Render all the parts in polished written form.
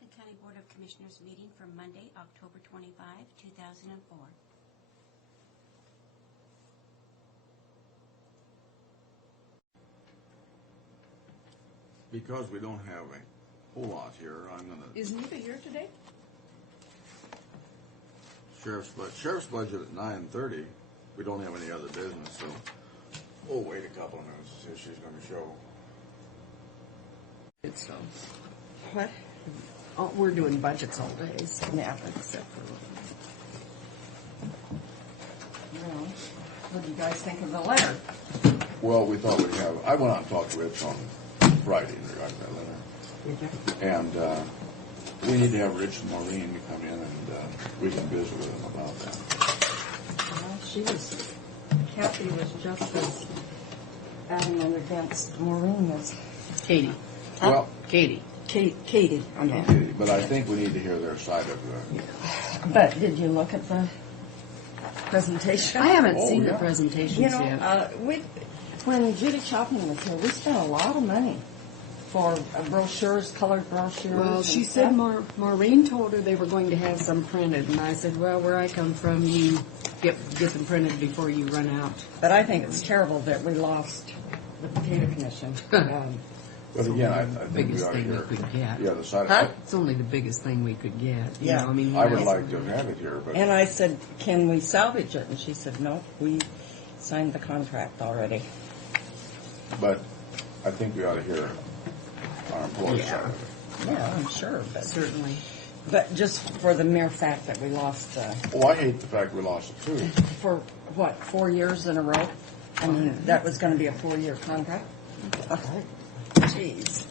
Franklin County Board of Commissioners meeting for Monday, October 25, 2004. Because we don't have a whole lot here, I'm going to... Is Nita here today? Sheriff's budget at 9:30. We don't have any other business, so we'll wait a couple of minutes to see if she's going to show. It's what? Oh, we're doing budgets all days. Yeah, except for. Well, what do you guys think of the letter? Well, we thought we'd have... I went out and talked to Rich on Friday in regard to that letter. Did you? And we need to have Rich and Maureen to come in and we can visit with them about that. Kathy was just as adamant against Maureen as Katie. Well, Katie. Katie. Okay. okay, but I think we need to hear their side of the... But did you look at the presentation? I haven't Oh, seen yeah. the presentations yet. When Judy Chapman was here, we spent a lot of money for brochures, colored brochures. Well, she and said stuff. Maureen told her they were going to have some printed, and I said, well, where I come from, you get them printed before you run out. But I think it's terrible that we lost the potato commission. But again, I think we biggest ought to thing we hear could get. the other side Huh? of it. It's only the biggest thing we could get. You Yeah. know, I mean, I would what like else? to have it here, but... And I said, can we salvage it? And she said, no, we signed the contract already. But I think we ought to hear our employees' Yeah. side of it. Yeah, I'm sure. Certainly. But just for the mere fact that we lost, Oh, I hate the fact we lost it, too. for what, 4 years in a row? I mean, that was going to be a 4-year contract? Jeez.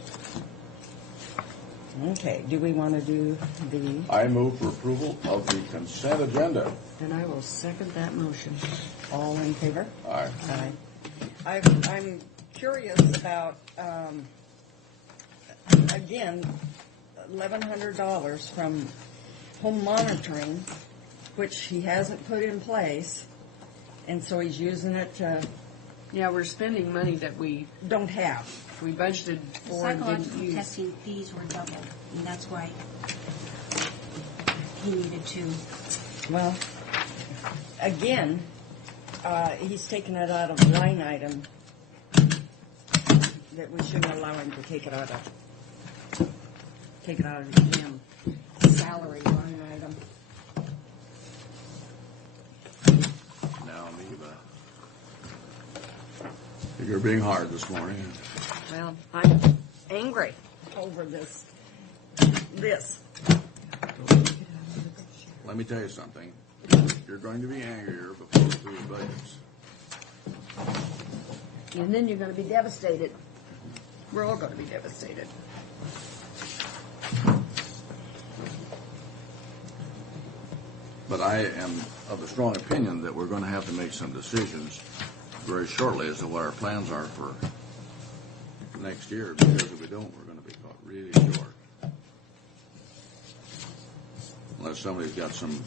Okay, do we want to do the, I move for approval of the consent agenda. And I will second that motion. all in favor? Aye. Aye. I'm curious about, again, $1,100 from home monitoring, which he hasn't put in place, and so he's using it to, Yeah, we're spending money that we don't have. budgeted for and didn't Psychological use. testing fees were doubled, and that's why he needed to. Well, again, he's taken it out of line item that we shouldn't allow him to take it out of. Take it out of the gym salary line item. Now, Neva, you're being hard this morning. Well, I'm angry over this. Let me tell you something. You're going to be angrier before we do the budgets. And then you're going to be devastated. We're all going to be devastated. But I am of the strong opinion that we're going to have to make some decisions very shortly as to what our plans are for next year, because if we don't, we're going to be caught really short. Unless somebody's got some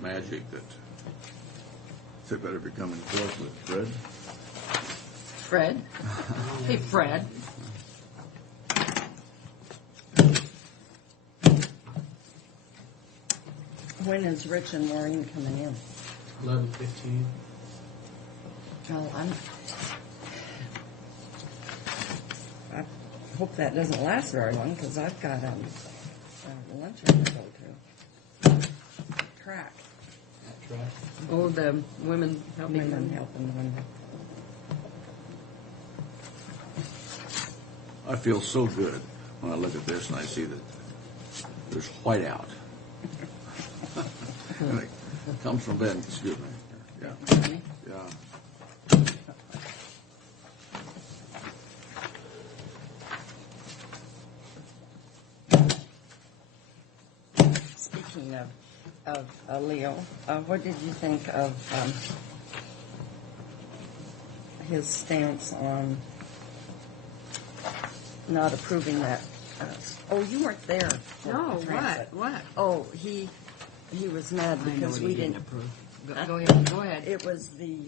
magic that they better be coming close with. Fred? Fred? Hey, Fred. When is Rich and Maureen coming in? 11:15. Well, I hope that doesn't last very long, because I've got lunch to go to. Track. That's right. Oh, the women helping Women them. helping the women. I feel so good when I look at this and I see that there's white out. And it comes from Ben, excuse me. Yeah. Yeah. Speaking of Leo, what did you think of his stance on not approving that? Oh, you weren't there. for No, the transit. what? Oh, he was mad I know because what we he didn't approve. Huh? Go ahead. Go ahead. It was the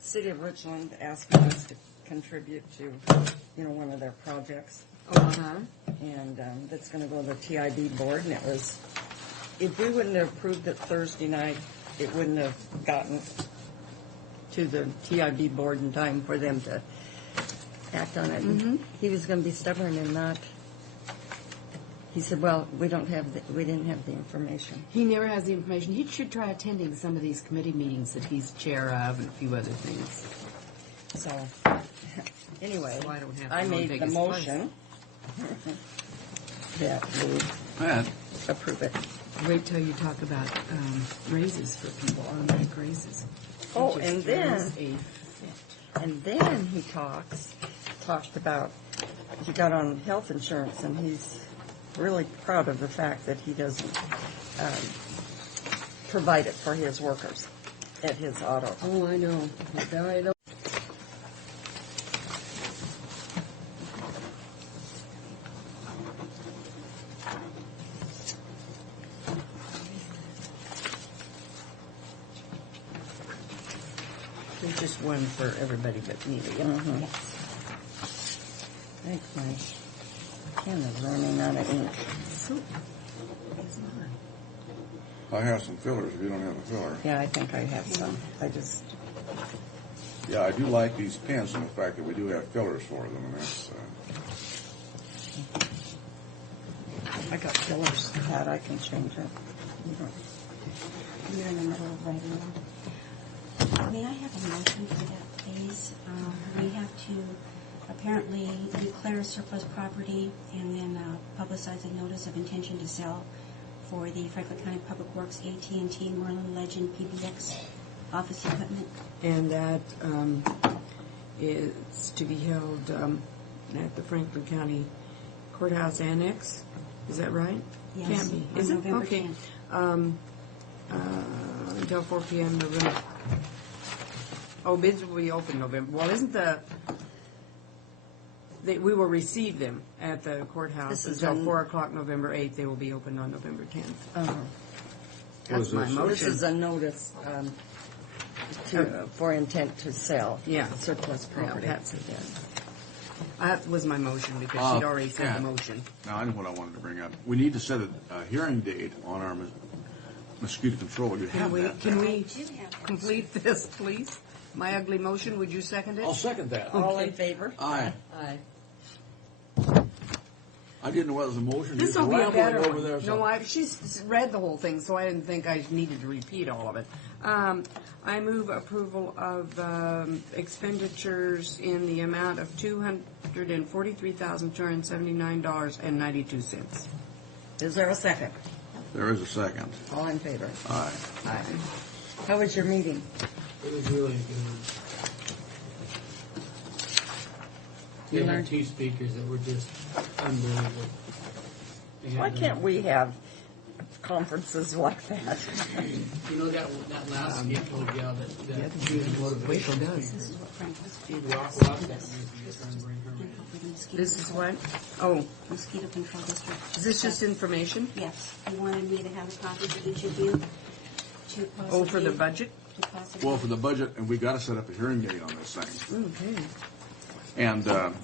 City of Richland asking us to contribute to, one of their projects. Uh-huh. And that's going to go to the TIB board, and it was, if we wouldn't have approved it Thursday night, it wouldn't have gotten to the TIB board in time for them to act on it. And he was going to be stubborn and not, he said, well, we didn't have the information. He never has the information. He should try attending some of these committee meetings that he's chair of and a few other things. So, anyway, So I don't have to I go and made take the his motion that we Pat, approve it. Wait till you talk about raises for people, automatic raises. Oh, It just and then- throws a fit. And then he talked about, he got on health insurance, and he's really proud of the fact that he doesn't provide it for his workers at his auto. Oh, I know. I don't. There's just one for everybody but me. Mm-hmm. I think my pen is running out of ink. I have some fillers if you don't have a filler. Yeah, I think I have some. Yeah, I do like these pens and the fact that we do have fillers for them, and that's, I got fillers. Pat, I can change it. You're in the middle of writing them. May I have a motion for that, please? We have to apparently declare surplus property and then publicize a notice of intention to sell for the Franklin County Public Works AT&T Merlin Legend PBX office equipment. And that is to be held at the Franklin County Courthouse Annex. Is that right? Yes, Can't be. on Is it? November Okay. 10th. Until 4 p.m. November. Oh, bids will be open November. Well, isn't we will receive them at the courthouse This is until on- 4 o'clock November 8th. They will be open on November 10th. What That's is my this? motion. This is a notice for intent to sell Yeah. surplus Yeah, property. Pat said that. That was my motion because she'd already said yeah. the motion. now I know what I wanted to bring up. We need to set a hearing date on our mosquito control. You have that. Can I we do have that. complete this, please? My ugly motion, would you second it? I'll second that. All in favor? Aye. Aye. I didn't know what was a motion. This Just will be a rambling better over one. there, so- No, she's read the whole thing, so I didn't think I needed to repeat all of it. I move approval of expenditures in the amount of $243,279.92. Is there a second? There is a second. All in favor? Aye. Aye. How was your meeting? It was really good. They had two speakers that were just unbelievable. They had Why them- can't we have conferences like that? You know that last scapegoat gal that used motivation? Waco does. This is what Frank was Steve doing. Rock, This you're trying to bring her in. for the mosquito This is control- what? Oh, Mosquito Control District. is this just information? Yes, he wanted me to have a copy for each of you to possibly... Oh, for the budget? To possibly... Well, for the budget, and we got to set up a hearing date on this thing. Okay. And Can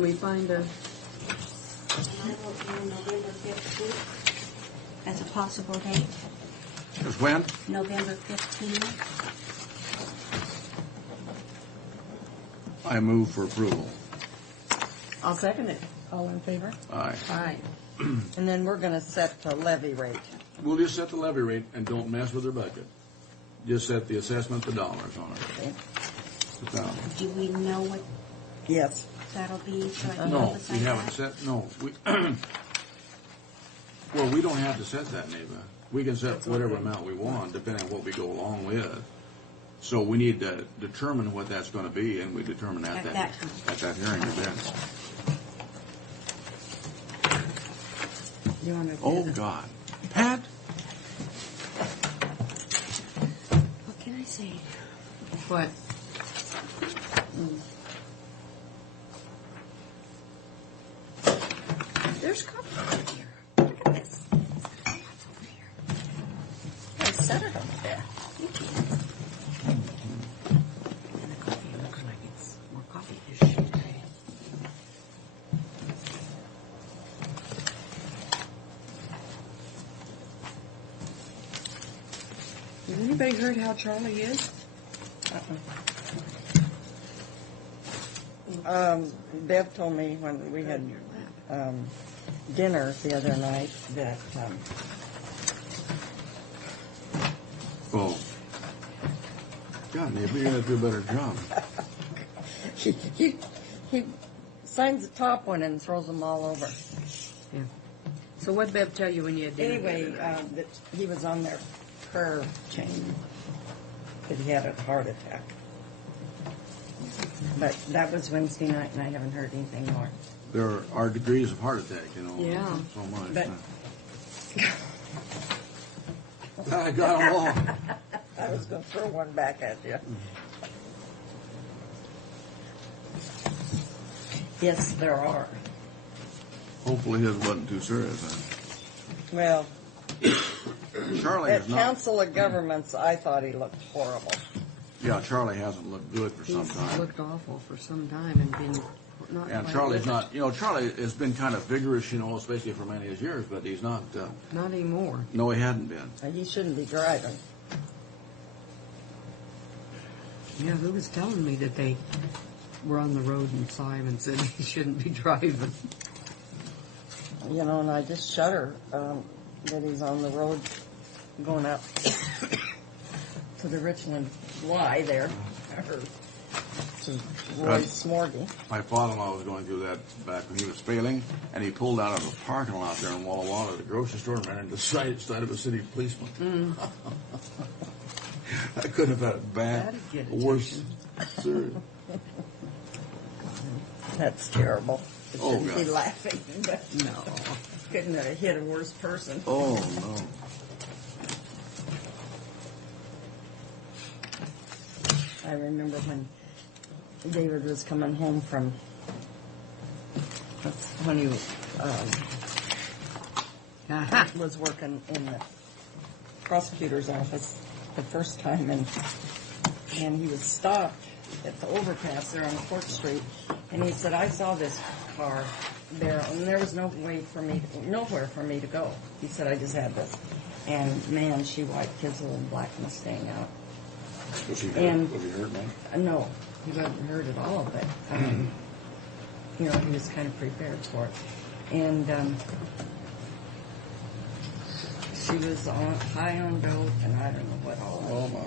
we find a, And I will do November 15th as a possible date. as when? November 15th. I move for approval. I'll second it. All in favor? Aye. Aye. And then we're going to set the levy rate. We'll just set the levy rate and don't mess with their budget. Just set the assessment, the dollars on it. Okay. Do we know what Yes. that'll be so I can No, decide we haven't that? set, no. Well, we don't have to set that, Neva. We can set whatever amount we want, depending on what we go along with. So we need to determine what that's going to be, and we determine At at that time. at that hearing event. You want to? Oh, God. Pat? What can I say? What? There's coffee over here. Look at this. What's over here? I set it over there. And the coffee looks like it's Anybody heard how Charlie is? Bev told me when we had dinner the other night that Oh. God, maybe you're going to do a better job. he signs the top one and throws them all over. Yeah. So what Bev tell you when you had dinner? Anyway, that he was on their prayer chain, that he had a heart attack. But that was Wednesday night, and I haven't heard anything more. There are degrees of heart attack, you know. Yeah. So much. But I got them all. I was going to throw one back at you. Yes, there are. Hopefully his wasn't too serious. Well, Charlie at is not. Council of Governments, I thought he looked horrible. Yeah, Charlie hasn't looked good for some He's time. looked awful for some time and been not. And quite Charlie's with it. not, you know, Charlie has been kind of vigorous, you know, especially for many of his years, but he's not, Not anymore. no, he hadn't been. And he shouldn't be driving. Yeah, who was telling me that they were on the road and saw him and said he shouldn't be driving? You know, and I just shudder that he's on the road going up to the Richland Y there, or to Roy Smorgy. My father-in-law was going through that back when he was failing, and he pulled out of a parking lot there in Walla Walla at the grocery store and ran into the side of a city policeman. I couldn't have had it bad. That'd get Worse. Serious. That's terrible. I Oh, shouldn't be God. laughing, but No. couldn't have hit a worse person. Oh, no. I remember when David was coming home from when he Aha. was working in the prosecutor's office the first time, and he was stopped at the overpass there on 4th Street, and he said, "I saw this car there, and there was nowhere for me to go." He said, "I just had this," and man, she wiped his little black Mustang out. Was he And- hurt? Was he hurt, man? No, he wasn't hurt at all, but you know, he was kind of prepared for it. And she was high on dope, and I don't know what all. Oh, my.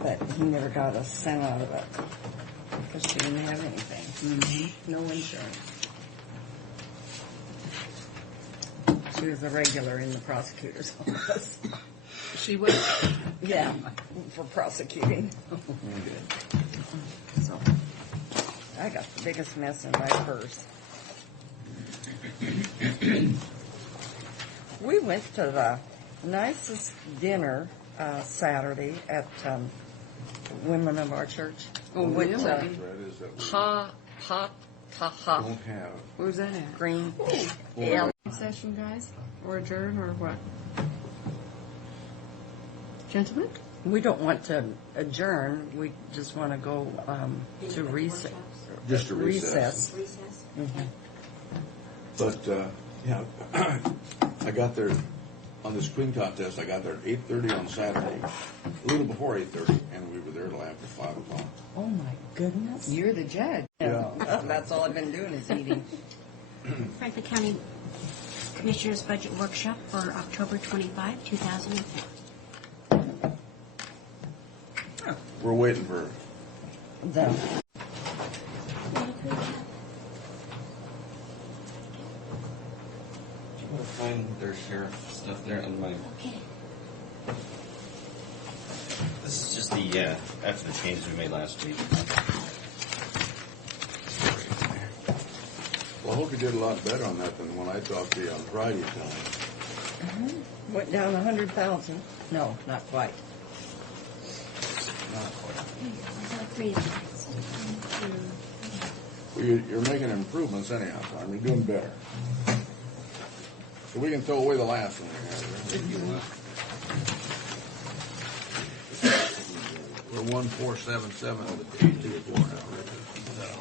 But he never got a cent out of it because she didn't have anything. No insurance. She was a regular in the prosecutor's office. She was. Yeah, for prosecuting. So I got the biggest mess in my purse. We went to the nicest dinner Saturday at women of our church. Oh, Went really? to That is that we Ha don't have. Where's that at? Green. Yeah. Session, guys? Or adjourn, or what? Gentlemen? We don't want to adjourn. We just want to go to recess. Just a recess. Recess? But, yeah, I got there on this Queen contest. I got there at 8:30 on Saturday, a little before 8:30, and we were there till after 5 o'clock. Oh my goodness. You're the judge. Yeah. That's all I've been doing is eating. Franklin County Commissioners Budget Workshop for October 25, 2004. We're waiting for. Them. We'll find their sheriff stuff there on my. Okay. This is just the after the changes we made last week. Well, I hope you did a lot better on that than when I talked to you on Friday time. Went down 100,000. No, not quite. Not quite. Well, you're making improvements anyhow, Tom. You're doing better. So we can throw away the last one we had. We're 1,477,824 now.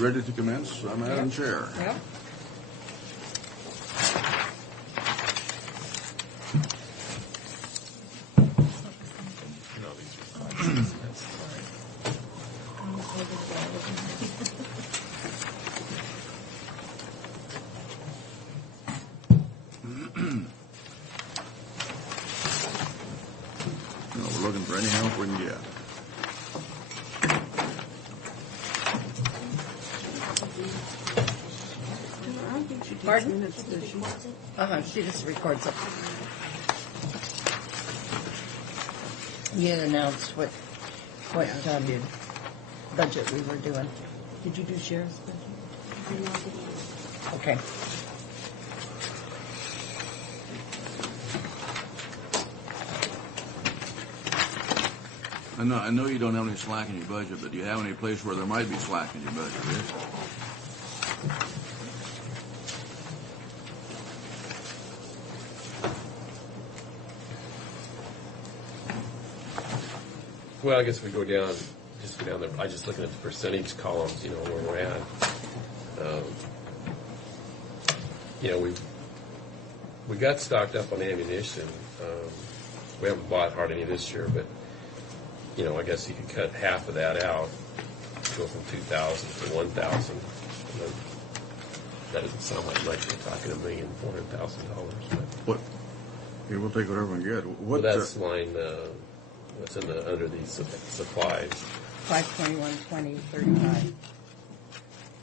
we ready to commence, Madam Chair? Yep. No, we're looking for any help we can get. Pardon? She just records it. You had announced what budget we were doing. Did you do sheriff's budget? Okay. I know you don't have any slack in your budget, but do you have any place where there might be slack in your budget, Rich? Well, I guess we go down, just go down there. I just looking at the percentage columns, you know, where we're at. You know, we got stocked up on ammunition. We haven't bought hardly any this year, but you know, I guess you could cut half of that out, go from 2,000 to 1,000. That doesn't sound like much. We're talking $1,400,000. What? Yeah, we'll take whatever we can get. But What? that's line. What's in the under these supplies? 521, 20, 35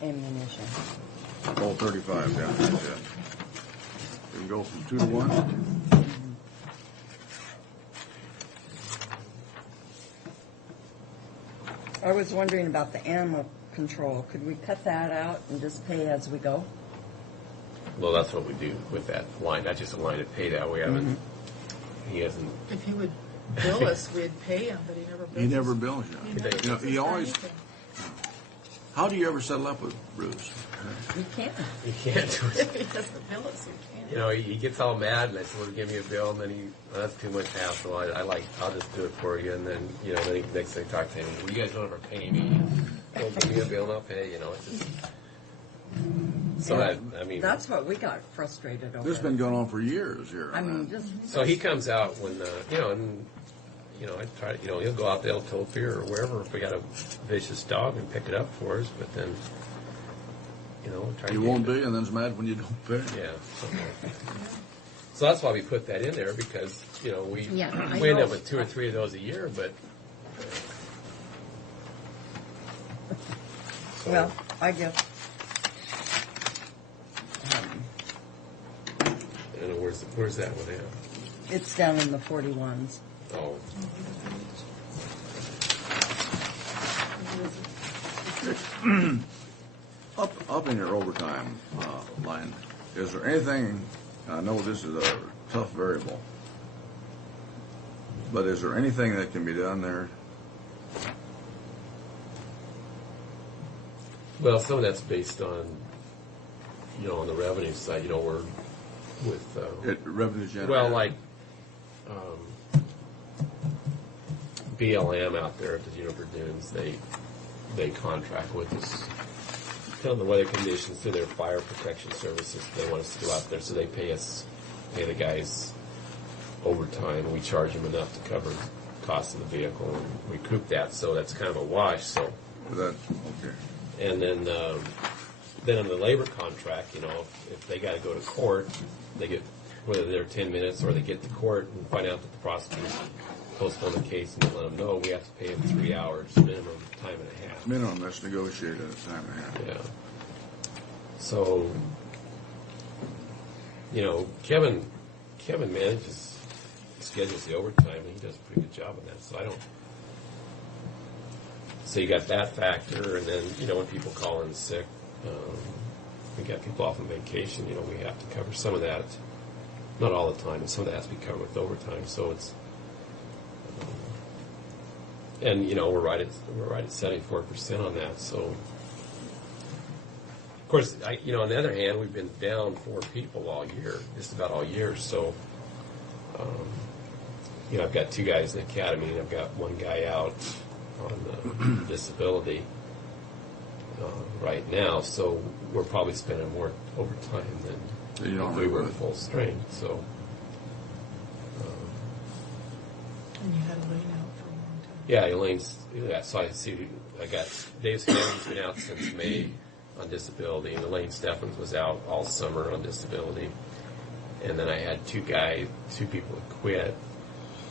ammunition. 35 down there, yeah. We can go from 2 to 1. I was wondering about the animal control. Could we cut that out and just pay as we go? Well, that's what we do with that line. That's just a line to pay that. We haven't. He hasn't. If he would bill us, we'd pay him, but he never bills He never us. bills you. He never You know, bills us he for always. anything. How do you ever settle up with Bruce? You can't. You can't do it. If he doesn't bill us, we can't. You know, he gets all mad, and I said, "Well, give me a bill," and then that's too much hassle. I'll just do it for you, and then, you know, then next thing I talk to him, well, you guys don't ever pay me. Well, give me a bill and I'll pay, you know. It's just, so I mean. That's what we got frustrated over. This has been going on for years here. I mean, just. So he comes out when, you know, and, you know, I try, you know, he'll go out to El Topi or wherever if we got a vicious dog and pick it up for us, but then, you know, try to You get won't it. be, and then's mad when you don't pay. Yeah. Something like that. So that's why we put that in there because, you know, we Yeah, I end know. up with 2 or 3 of those a year, but. So, Well, I guess. I don't know, where's that one at? It's down in the 41s. Oh, Up in your overtime line, is there anything, I know this is a tough variable, but is there anything that can be done there? well, some of that's based on, you know, on the revenue side, you know, we're with, Revenue generated? well, like, BLM out there at the Juniper Dunes, they contract with us. Tell them the weather conditions through their fire protection services. They want us to go out there, so they pay the guys overtime. We charge them enough to cover the cost of the vehicle and recoup that. So that's kind of a wash. So, That, okay. and then in the labor contract, you know, if they got to go to court, they get whether they're 10 minutes or they get to court and find out that the prosecutors postpone the case and they let them know, we have to pay them 3 hours minimum, time and a half. Minimum that's negotiated at a time and a half. Yeah. So, you know, Kevin manages, schedules the overtime, and he does a pretty good job on that. So so you got that factor, and then, you know, when people call in sick, we got people off on vacation, you know, we have to cover some of that. Not all the time, but some of that has to be covered with overtime. So it's, and, you know, we're right at 74% on that. So, of course, you know, on the other hand, we've been down 4 people all year, just about all year. So, you know, I've got 2 guys in the academy, and I've got 1 guy out on disability. right now, so we're probably spending more overtime than You if don't we were really- full strength. So And you had Elaine out for a long time. yeah, Elaine's. Yeah, so I see. I got Dave Stanley's been out since May on disability, and Elaine Steffens was out all summer on disability. And then I had two people that quit,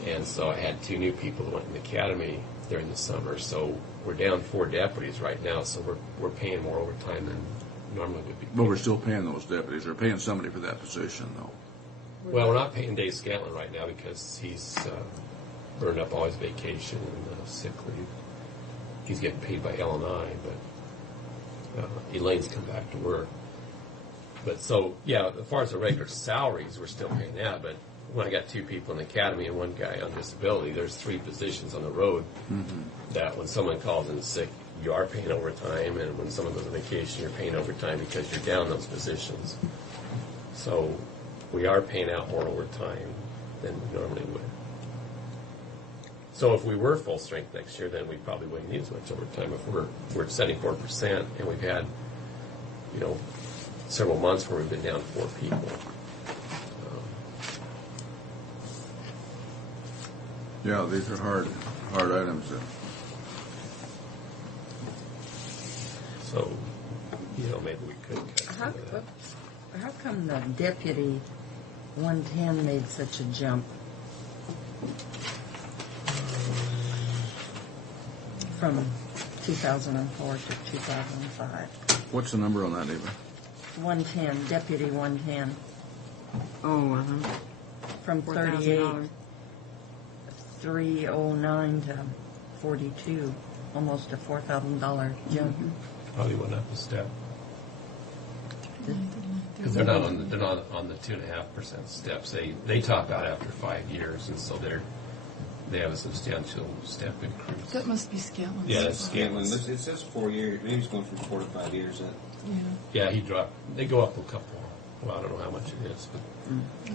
and so I had 2 new people that went in the academy during the summer. So we're down 4 deputies right now. So we're paying more overtime than normally would be. But we're still paying those deputies. We're paying somebody for that position, though. Well, we're not paying Dave Scanlon right now because he's burned up all his vacation and sick leave. He's getting paid by L&I, but Elaine's come back to work. But so, yeah, as far as the regular salaries, we're still paying that. But when I got 2 people in the academy and 1 guy on disability, there's 3 positions on the road that when someone calls in sick, you are paying overtime, and when someone goes on vacation, you're paying overtime because you're down those positions. So we are paying out more overtime than we normally would. So if we were full strength next year, then we probably wouldn't need as much overtime. If we're at 74%, and we've had, several months where we've been down 4 people. Yeah, these are hard items. So, maybe we could cut some of that. How come the deputy 110 made such a jump? From 2004 to 2005. What's the number on that, Eva? 110, deputy 110, Oh, from $4,000. 38,309 to 42, almost a $4,000 jump. Probably went up a step. Because they're not on the 2.5% steps. They top out after 5 years, and so they have a substantial step increase. That must be Scanlon's. Yeah, that's Scanlon, Scanlon's. it says 4 years. Maybe it's going from 4 to 5 years. Yeah, Yeah, he dropped. They go up a couple. Well, I don't know how much it is, but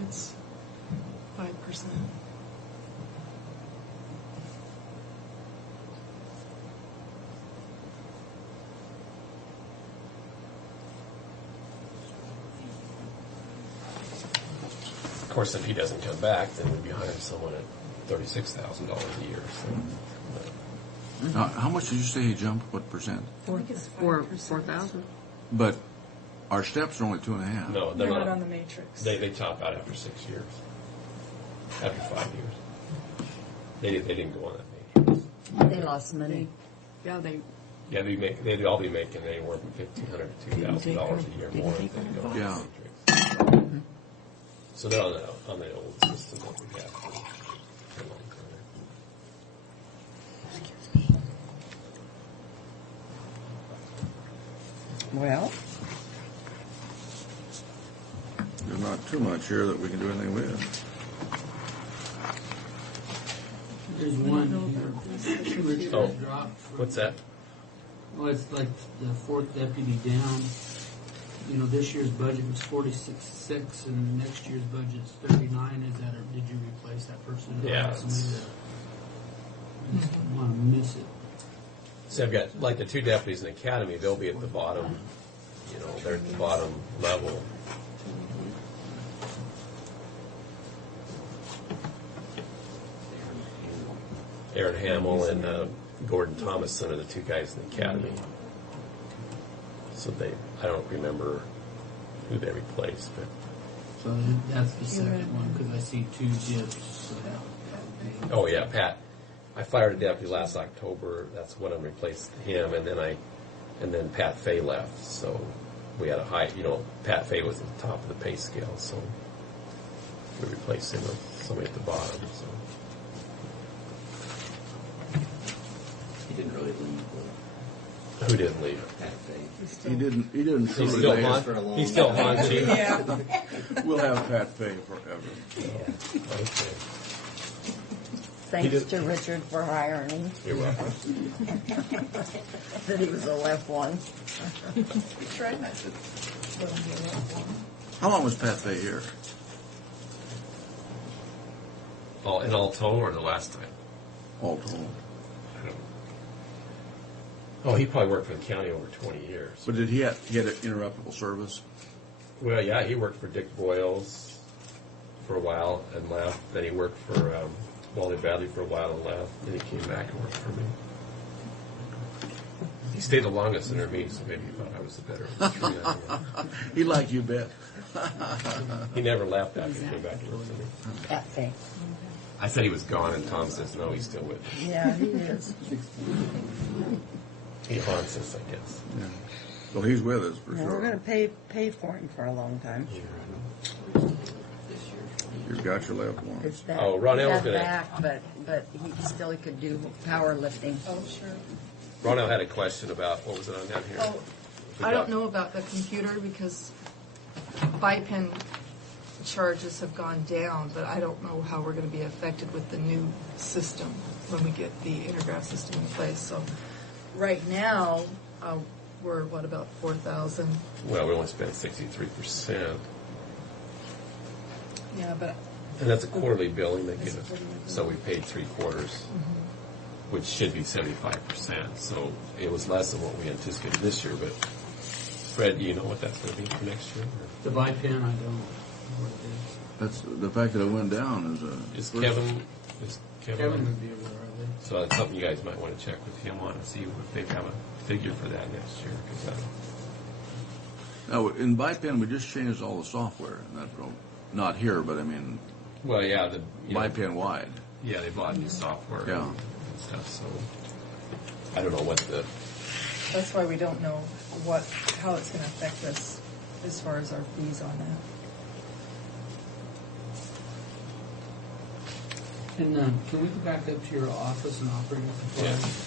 it's 5%. of course, if he doesn't come back, then we'd be hiring someone at $36,000 a year. So. How much did you say he jumped? What percent? I think it's 4,000. 5%. But our steps are only 2.5. No, They're not on the matrix. They top out after 6 years. After 5 years, they didn't go on that matrix. They lost money. Yeah, Yeah, they'd all be making anywhere from $1,500 to $2,000 a year more if they go on Yeah. the matrix. So they're on the old system that we have for a long time. Well, There's not too much here that we can do anything with. There's one here. Richard Oh. dropped. What's that? Well, it's like the 4th deputy down. This year's budget was 46.6, and next year's budget's 39. Did you replace that person? Yeah, I just don't want to miss it. So I've got, like, the 2 deputies in the academy, they'll be at the bottom, they're at the bottom level. Aaron Hamill and Gordon Thomason are the 2 guys in the academy. So I don't remember who they replaced, but. So that's the second one, because I see 2 dips. Oh yeah, Pat. I fired a deputy last October. That's when I replaced him, and then Pat Fay left. So we had a high. Pat Fay was at the top of the pay scale, so we replaced him with somebody at the bottom. So He didn't really leave. who didn't leave? Pat Fay. He didn't He's truly still leave. for a on. long He's still time. on, chief. We'll have Pat Fay forever. Okay. thanks to Richard for hiring him, You're welcome. that he was a left one. We tried not to let him be a left one. How long was Pat Fay here? In all total, or the last time? All told. I don't. Oh, he probably worked for the county over 20 years. But did he had an interruptible service? Well, yeah, he worked for Dick Boyles for a while and left. Then he worked for Wally Bradley for a while and left. Then he came back and worked for me. He stayed the longest under me, so maybe he thought I was the better of the three. I don't know. He liked you, bet. He never left after he came back and worked for me. That thing. I said he was gone, and Tom says, no, he's still with me. Yeah, he is. He haunts us, I guess. Yeah. Well, he's with us for Yeah, sure. we're going to pay for him for a long time. You've got your left one. It's that, Oh, Ron L was that gonna- back, but he still could do powerlifting. Oh, sure. Ronell had a question about, what was it on down here? Oh, I don't know about the computer because BIPEN charges have gone down, but I don't know how we're going to be affected with the new system when we get the Intergraph system in place. So right now, we're, what, about 4,000? Well, we only spent 63%. Yeah, but And that's a quarterly billing they give us. So we paid 3/4, which should be 75%. So it was less than what we anticipated this year. But Fred, do you know what that's going to be for next year? The BIPEN, I don't know what it is. That's the fact that it went down is a. Is Kevin? Kevin would be aware of it. So that's something you guys might want to check with him on and see if they have a figure for that next year. Now in BIPEN we just changed all the software. And that's not here, but I mean Well, yeah, BIPEN wide. Yeah, they bought new software Yeah. and stuff. So I don't know what the. that's why we don't know how it's going to affect us as far as our fees on that. And can we go back up to your office and operating supplies?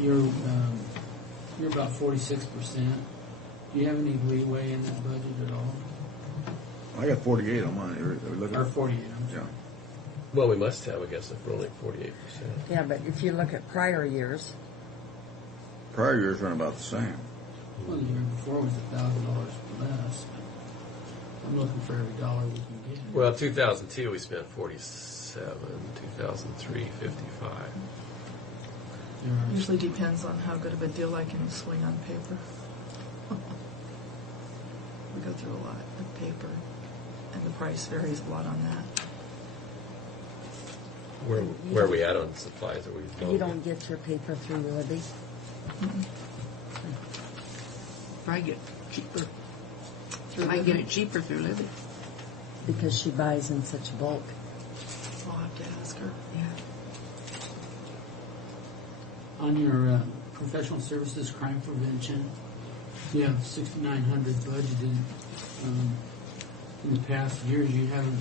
You're about 46%. Do you have any leeway in that budget at all? I got 48 on mine. Are we looking Or at 48? Yeah. Well, we must have, I guess, if we're only 48%. Yeah, but if you look at prior years, Prior years run about the same. Well, the year before was $1,000 less. I'm looking for every dollar we can get. Well, 2002 we spent 47, 2003 55. Usually depends on how good of a deal I can swing on paper. We go through a lot of paper, and the price varies a lot on that. Where are we at on supplies? Are we? you don't get your paper through Libby. Probably get cheaper. Might get it cheaper through Libby. Because she buys in such bulk. I'll have to ask her. Yeah. On your professional services crime prevention, you have 6,900 budgeted. In the past years, you haven't.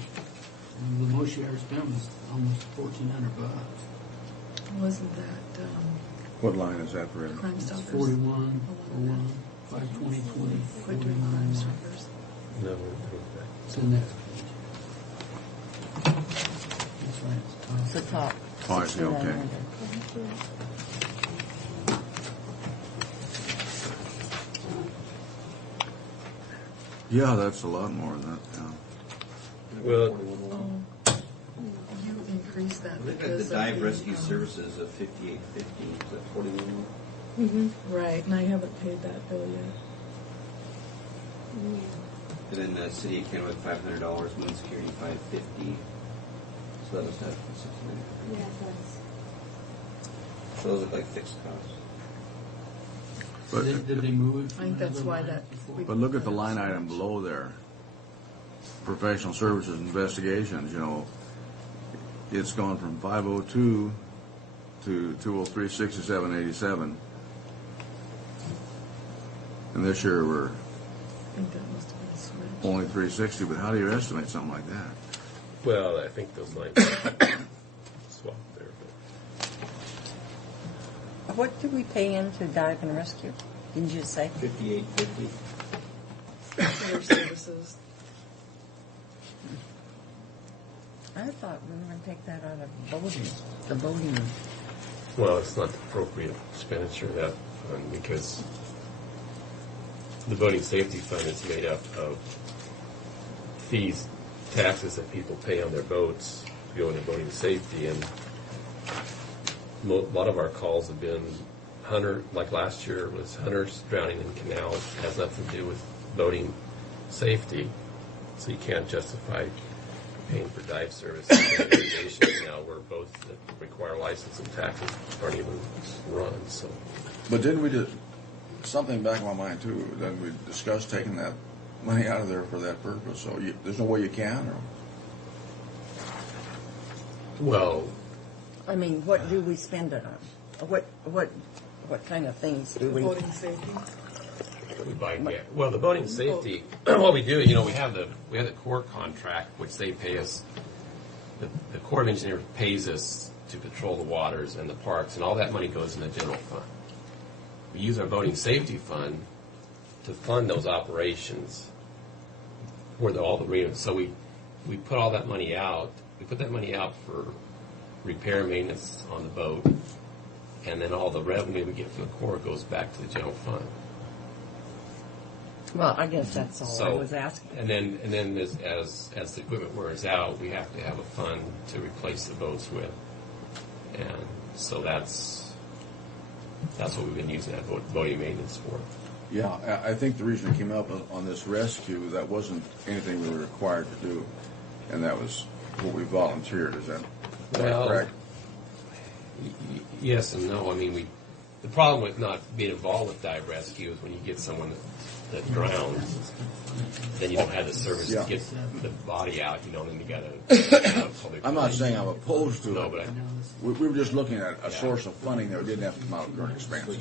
The most you ever spent was almost $1,400. Wasn't that What line is that for? Crime It's Stoppers? 41, 01, 520, 20, Quit doing Crime Stoppers. No, we're doing that. It's the next page. That's right. It's the top. Oh, I see, okay. 6,900. Yeah, that's a lot more than that. Yeah. Well, Oh, you increased that I think because the dive of rescue services of 5850, is that 41? Right, and I haven't paid that bill yet. And then the city of Kennewick, $500, Moon Security, $550. So that must have 69. Yeah, that's. So those look like fixed costs. But, Did they move it? I think that's why that. but look at the line item below there. Professional services investigations, you know, it's gone from 502 to 203, 67, 87. And this year we're I think that must have been switched. only 360, but how do you estimate something like that? well, I think those lines are swapped there. But What did we pay into dive and rescue? Didn't you say? 5850. Other services. I thought we were going to take that out of boating. The boating. well, it's not the appropriate expenditure of that fund because the boating safety fund is made up of fees, taxes that people pay on their boats to go into boating safety, and a lot of our calls have been hunter, like last year it was hunters drowning in canals. It has nothing to do with boating safety. So you can't justify paying for dive service and irrigation now where boats that require license and taxes aren't even run. So, But didn't we do something back in my mind too? Then we discussed taking that money out of there for that purpose. So there's no way you can. Or? well, I mean, what do we spend it on? What kind of things do we? Voting safety. we buy gas. Well, the boating safety, what we do, we have the Corps contract, which they pay us. The Corps of Engineers pays us to patrol the waters and the parks, and all that money goes in the general fund. We use our boating safety fund to fund those operations where all the readings. So we put all that money out. We put that money out for repair maintenance on the boat, and then all the revenue we get from the Corps goes back to the general fund. Well, I guess that's all I was asking. And then as the equipment wears out, we have to have a fund to replace the boats with, and so that's what we've been using that boating maintenance for. Yeah, I think the reason it came up on this rescue, that wasn't anything we were required to do, and that was what we volunteered. Is that correct? Yes and no. I mean, the problem with not being involved with dive rescue is when you get someone that drowns, then you don't have the service to get the body out, and you got to. I'm not saying I'm opposed to No, it. but We were just looking at a source of funding that didn't have to come out of current expenses.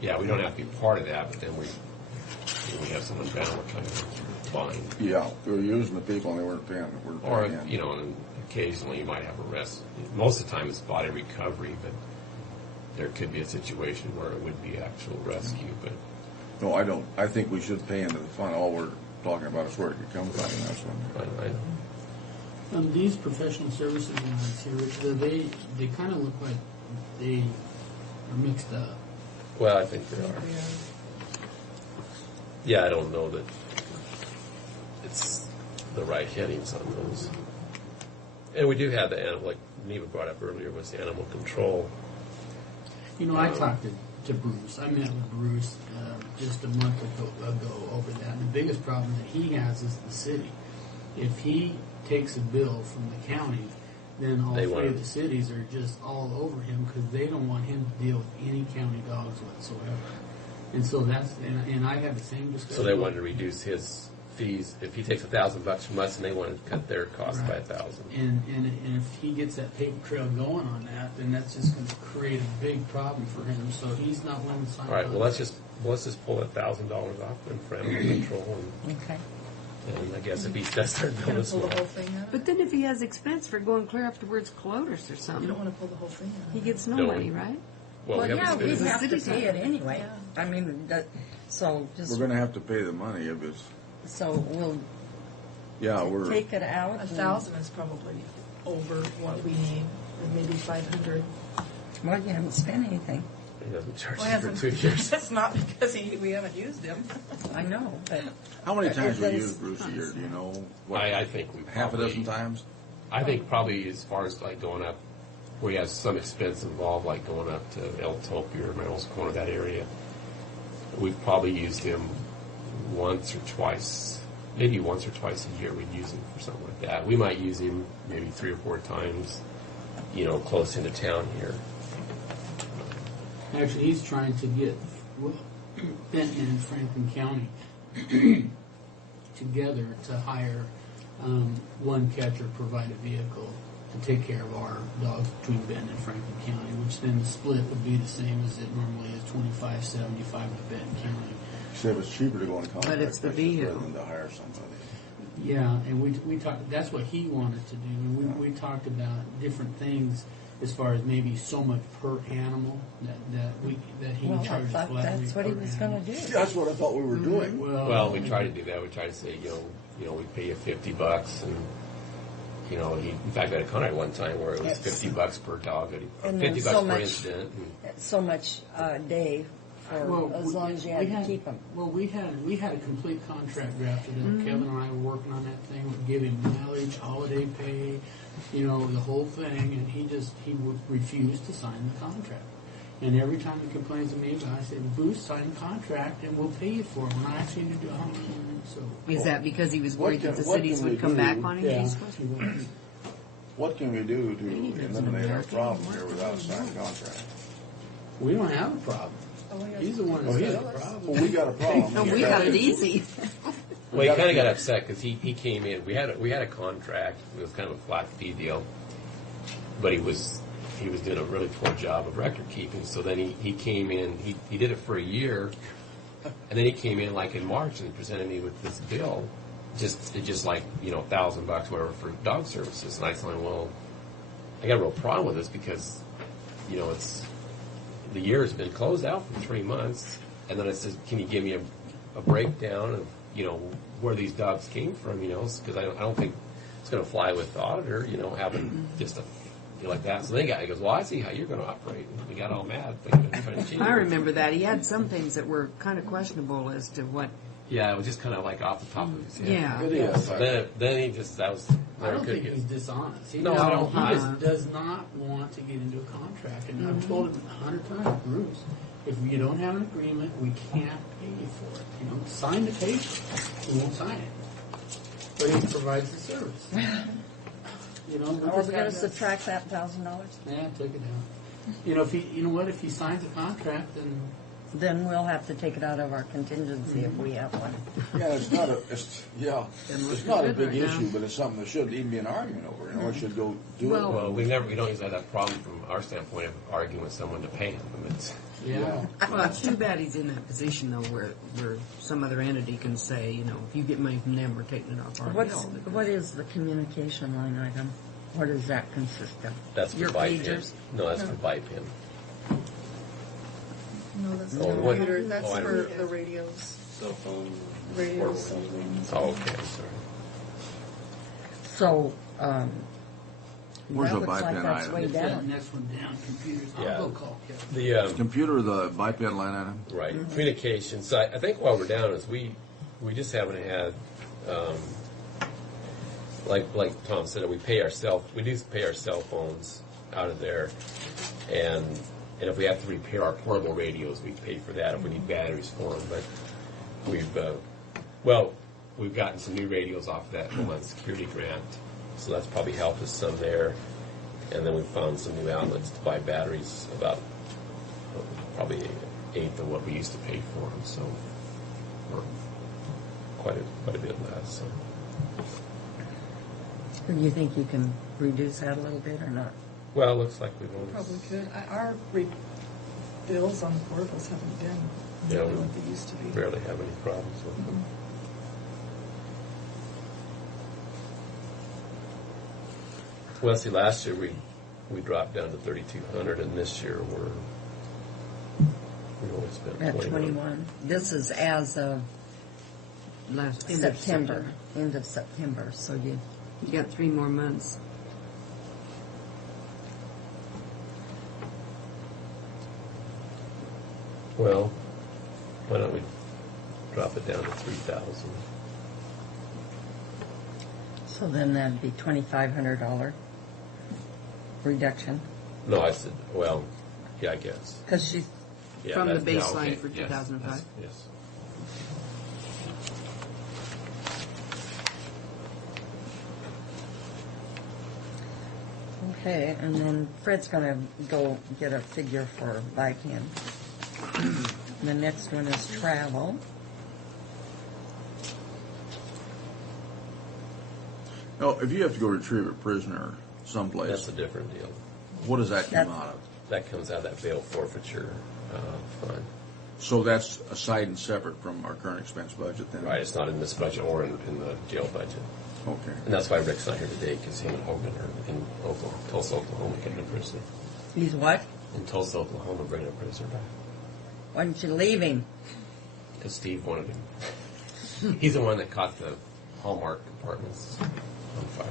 yeah, we don't have to be part of that, but then we have someone drown, we're kind of fine. Yeah, we were using the people and they weren't paying. Or, and occasionally you might have a rest. Most of the time it's body recovery, but there could be a situation where it would be actual rescue. But No, I don't. I think we should pay into the fund. All we're talking about is where it could come from, and that's what. These professional services ones here, they kind of look like they are mixed up. Well, I think there are. Yeah, I don't know that it's the right headings on those. And we do have the animal, like Neva brought up earlier, was the animal control. I talked to Bruce. I met with Bruce just a month ago over that. And the biggest problem that he has is the city. If he takes a bill from the county, then all three of the cities are just all over him because they don't want him to deal with any county dogs whatsoever. And so and I had the same discussion. So they wanted to reduce his fees. If he takes $1,000 from us, and they want to cut their cost by $1,000. And if he gets that paper trail going on that, then that's just going to create a big problem for him. So he's not willing to sign. All right. Well, let's just pull $1,000 off then for animal control, Okay. and I guess if he does start Going doing to pull the whole thing out? But then if he has expense for going clear up towards Clovis or You something, don't want to pull the whole thing out. he gets no No. money, right? well, we yeah, have we to spend have to city's pay not- it anyway. Yeah. I mean, so just We're going to have to pay the money if it's. so we'll We're. take it out. 1,000 is probably over what we need, and maybe 500. Well, you haven't spent anything. He doesn't charge Well, us for 2 years. That's not because we haven't used him. I know, but How many times do we That use is- Bruce a year? Do you know? I think we half a probably- dozen times. I think probably as far as like going up, where he has some expense involved, like going up to El Topi or Merrill's Corner, that area, we've probably used him once or twice, maybe once or twice a year we'd use him for something like that. We might use him maybe 3 or 4 times, close into town here. Actually, he's trying to get Benton and Franklin County together to hire one catcher, provide a vehicle to take care of our dogs between Benton and Franklin County, which then the split would be the same as it normally is, 25-75 with Benton County. Said it's cheaper to go on contract. But it's the basis vehicle. rather than to hire somebody. Yeah, and we talked. That's what he wanted to do. And we talked about different things as far as maybe so much per animal that he well, I charges thought flat that's rate what he per was animal. going to do. That's what I thought we were doing. Well, we try to do that. We try to say, we pay you $50, and in fact, I had a contract one time where it was $50 per dog, or And $50 then so per much- incident. So much a day for as long as you had to keep them. Well, we had a complete contract drafted up. Kevin and I were working on that thing. We'd give him mileage, holiday pay, the whole thing, and he would refuse to sign the contract. And every time he complains to me about it, I said, Bruce, sign the contract and we'll pay you for it. We're not asking you to do it. So, Is that because he was worried that the what cities can we would come do? back on him? yeah, He's- he was. What can we do to eliminate our problem here without a signed contract? We don't have a problem. He's the one that's he's- got a problem. Well, we got a problem. No, we got it easy. Well, he kind of got upset because he came in. We had a contract. It was kind of a flat fee deal, but he was doing a really poor job of record keeping. So then he came in. He did it for a year, and then he came in like in March and presented me with this bill, just like $1,000 whatever for dog services. And I thought, well, I got a real problem with this because it's the year has been closed out for 3 months, and then it says, can you give me a breakdown of where these dogs came from, because I don't think it's going to fly with the auditor, having just a like that. So then he goes, well, I see how you're going to operate. And we got all mad thinking trying to change I it. remember that. He had some things that were kind of questionable as to what. Yeah, it was just kind of like off the top of his head. Yeah. It is. So then he just, that was, I don't couldn't think get- he's dishonest. He No, just, I don't. he just does not want to get into a contract. And I've told him 100 times, Bruce, if you don't have an agreement, we can't pay you for it. Sign the paper. We won't sign it. But he provides the service. Are we going to subtract that $1,000? Yeah, take it out. If he signs a contract, Then we'll have to take it out of our contingency if we have one. Yeah, it's not a big issue, but it's something that shouldn't even be an argument over. It should go do it. Well, we don't usually have that problem from our standpoint of arguing with someone to pay him. It's, yeah. Well, it's too bad he's in that position though, where some other entity can say, if you get money from them, we're taking it off our bill. What is the communication line item? What does that consist of? that's for Your BIPIN. pagers? No, that's for BIPIN. No, that's Oh, the what- computer. That's oh, I for don't- the radios. Cell phone. Radios, cell phones. Oh, okay, sorry. So, Where's that the looks like BIPIN that's item? way It's that down. next one down, computers. Yeah. I'll go call Kevin. The Computer, the BIPIN line item? right communications. So I think while we're down is we just haven't had like Tom said, we do pay our cell phones out of there, and if we have to repair our portable radios, we pay for that if we need batteries for them. But we've gotten some new radios off of that Homeland Security grant, so that's probably helped us some there. And then we found some new outlets to buy batteries, about probably an eighth of what we used to pay for them. So we're quite a bit less. So. Do you think you can reduce that a little bit or not? Well, it looks like we've only Probably could. Our bills on the portables haven't been Yeah, really we what they used to be. barely have any problems with them. Well, see, last year we dropped down to 3,200, and this year we only spent At 21. 21. This is as of Last end of September, end of September, so you got 3 more months. Well, why don't we drop it down to 3,000? so then that'd be $2,500 reduction. No, I said, well, yeah, I guess. Because she's, Yeah, From the that's- yeah, baseline okay, for yes, 2005? Yes. okay, and then Fred's gonna go get a figure for BIPIN. The next one is travel. No, if you have to go retrieve a prisoner someplace, That's a different deal. what does that come That- out of? That comes out of that bail forfeiture fund. So that's aside and separate from our current expense budget then? Right, it's not in this budget or in the jail budget. Okay. And that's why Rick's not here today, because him and Hogan are in Tulsa, Oklahoma, getting a prisoner. He's what? In Tulsa, Oklahoma, bringing a prisoner back. Why didn't you leave him? Because Steve wanted him. He's the one that caught the Hallmark apartments on fire.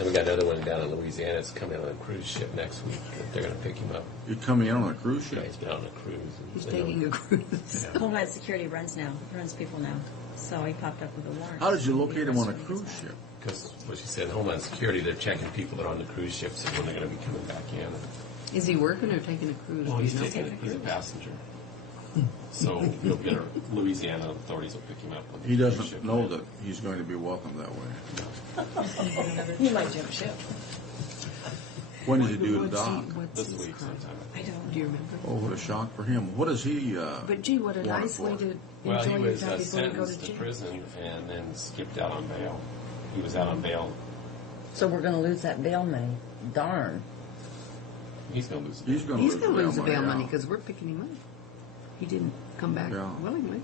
Then we got another one down in Louisiana. It's coming on a cruise ship next week. They're going to pick him up. You're coming in on a cruise Yeah, ship? he's been on a cruise. and He's they don't- taking a cruise. Yeah. Homeland Security runs people now. So he popped up with a warrant. How did you locate him on a cruise ship? Because what she said, Homeland Security, they're checking people that are on the cruise ships and when they're going to be coming back in. Is he working or taking a cruise? Well, Do he's you know? he's a passenger. So he'll get a Louisiana authorities will pick him up. When the He cruise doesn't ship know lands. that he's going to be welcomed that way. He might jump ship. When is he due to What's dock? what's This his week crime? sometime. I don't. Do you remember? Oh, what a shock for him. What is he, But gee, what a wanted nice way for? to Well, he enjoy your was time before you go to sentenced to jail. prison and then skipped out on bail. He was out on bail. So we're going to lose that bail money. Darn. He's going to lose. He's going to He's lose going to lose the bail money yeah. because we're picking him up. He didn't come back Yeah. willingly.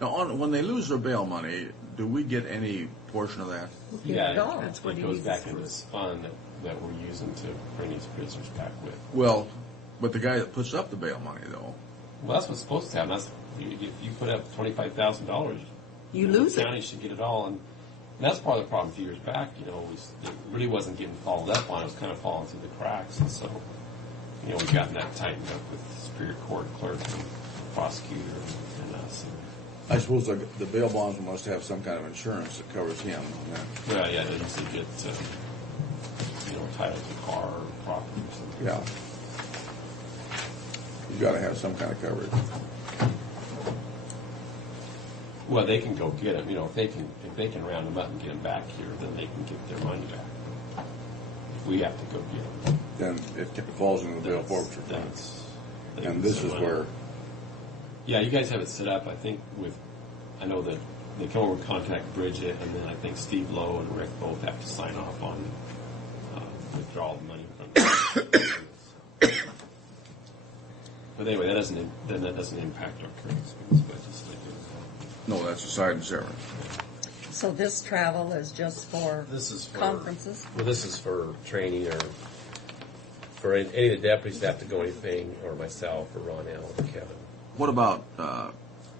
Now, when they lose their bail money, do we get any portion of that? Yeah, No. That's what it he goes uses back for. into this fund that we're using to bring these prisoners back with. Well, but the guy that puts up the bail money, though, Well, that's what's supposed to happen. That's if you put up $25,000, You lose the it. county should get it all, and that's part of the problem. A few years back, it really wasn't getting followed up on. It was kind of falling through the cracks, and so we've gotten that tightened up with Superior Court clerk and prosecutor and us. I suppose the bail bonds must have some kind of insurance that covers him. Well, yeah, they usually get title to car or property or something. Yeah. You got to have some kind of coverage. Well, they can go get them. If they can round them up and get them back here, then they can get their money back. If we have to go get them, Then it falls into the bail forfeiture fund. And this is where, Yeah, you guys have it set up. I think I know that they come over and contact Bridget, and then I think Steve Lowe and Rick both have to sign off on withdrawal of money from. But anyway, that doesn't impact our current expense budget. So they do. no, that's a side and severance. So this travel is just for This is for conferences? Well, this is for training or for any of the deputies that have to go anything, or myself, or Ron Allen, or Kevin. What about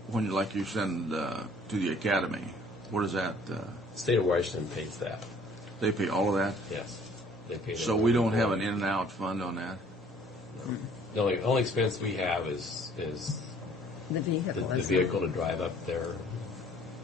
when you send to the academy? What is that? State of Washington pays that. They pay all of that? Yes, they pay. So we don't have an in and out fund on that? The only expense we have is The vehicle. the isn't it? vehicle to drive up there.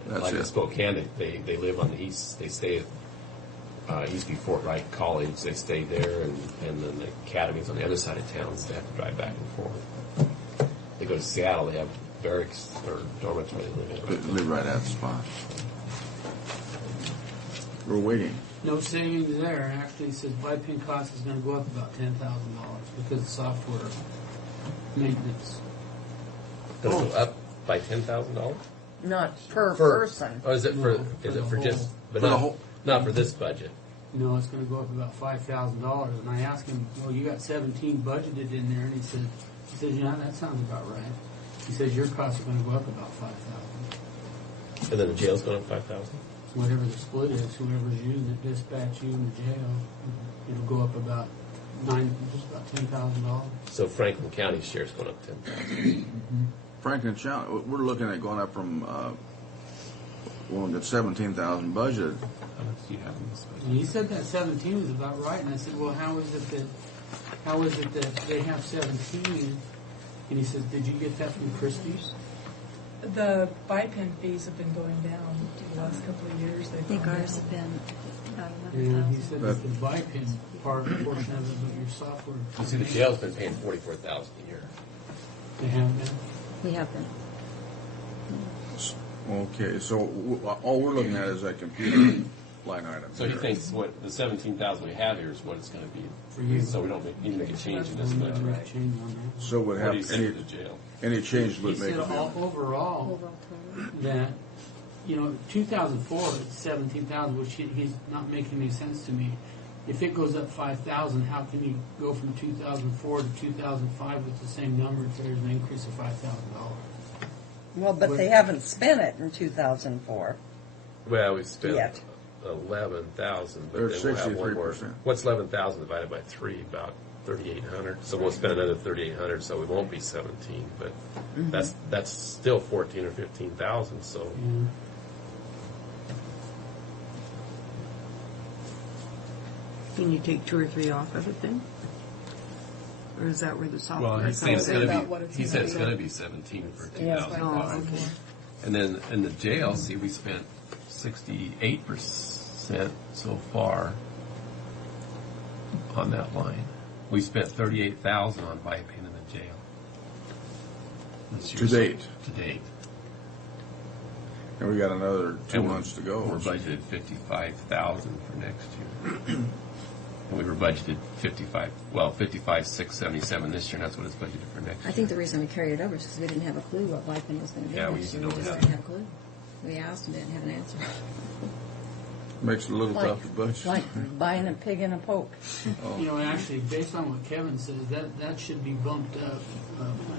That's Like in it. Spokane, they live on the east. They stay at Eastby Fort Wright College. They stay there, and then the academy's on the other side of town, so they have to drive back and forth. They go to Seattle. They have barracks or dormitory they live in. They live right at the spot. We're waiting. No savings there. Actually, it says BIPIN cost is going to go up about $10,000 because of software maintenance. Does it go up by $10,000? Not per person. Oh, is it for? No, Is for it the for just? whole. But For the not whole- not for this budget. No, it's going to go up about $5,000. And I asked him, well, you got 17 budgeted in there, and he says, yeah, that sounds about right. He says your costs are going to go up about $5,000. And then the jail's going up 5,000. Whatever the split is, whoever's using it, dispatch you in the jail, it'll go up about just about $10,000. So Franklin County's share's going up 10,000. Franklin County, we're looking at going up from, we got 17,000 budgeted. How much do you have in this budget? And he said that 17 was about right, and I said, well, how is it that they have 17? And he says, did you get that from Christie's? The BIPIN fees have been going down the last couple of years. I think ours have been about Yeah, he 11,000. said that the BIPIN portion of it, but your software. You see, the jail's been paying $44,000 a year. They have been. We have been. Okay, so all we're looking at is that computer line item. So he thinks what the 17,000 we have here is what it's going to be For you. So we don't need to make a change in this We'll budget. make a change on that. So would What do you have think for the jail? any change He would make said a difference. overall that, 2004 is 17,000, which he's not making any sense to me. If it goes up 5,000, how can you go from 2004 to 2005 with the same number if there's an increase of $5,000? Well, but they haven't spent it in 2004. Well, we spent Yet. 11,000, but There's then we'll have one more. 63%. What's 11,000 divided by 3? About 3,800. So we'll spend another 3,800, so we won't be 17. But that's still 14 or 15,000. So Yeah. Can you take 2 or 3 off of it then? Or is that where the Well, software he's saying it's comes in? going About to what be. it's He gonna said it's be. going to be 17 for Yeah. 2005. Oh, okay. And then in the jail, see, we spent 68% so far on that line. We spent $38,000 on BIPAN in the jail. This To year. date. To date. And we got another 2 And months to go. We're budgeted $55,000 for next year. And we were budgeted 55,677 this year, and that's what it's budgeted for next year. I think the reason we carried it over is because we didn't have a clue what Wypen was going to do. Yeah, we next just year. don't just have didn't it. have a clue. We asked and didn't have an answer. Makes it a little Like- tough to budget. Like buying a pig in a poke. You know, actually, based on what Kevin says, that should be bumped up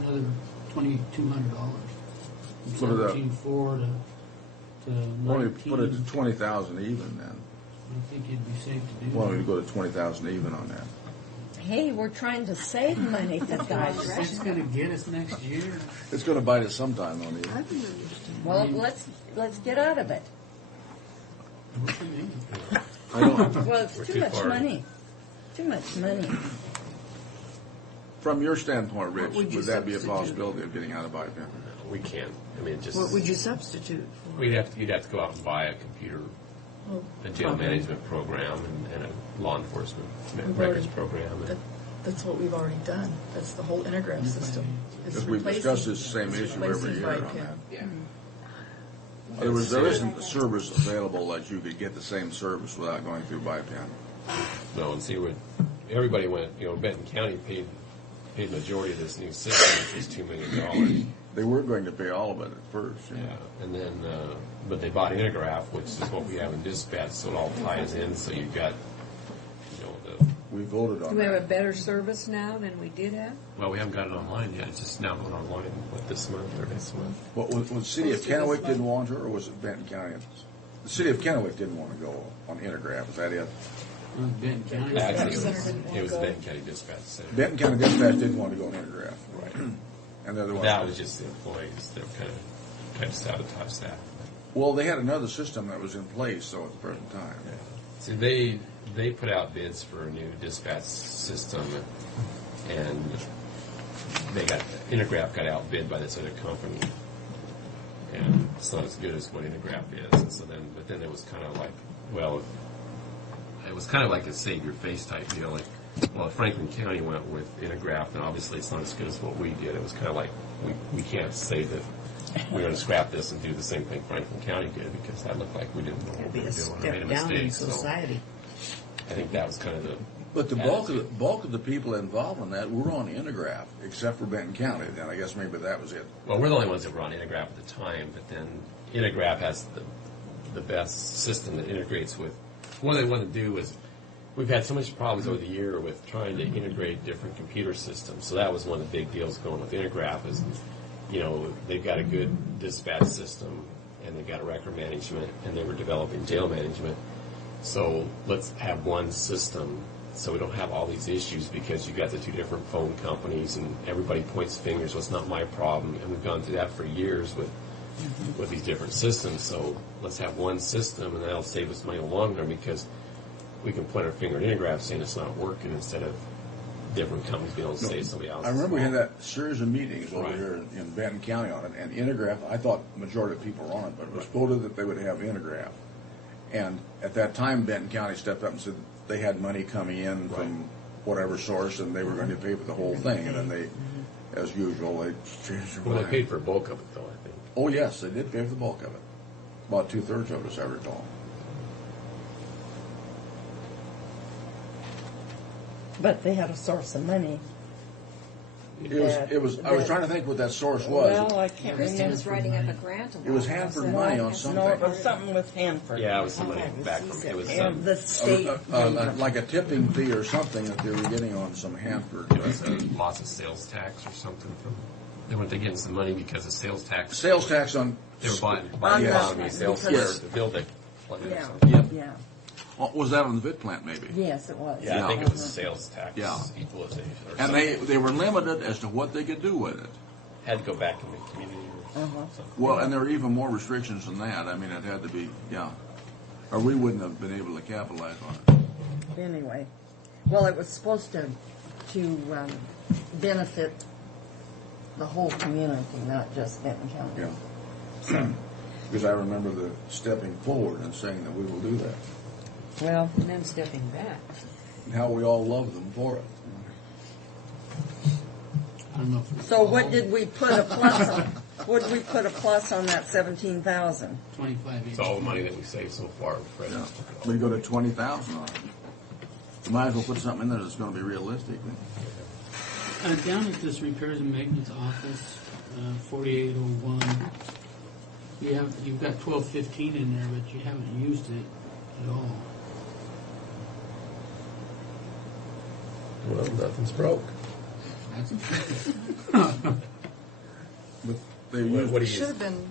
another $2,200. Put it up. 17,400 to Only 19. put it to 20,000 even then. I think it'd be safe to do Why don't we that. go to 20,000 even on that? Hey, we're trying to save money for guys. It's going to get us next year. It's going to bite us sometime on I the. can understand. Well, let's get out of it. What do you mean? I don't. Well, it's We're too too much far. money. Too much money. From your standpoint, Rich, What would you would that be a substitute? possibility of getting out of BIPAN? We can't. I mean, it just. What would you substitute for? You'd have to go out and buy a computer, a jail management program, and a law enforcement records program. That- That's what we've already done. That's the whole Intergraph system. It's Because we've discussed replacing- this same it's issue every replacing year on BIPAN. that. Yeah. There isn't a service available that you could get the same service without going through BIPAN. No, and see what everybody went. You know, Benton County paid majority of this new system, which is $2 million. They were going to pay all of it at first. Yeah, and then but they bought Intergraph, which is what we have in dispatch, so it all ties in. So you've got, you know, We voted on Do we have a that. better service now than we did have? well, we haven't got it online yet. It's just now going online. What, this month or next month? What, was the city of Kennewick didn't want to, or was it Benton County? The city of Kennewick didn't want to go on Intergraph. Is that it? Benton County. Actually, Center didn't want it was to go. Benton County Dispatch Center. Benton County Dispatch didn't want to go on Intergraph. Right. And they're the ones. That was just the employees that kind of sabotaged that. Well, they had another system that was in place, though, at the present time. See, they put out bids for a new dispatch system, and Intergraph got outbid by this other company, and it's not as good as what Intergraph is. And so then it was kind of like, well, it was kind of like a save your face type deal. Like, well, Franklin County went with Intergraph, and obviously it's not as good as what we did. It was kind of like we can't say that we're going to scrap this and do the same thing Franklin County did, because that looked like we didn't know what That'd we be were a doing or step made a down in mistake. So society. I think that was kind of the. But the bulk of the people involved in that were on Intergraph, except for Benton County. Then I guess maybe that was it. Well, we're the only ones that were on Intergraph at the time, but then Intergraph has the best system that integrates with. What they want to do is, we've had so much problems over the year with trying to integrate different computer systems. So that was one of the big deals going with Intergraph is, you know, they've got a good dispatch system and they've got a record management and they were developing jail management. So let's have one system so we don't have all these issues, because you got the two different phone companies and everybody points fingers. Well, it's not my problem, and we've gone through that for years with these different systems. So let's have one system, and that'll save us money in the long run, because we can point our finger at Intergraph saying it's not working instead of different companies being able to say somebody else. I remember we had that series of meetings over Right. here in Benton County on it, and Intergraph, I thought the majority of people were on it, but it was quoted that they would have Intergraph. And at that time, Benton County stepped up and said they had money coming in from whatever source, and they were going to pay for the whole thing. And then they, as usual, they changed their Well, they mind. paid for a bulk of it, though, I think. Oh, yes, they did pay for the bulk of it. About 2/3 of it, as I recall. But they had a source of money. It was. I was trying to think what that source was. Well, I can't Kristen was remember. writing up a grant. It was Hanford money on something. No, it was something with Hanford. Yeah, it was somebody back from, it was, And the state. Like a tipping fee or something that they were getting on some Hanford. it was lots of sales tax or something from, they weren't getting some money because of sales tax. Sales tax on. They were buying Yes. these sales Because- tax to build it. Yeah, Yep. yeah. Oh, was that on the VIT plant, maybe? Yes, it was. Yeah, I think it was sales tax Yeah. equalization or And something. they were limited as to what they could do with it. Had to go back in the community or something. Well, and there were even more restrictions than that. I mean, it had to be, yeah. Or we wouldn't have been able to capitalize on it. anyway. Well, it was supposed to benefit the whole community, not just Benton County. Yeah. Because I remember the stepping forward and saying that we will do that. Well, And then stepping back. And how we all love them for it. I don't know if we so what did we put a plus on? What did we put a plus on that 17,000? 25 It's all the money that we saved so far, Fred. Yeah. We go to 20,000 on it. You might as well put something in there that's going to be realistic. Down at this repairs and maintenance office, 4801, you've got 1215 in there, but you haven't used it at all. Well, nothing's broke. That's But they What, use, what do Should you? have been,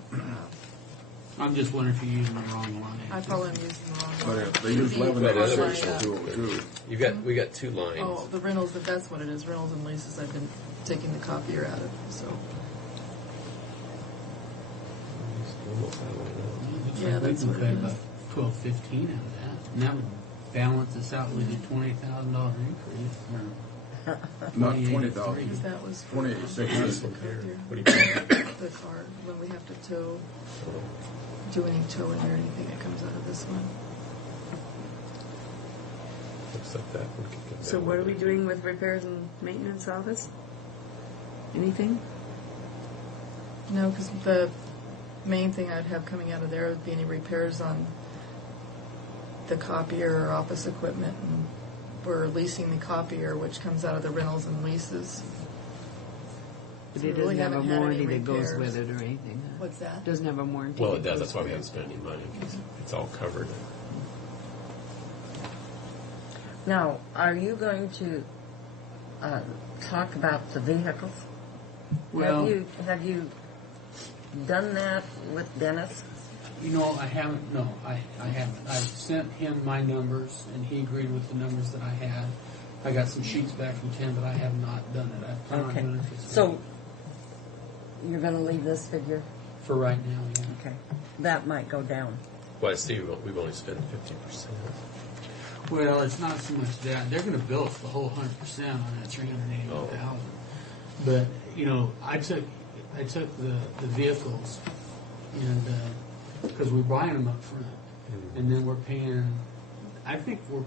I'm just wondering if you're using the wrong line. I probably am using the wrong but one. they use Should be 1186 line, or 202. We got two lines. Oh, the rentals, that's what it is, rentals and leases, I've been taking the copier out of, so. Almost that way now. Looks Yeah, like we that's can what it cut is. about 1215 out of that, and that would balance us out with a $20,000 increase. Not 28,300. 20,000. Because that was for 28,600. What do you think? the car, when we have to tow, do any towing or anything that comes out of this one. Looks like that one could get So down what a are we bit. doing with repairs and maintenance office? Anything? No, because the main thing I'd have coming out of there would be any repairs on the copier or office equipment. And we're leasing the copier, which comes out of the rentals and leases. But So it we really doesn't have a haven't had any warranty that goes repairs. with it or anything. Huh? What's that? Doesn't have a warranty. Well, that it does. goes That's why we with haven't spent any money. 'Cause it's all covered. Now, are you going to talk about the vehicles? Well, Have you done that with Dennis? you know, I haven't. No, I haven't. I've sent him my numbers, and he agreed with the numbers that I had. I got some sheets back from Tim, but I have not done it. I plan on Okay. doing it this So week. you're going to leave this figure? For right now, yeah. Okay. That might go down. Well, I see we've only spent 50%. Well, it's not so much that they're going to bill us the whole 100% on that 380,000. But you know, I took the vehicles, and because we're buying them up front, and then we're paying. I think for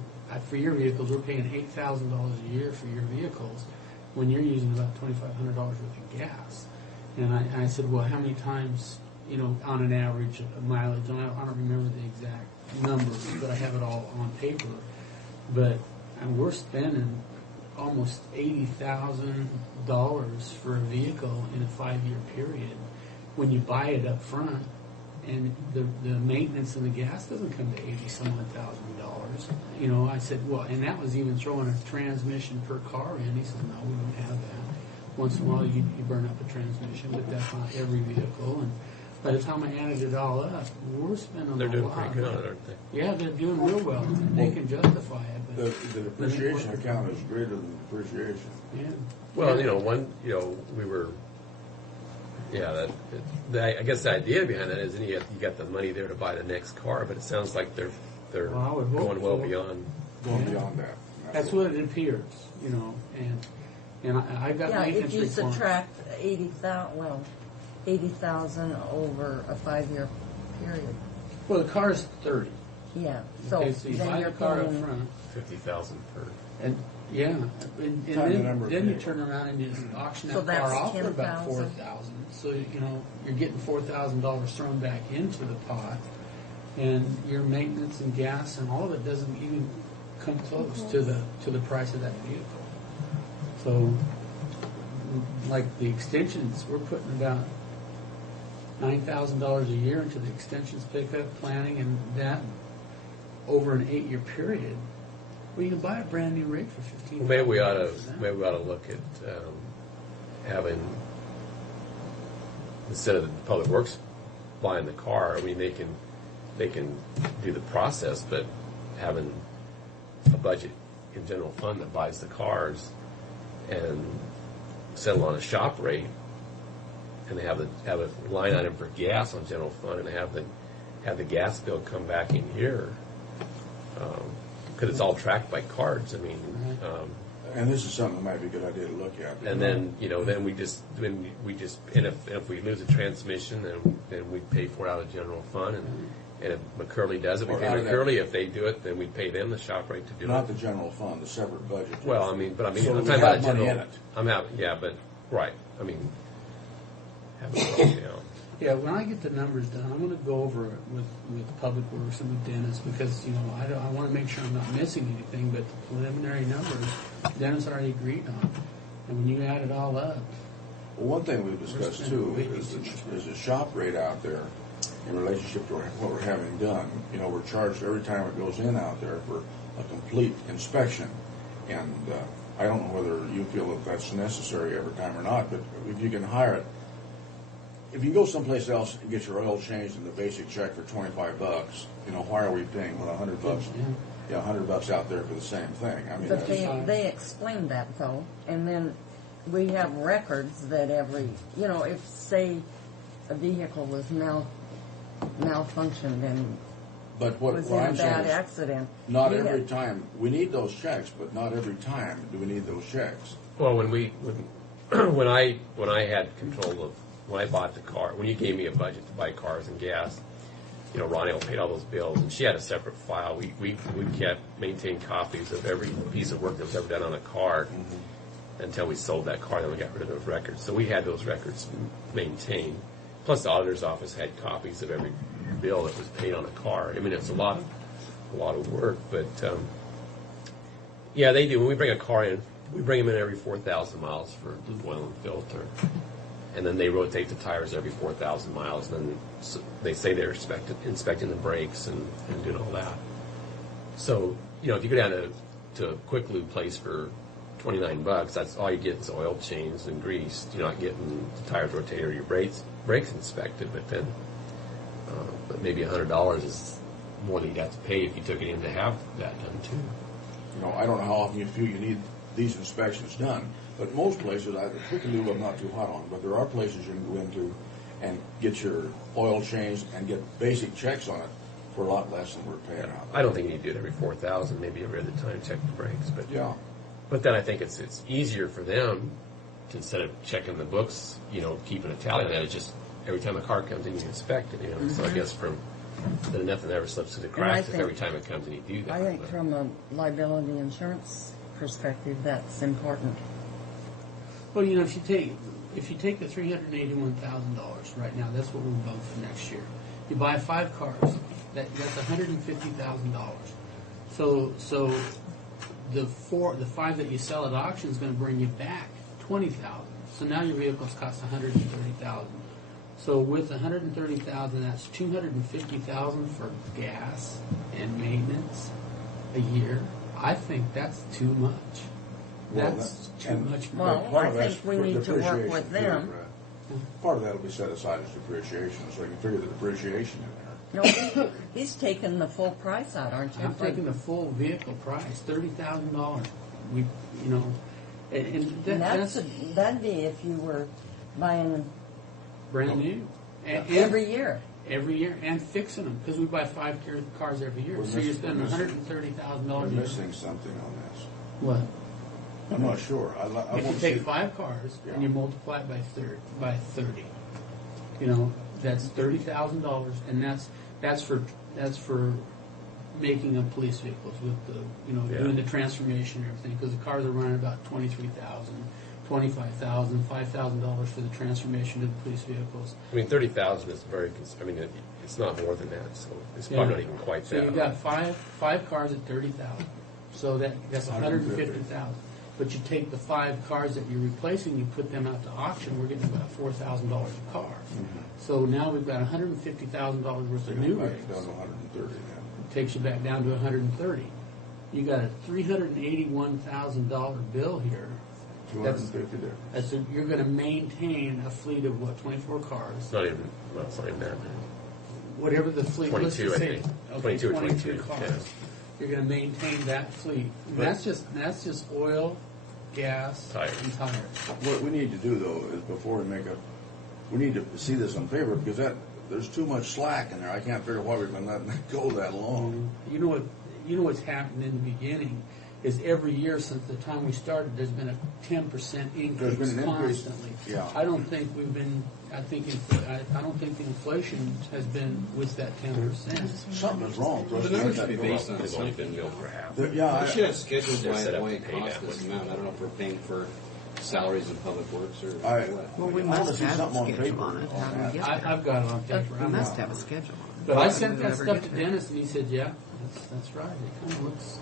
your vehicles, we're paying $8,000 a year for your vehicles, when you're using about $2,500 worth of gas. And I said, well, how many times, you know, on an average of mileage? And I don't remember the exact numbers, but I have it all on paper. But we're spending almost $80,000 for a vehicle in a 5-year period when you buy it up front, and the maintenance and the gas doesn't come to $80,000. You know, I said, well, and that was even throwing a transmission per car in. He said, no, we don't have that. Once in a while you burn up a transmission, but that's not every vehicle. And by the time I added it all up, we're spending They're a doing lot. pretty good on it, aren't they? Yeah, they're doing real well. They can justify it. The But depreciation account is greater than the depreciation. Yeah. Well, you know, we were, yeah, I guess the idea behind that is you got the money there to buy the next car, but it sounds like they're Well, I would hope going well so. beyond. Going beyond that. That's what it appears, you know, and I got Yeah, maintenance if you requirements. subtract 80,000 over a 5-year period. Well, the car's 30. Yeah, so Okay, so you then buy you're the car up paying, front. 50,000 per. And yeah, and Times the then number of you vehicles. turn around and you auction So that car that's off for about 10,000. $4,000. So you know you're getting $4,000 thrown back into the pot, and your maintenance and gas and all of it doesn't even come close to the price of that vehicle. So, like the extensions, we're putting about $9,000 a year into the extensions pickup, planning, and that over an 8-year period. Well, you can buy a brand new rig for $15,000. Well, maybe we ought to look at having, instead of the public works buying the car, I mean they can do the process, but having a budget in general fund that buys the cars and settle on a shop rate, and they have a line item for gas on general fund, and have the gas bill come back in here. because it's all tracked by cards. I mean, And this is something that might be a good idea to look at. and then then we just and if we lose a transmission, then we pay for it out of general fund, and if McCurley does it, we Or pay out of that- McCurley. If they do it, then we pay them the shop rate to do Not it. the general fund, the separate budget. Well, I mean, So I'm that talking we about have a money general. in it. Yeah, but right. I mean, have it broken down. Yeah, when I get the numbers done, I'm going to go over it with Public Works and with Dennis because, I want to make sure I'm not missing anything, but the preliminary numbers, Dennis already agreed on. And when you add it all up, Well, one thing we've discussed too is the shop rate out there in relationship to what we're having done. We're charged every time it goes in out there for a complete inspection. And I don't know whether you feel that that's necessary every time or not, but if you can hire it, if you go someplace else and get your oil changed in the basic check for $25, why are we paying $100? Yeah, $100 out there for the same thing. I mean, But that's, they explained that though, and then we have records that if say a vehicle was malfunctioned and but what was in a I'm saying bad is, accident. not you every have- time. We need those checks, but not every time do we need those checks. Well, when I had control of when I bought the car, when you gave me a budget to buy cars and gas, Ronnie paid all those bills, and she had a separate file. We maintained copies of every piece of work that was ever done on a car until we sold that car. Then we got rid of those records. So we had those records maintained. Plus, the auditor's office had copies of every bill that was paid on a car. I mean, it's a lot of work, but yeah, they do. When we bring a car in, we bring them in every 4,000 miles for the oil and filter. And then they rotate the tires every 4,000 miles. And then they say they're inspecting the brakes and doing all that. So, if you go down to a quick lube place for $29, that's all you get is oil changed and greased. You're not getting the tires rotated or your brakes inspected. But then, but maybe $100 is more than you'd have to pay if you took it in to have that done too. I don't know how often you feel you need these inspections done, but most places, Quick and Lube I'm not too hot on, but there are places you can go into and get your oil changed and get basic checks on it for a lot less than we're paying out. I don't think you need to do it every 4,000, maybe every other time check the brakes. But Yeah. But then I think it's easier for them to, instead of checking the books, keeping a tally on that. It's just every time a car comes in, you inspect it. So I guess then nothing ever slips through the cracks if every time it comes in, you do that. I think from a liability insurance perspective, that's important. well, if you take the $381,000 right now, that's what we're above for next year. You buy 5 cars, that's $150,000. So the 5 that you sell at auction is going to bring you back $20,000. So now your vehicles cost $130,000. So with $130,000, that's $250,000 for gas and maintenance a year. I think that's too much. Well, That's too and- much. Well, Part I of that's think we for need to work depreciation, with too, them. Brad. Part of that will be set aside as depreciation, so you can figure the depreciation in there. No, he's taking the full price out, aren't you? I'm taking the full vehicle price, $30,000. We, and That'd be if you were buying brand new. And every year. every year and fixing them because we buy 5 cars every year. We're So you're missing- spending we're $130,000 We're a year. missing something on this. What? I'm not sure. I If want you to take see. 5 cars Yeah. and you multiply it by 30, that's $30,000, and that's for making them police vehicles with the doing the transformation and everything, because the cars are running about $23,000, $25,000, $5,000 for the transformation to the police vehicles. I mean, 30,000 is it's not more than that, so it's probably not even quite So that. you've got five cars at 30,000. So that's 150,000. But you take the 5 cars that you're replacing, you put them out to auction, we're getting about $4,000 a car. So now we've got $150,000 worth of new Back rigs. down to 130 then. Takes you back down to 130. You got a $381,000 bill here. 250 there. You're going to maintain a fleet of what, 24 cars? It's not even that. Whatever the fleet. let's 22, just I say, think. okay, 22 or 23 22, cars. yeah. You're going to maintain that fleet. And that's just oil, gas, Tires. and tires. What we need to do though is before we make we need to see this on paper because there's too much slack in there. I can't figure why we've been letting it go that long. You know what? you know what's happened in the beginning is every year since the time we started, there's been a 10% increase There's been an increase, constantly. yeah. I don't think we've been. I don't think the inflation has been with that 10%. Something is wrong. The numbers should be Well, based on it's only something. been milled for half. Yeah, We should have schedules They're why set up why to it pay costs that this much. amount. I don't know if we're paying for salaries in public works or what. Well, we I wanna must see have something a on schedule paper on it. on How do that. we get there? I've got it on paper. We must have a schedule on it. But I How sent do we that ever stuff get to there? Dennis, and he said, "Yeah, that's right. It kind of looks."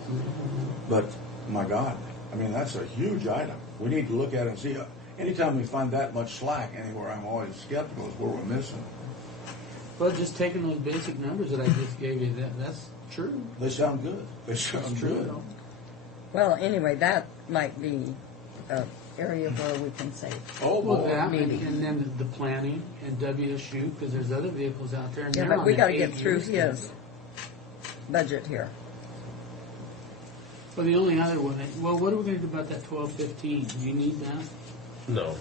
But, my God, I mean, that's a huge item. We need to look at it and see, anytime we find that much slack anywhere, I'm always skeptical is where we're missing. Well, just taking those basic numbers that I just gave you, that's true. They sound good. They sound It's true. good. Well, anyway, that might be an area where we can save. Oh, Well, boy. that, maybe. and then the planning and WSU, because there's other vehicles out there. And Yeah, they're but on we an gotta get 8 through year his schedule. budget here. Well, the only other one, what are we going to do about that 1215? Do you need that? No,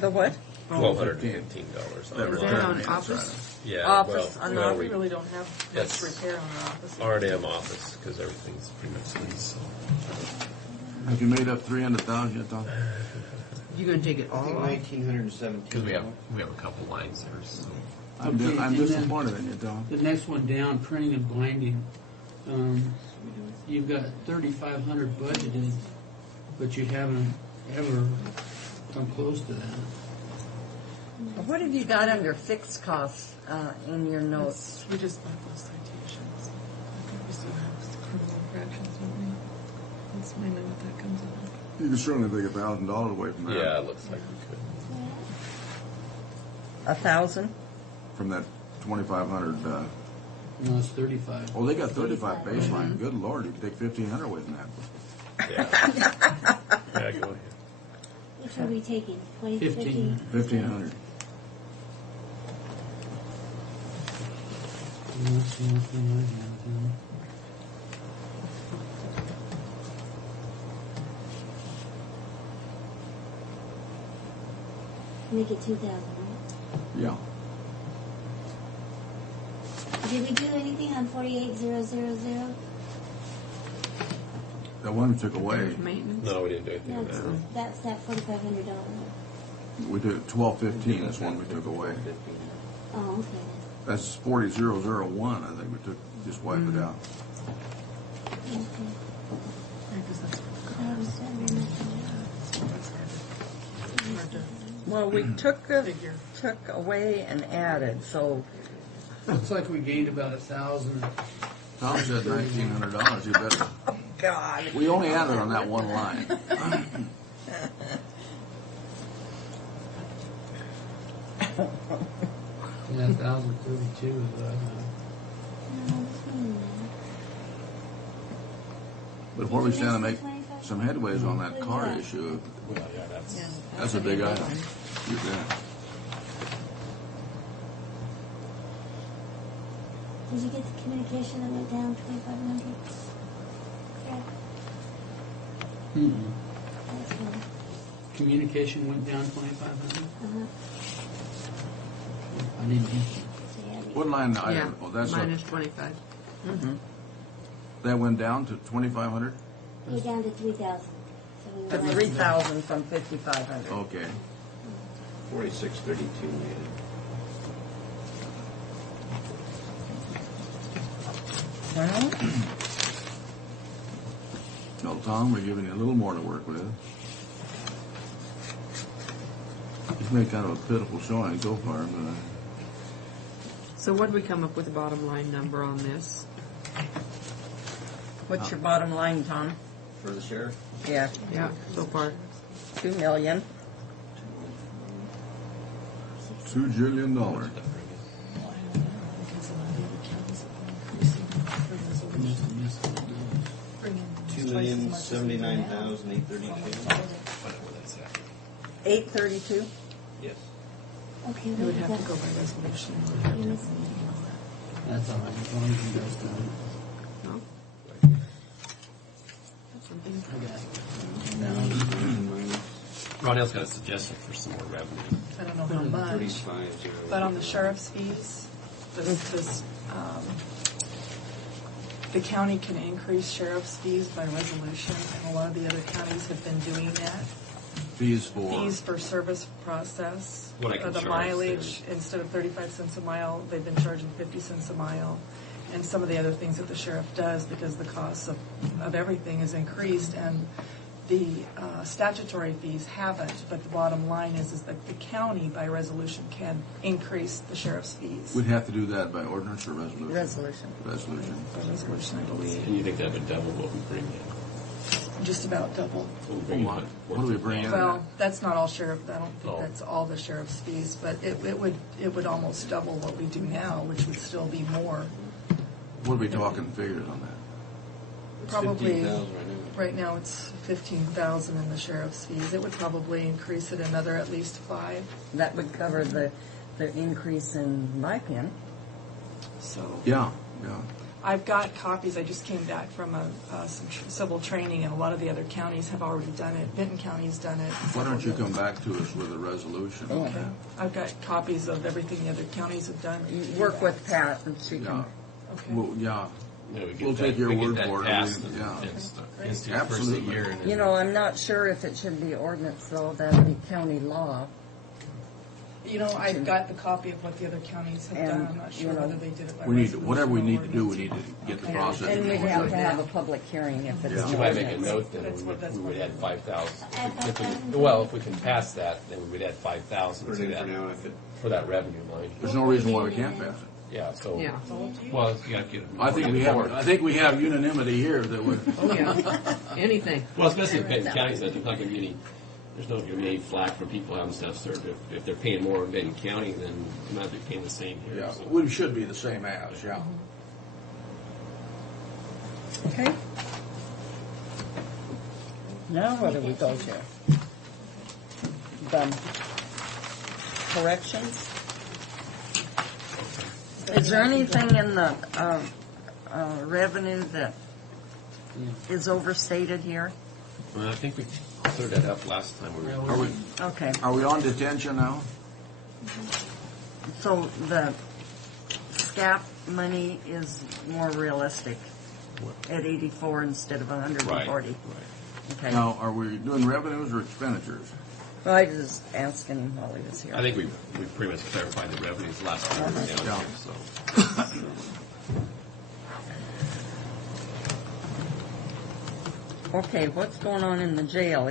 The what? $1,215. Is that on office? Yeah, Office, well, on well, office. We we really don't have much Yes. repair on our office. R&M office because everything's pretty much leased. So. Have you made up 300,000 yet, Tom? You gonna take it I all think off? 1,917. Because we have a couple lines there. So. I'm Okay, and then- disappointed in you, Tom. The next one down, printing and binding. You've got 3,500 budgeted, but you haven't ever come close to that. What have you got under fixed costs in your notes? We just bought those citations. I think we still have criminal infractions, don't we? That's mainly what that comes out. You can certainly take $1,000 away from that. Yeah, it looks like we could. 1,000? From that 2,500. No, it's 35. Oh, they got 35 baseline. Good Lord, you can take 1,500 away from that. Yeah. Yeah, go ahead. Which are we taking? 20, 15. 1,500. That's the only thing I have, Make it 2,000, right? Yeah. Did we do anything on 48,000? That one we took away. Maintenance? No, we didn't do anything with That's that. that $4,500. We did 1215 is one we took away. Oh, okay. That's 40,001. I think we took, just wipe it out. Okay. I was very much. Well, we took away and added, so Looks like we gained about 1,000. Tom said $1,900. You better. God. We only added on that one line. Yeah, 1,032 is what I have. But where we stand to make some headways on that car issue, Well, yeah, that's a big item. You bet. Did you get the communication that went down 2,500? Yeah, that's fine. Communication went down 2,500. Uh-huh. I didn't get So, yeah, What line Yeah, item? Oh, that's minus 25. that went down to 2,500? Go down to 3,000. So we But went 3,000 from 5,500. Okay. 4632 made it. Well, No, Tom, we're giving you a little more to work with. He's made kind of a pitiful showing so far, but So what did we come up with a bottom line number on this? what's your bottom line, Tom? For the sheriff? Yeah, Yeah, so far. 2 million. $2 jillion. $2,079,832. 832? Yes. Okay, We what would is have that? to go by resolution. that's all right. As long as you guys do it. No? Something? I got it. Ronell's got a suggestion for some more revenue. I don't know how much, 35,000. but on the sheriff's fees, this the county can increase sheriff's fees by resolution, and a lot of the other counties have been doing that. Fees For service process. What I can The charge mileage, instead of 35 cents a mile, they've been charging 50 cents a mile. And some of the other things that the sheriff does, because the cost of everything is increased, and the statutory fees haven't. But the bottom line is that the county, by resolution, can increase the sheriff's fees. We'd have to do that by ordinance or resolution? Resolution. Resolution. By resolution, I believe. And you think that would double what we bring in? Just about double. What we bring in? What do we bring in? Well, that's not all sheriff, I don't think Oh. that's all the sheriff's fees, but it would almost double what we do now, which would still be more. What are we talking figures on that? Probably, 15,000 right now. right now it's 15,000 in the sheriff's fees. It would probably increase it another at least 5, That would cover the increase in MyPin. so. Yeah. I've got copies, I just came back from some civil training, and a lot of the other counties have already done it. Benton County's done it. Why don't you come back to us with a resolution on Okay. that? I've got copies of everything the other counties have done. You work with Pat and she Yeah. can, Okay. Well, yeah. You know, we get We'll that- take your we get word that for it. passed We- and yeah. institute first of the Absolutely. year. And then- you know, I'm not sure if it should be ordinance though, that'd be county law. You know, I've got the copy of what the other counties have done. I'm not sure And, you know, whether they did it by We need, resolution whatever we or need to do, we ordinance. need to get the Okay. process. And we'd going. have to have a public hearing if it's Yeah. You might make a ordinance. note then, That's what- that's we would what- add 5,000. Well, if we can pass that, then we would add 5,000 Put to it in for that, now, if it, for that revenue line. There's no reason why we can't pass it. Yeah, so, Yeah. well, you got to get. I think we have unanimity here that would. Oh, yeah. Anything. Well, especially in Benton County, there's not going to be any, there's not going to be any flack from people having stuff served. If they're paying more in Benton County, then they might be paying the same here. Yeah, so. we should be the same as, yeah. Okay. Now what do we go to? The corrections? Is there anything in the revenue that is overstated here? Well, I think we cleared that up last time we were. Are we, Okay, are we on detention now? so the SCAP money is more realistic at 84 instead of 140. Right. Okay. Now, are we doing revenues or expenditures? Well, I was just asking him while he was here. I think we pretty much clarified the revenues last time we were down Yeah. here, so. Okay, what's going on in the jail?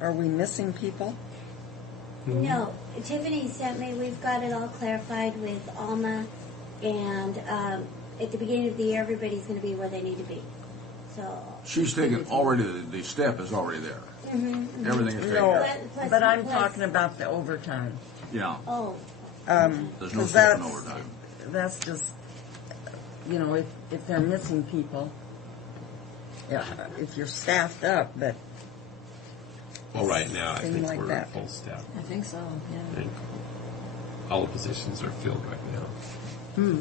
Are we missing people? No, Tiffany sent me, we've got it all clarified with Alma, and at the beginning of the year, everybody's going to be where they need to be. So. She's taken already, the step is already there. Mm-hmm. Everything is taken No, care of. but I'm talking about the overtime. Yeah, Oh, there's no 'cause step in that's- overtime. That's just, you know, if they're missing people, yeah, if you're staffed up, but Well, right now, I Thing think like we're that. full staff. I think so, I yeah. think all the positions are filled right now.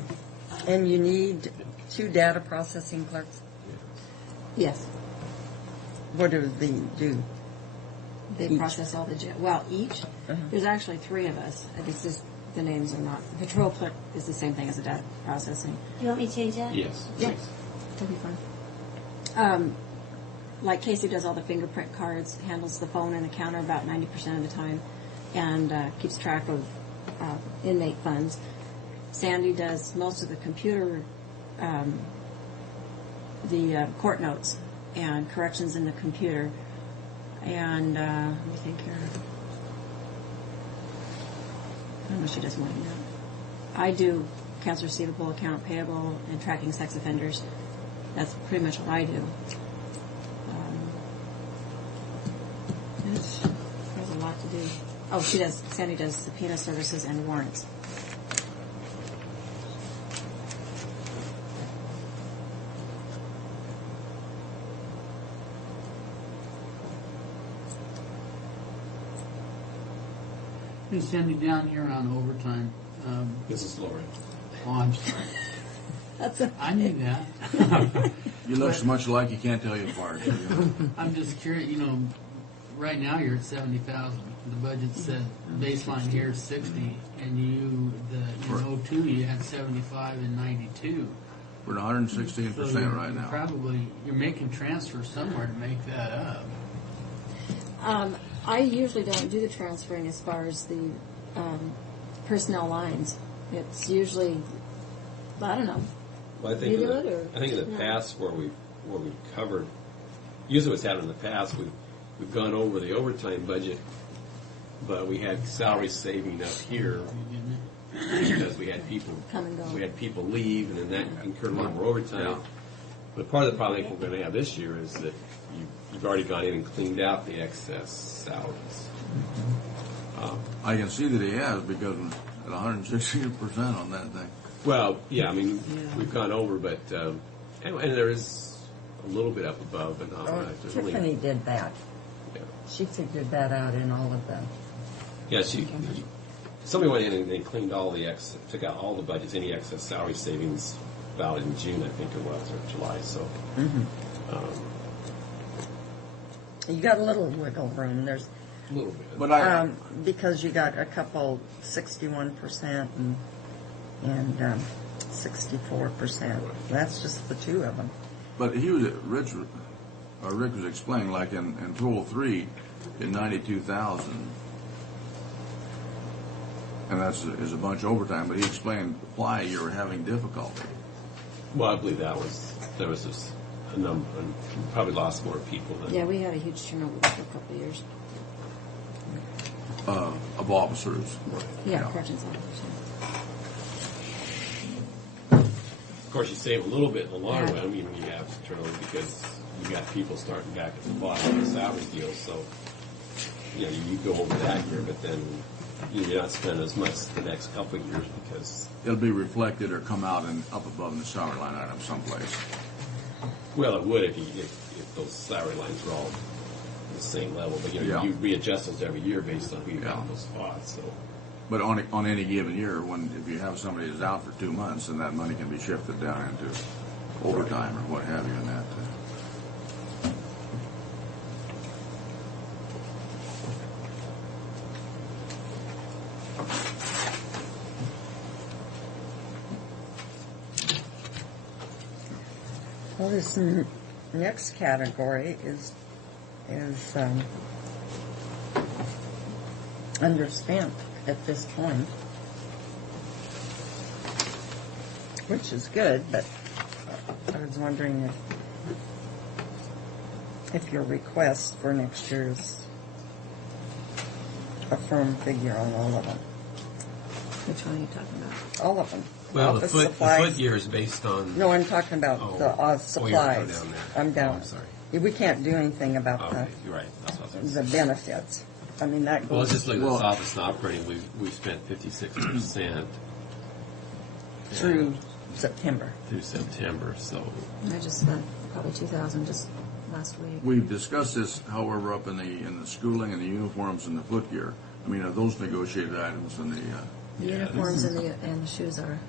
and you need 2 data processing clerks. Yes. What do they do? They Each. process all the jail. Well, each. There's actually 3 of us. It's just the names are not. The patrol clerk is the same thing as the data processing. do you want me to change that? Yes. Yeah. please. That'll be fun. Like Casey does all the fingerprint cards, handles the phone and the counter about 90% of the time, and keeps track of inmate funds. Sandy does most of the computer, the court notes and corrections in the computer. And let me think here. I don't know if she does more than that. I do accounts receivable, account payable, and tracking sex offenders. That's pretty much what I do. There's a lot to do. Oh, Sandy does subpoena services and warrants. Hey, Sandy, down here on overtime, This is Lauren. oh, I'm sorry. I knew that. You look so much alike you can't tell you apart. I'm just curious, you know, right now you're at 70,000. The budget said baseline here is 60, and in 02 you had 75 and 92. We're at 116% right now. Probably, you're making transfers somewhere to make that up. I usually don't do the transferring as far as the personnel lines. It's usually, I don't know. Well, I think You do it, or- I think in the no. past where we've covered, usually what's happened in the past, we've gone over the overtime budget, but we had salary saving up here because we had people Come and go. We had people leave, and then that incurred a little more overtime. Yeah. But part of the problem I think we're going to have this year is that you've already gone in and cleaned out the excess salaries. I can see that he has because at 116% on that thing. Well, yeah, I mean, we've gone over, but and there is a little bit up above, but not much. There's only- Tiffany did that. Yeah. She figured that out in all of them. Yeah, somebody went in and they cleaned all the took out all the budgets, any excess salary savings about in June, I think it was, or July. So, You got a little wiggle room. There's a little bit. But because you got a couple 61% and 64%. That's just the two of them. But Rick was explaining, like in 203, in 92,000, and that's is a bunch of overtime. But he explained why you were having difficulty. Well, I believe there was just a number, and probably lost more people than. Yeah, we had a huge turnover for a couple of years. Of officers. Yeah, corrections officers. Of course, you save a little bit in the long run. I mean, when you have turnover because you got people starting back at the bottom of the salary deal. So, you go over that year, but then you're not spending as much the next couple of years because. It'll be reflected or come out and up above in the salary line item someplace. Well, it would if those salary lines were all at the same level. But Yeah. you readjust those every year based on who you got in those spots. So. But on any given year, if you have somebody that's out for 2 months, then that money can be shifted down into overtime or what have you in that. Well, this next category is underspent at this point, which is good. But I was wondering if your request for next year is a firm figure on all of them. Which one are you talking about? All of them. Well, the Office foot supplies. year is based on. No, I'm talking about the Oh, supplies. you're down there. I'm down. Oh, I'm sorry. We can't do anything about Okay, you're right. That's what I was the benefits. I mean, that Well, let's goes just look at this office and operating. We've spent 56% through September. through September. So I just spent probably 2,000 just last week. We've discussed this, however, up in the schooling and the uniforms and the footgear. I mean, are those negotiated items in the? The uniforms and the shoes are.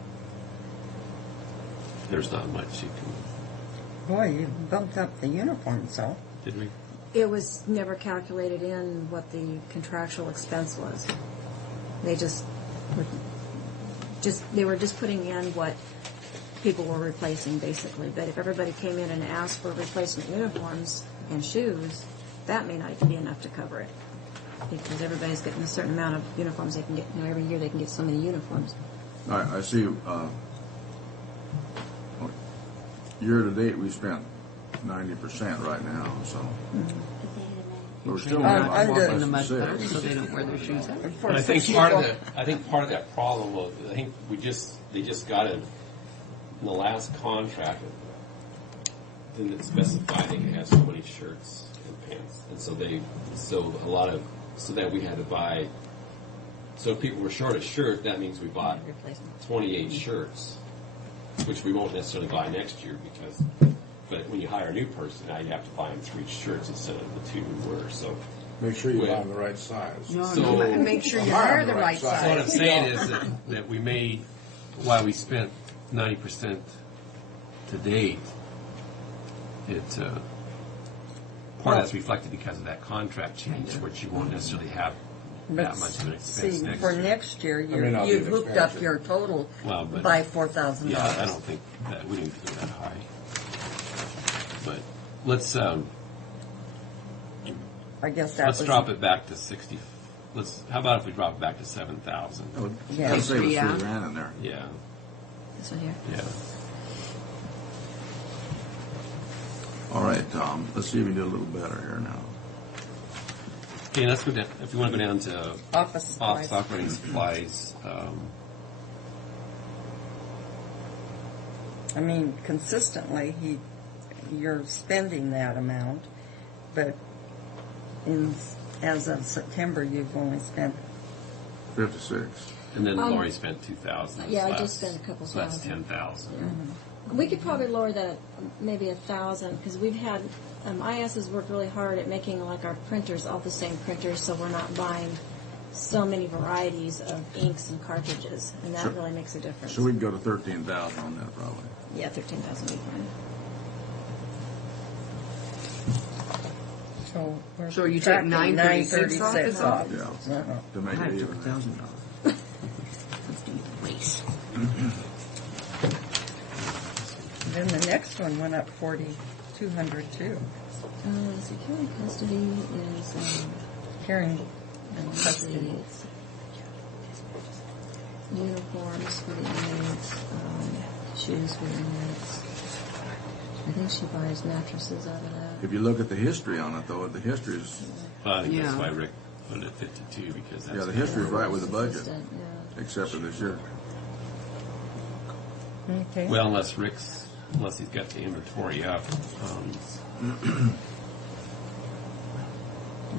there's not much you can. Boy, you bumped up the uniforms, though. Did we? It was never calculated in what the contractual expense was. They they were just putting in what people were replacing, basically. But if everybody came in and asked for replacement uniforms and shoes, that may not be enough to cover it. Because everybody's getting a certain amount of uniforms they can get. Every year they can get so many uniforms. I see. Year to date, we spent 90% right now. So we're still I'm about good. less than 6. so they don't wear their shoes out. And I think part of that problem was I think they just got it in the last contract. Didn't it specify they could have so many shirts and pants, and so that we had to buy. So if people were short a shirt, that means we bought 28 shirts, which we won't necessarily buy next year but when you hire a new person, now you have to buy them 3 shirts instead of the 2 we were. So Make sure you Well, buy them the right size. And make sure you hire the right So what I'm size. saying is that we may, while we spent 90% to date, part of that's reflected because of that contract change, which you won't necessarily have that much of an expense See, next for year. next year, may not be you've an hooped up expansion. your total Well, but- by $4,000. Yeah, I don't think that we need to go that high. But let's I guess that let's was. drop it back to 60. How about if we drop it back to 7,000? Oh, Yeah. I'd say Yeah. with $3,000 in there. Yeah, This one here. yeah. All right, Tom, let's see if we can do a little better here now. Okay, let's go down. If you want to go down to Office supplies. office operating supplies, I mean, consistently, you're spending that amount, but as of September, you've only spent 56. and then Lori spent 2,000. yeah, I so just that's- spent a couple So that's thousand. 10,000. We could probably lower that maybe 1,000 because we've had IS has worked really hard at making like our printers all the same printers, so we're not buying so many varieties of inks and cartridges, and that Sure. really makes a difference. So we'd go to 13,000 on that probably. Yeah, 13,000 would be fine. So we're So you take subtracting 936 off, 936 is it? off. Yeah. Uh-huh. To make it even. Then the next one went up 4,200 too. Security custody is Carrying custody. uniforms for the inmates, shoes for the inmates. I think she buys mattresses out of that. If you look at the history on it, though, the history is, Well, I think that's Yeah. why Rick put it at 52 because that's yeah, the history is right with the budget, Consistent, yeah. except for this year. Okay. well, unless he's got the inventory up. I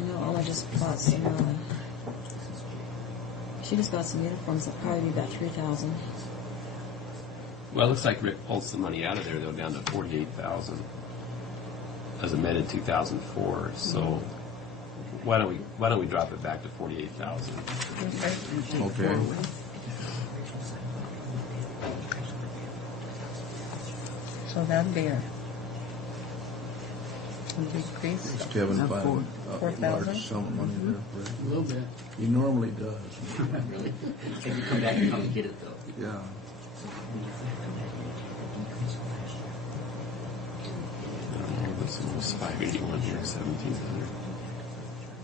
know Alma just bought some. She just got some uniforms. That'll probably be about 3,000. Well, it looks like Rick pulled some money out of there, though, down to 48,000 as amended 2004. So why don't we drop it back to 48,000? Okay. So that'd be a decrease. Does Kevin find a 4,000? large sum of money there? Fred? A little bit. He normally does. Really? If you come back and come get it though. Yeah. This was 581 here, 1,700.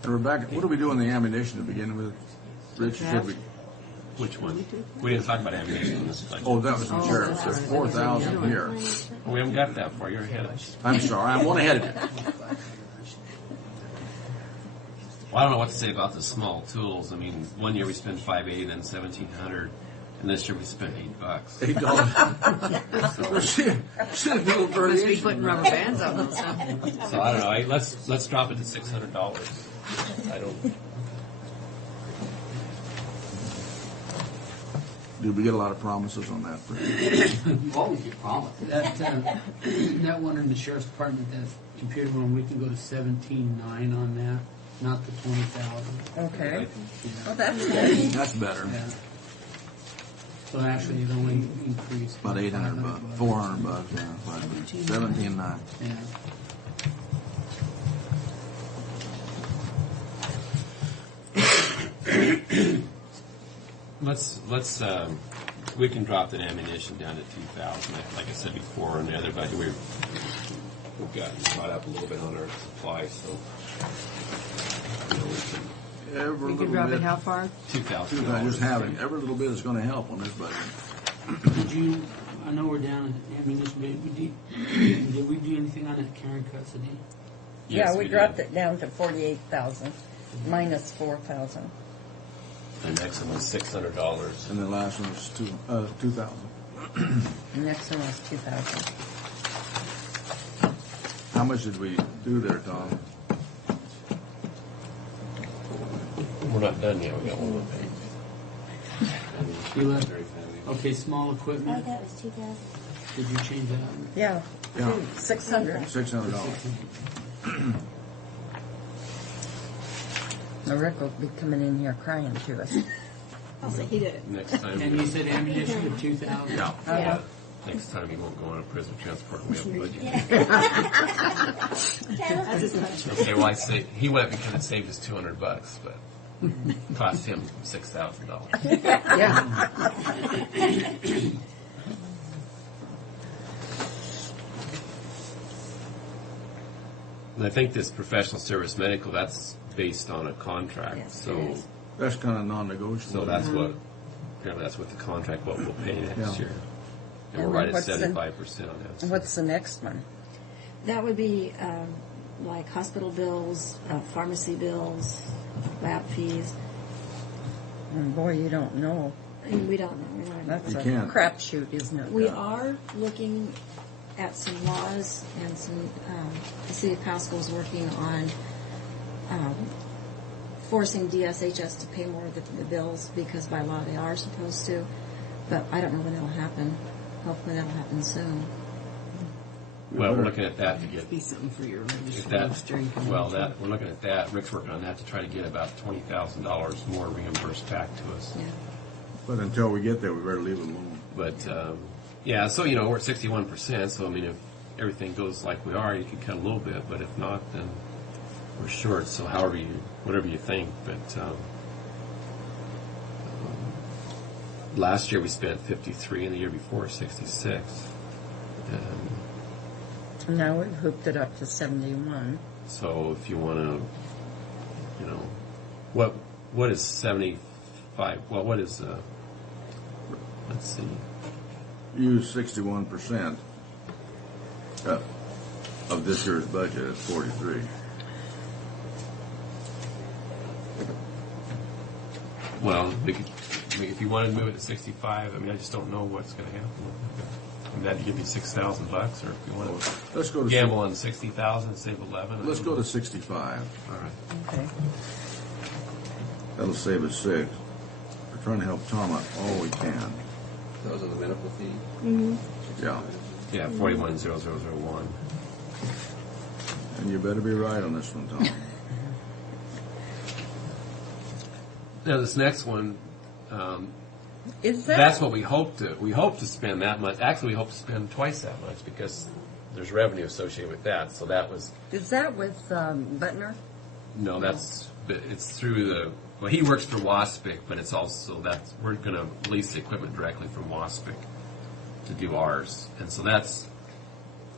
And Rebecca, what do we do on the ammunition to begin with? Rich, you said we, Which one? We didn't talk about ammunition in this budget. oh, that was the sheriff's, there's 4,000 here. We haven't got that far. You're ahead of us. I'm sorry, I'm one ahead of you. Well, I don't know what to say about the small tools. I mean, one year we spent 580, then 1,700, and this year we spent $8. $8. Should have been a little Must be variation. putting rubber bands on those, huh? So I don't know. Let's drop it to $600. I don't. Did we get a lot of promises on that? Fred? You always get promised. That one in the sheriff's department, that computer one, we can go to 17,900 on that, not the 20,000. Okay. Yeah. Well, that's good. That's better. Yeah. So actually, it only increased About $800, $400, yeah, 17,900. Yeah. We can drop that ammunition down to 2,000. Like I said before, in the other budget, we've gotten caught up a little bit on our supplies, so Every You little can drop bit, it how far? $2,000. just having, every little bit is going to help on this budget. Did you, I know we're down at ammunition, but did we do anything on that Karen custody? Yes, Yeah, we did. dropped it down to 48,000 minus 4,000. The next one was $600. And the last one was 2,000. The next one was 2,000. How much did we do there, Tom? We're not done yet. We got one more page. You left, okay, small Oh, equipment, that was 2,000. did you change that? Yeah, Yeah. 600. $600. Now Rick will be coming in here crying to us. I'll say he did it. Next time, And you said ammunition of 2,000? Yeah. yeah, next time he won't go on a prison transport. And we have a budget. That's his punch. Okay, well, he went because it saved us $200, but Cost him $6,000. Yeah. And I think this professional service medical, that's based on a contract. Yes, So, it is. That's kind of non-negotiable. so that's what, that's what the contract, what we'll pay next Yeah. year. And And we're right at what's the- 75% on that. What's the next one? That would be like hospital bills, pharmacy bills, lab fees. And boy, you don't know. And we don't know. We don't know. That's You a can't. crapshoot, isn't it? We are looking at some laws and some, the city of Pasco is working on forcing DSHS to pay more of the bills because by law they are supposed to. But I don't know when that'll happen. Hopefully that'll happen soon. Well, we're looking at that to get, Be something for your if legislative that, steering committee. well, that, we're looking at that. Rick's working on that to try to get about $20,000 more reimbursed back to us. Yeah. But until we get there, we better leave it alone. But, yeah, so, we're at 61%, so, if everything goes like we are, you can cut a little bit, but if not, then we're short, so whatever you think, but, last year we spent 53, and the year before 66. Now we've hooped it up to 71. So if you want to, what is 75? Well, what is, let's see. Use 61% of this year's budget at 43. Well, if you wanted to move it to 65, I just don't know what's going to happen. That'd give you $6,000, or if you want to Let's go to gamble on 60,000 and save 11. Let's go to 65. All right. Okay. That'll save us 6. We're trying to help Tom out all we can. Those are the medical fee. Yeah. Yeah, 410001. And you better be right on this one, Tom. Now this next one, Is that that's what we hope to spend that much. Actually, we hope to spend twice that much because there's revenue associated with that. So that was with Butner? no, it's through well, he works for Waspic, but it's also we're going to lease the equipment directly from Waspic to do ours, and so that's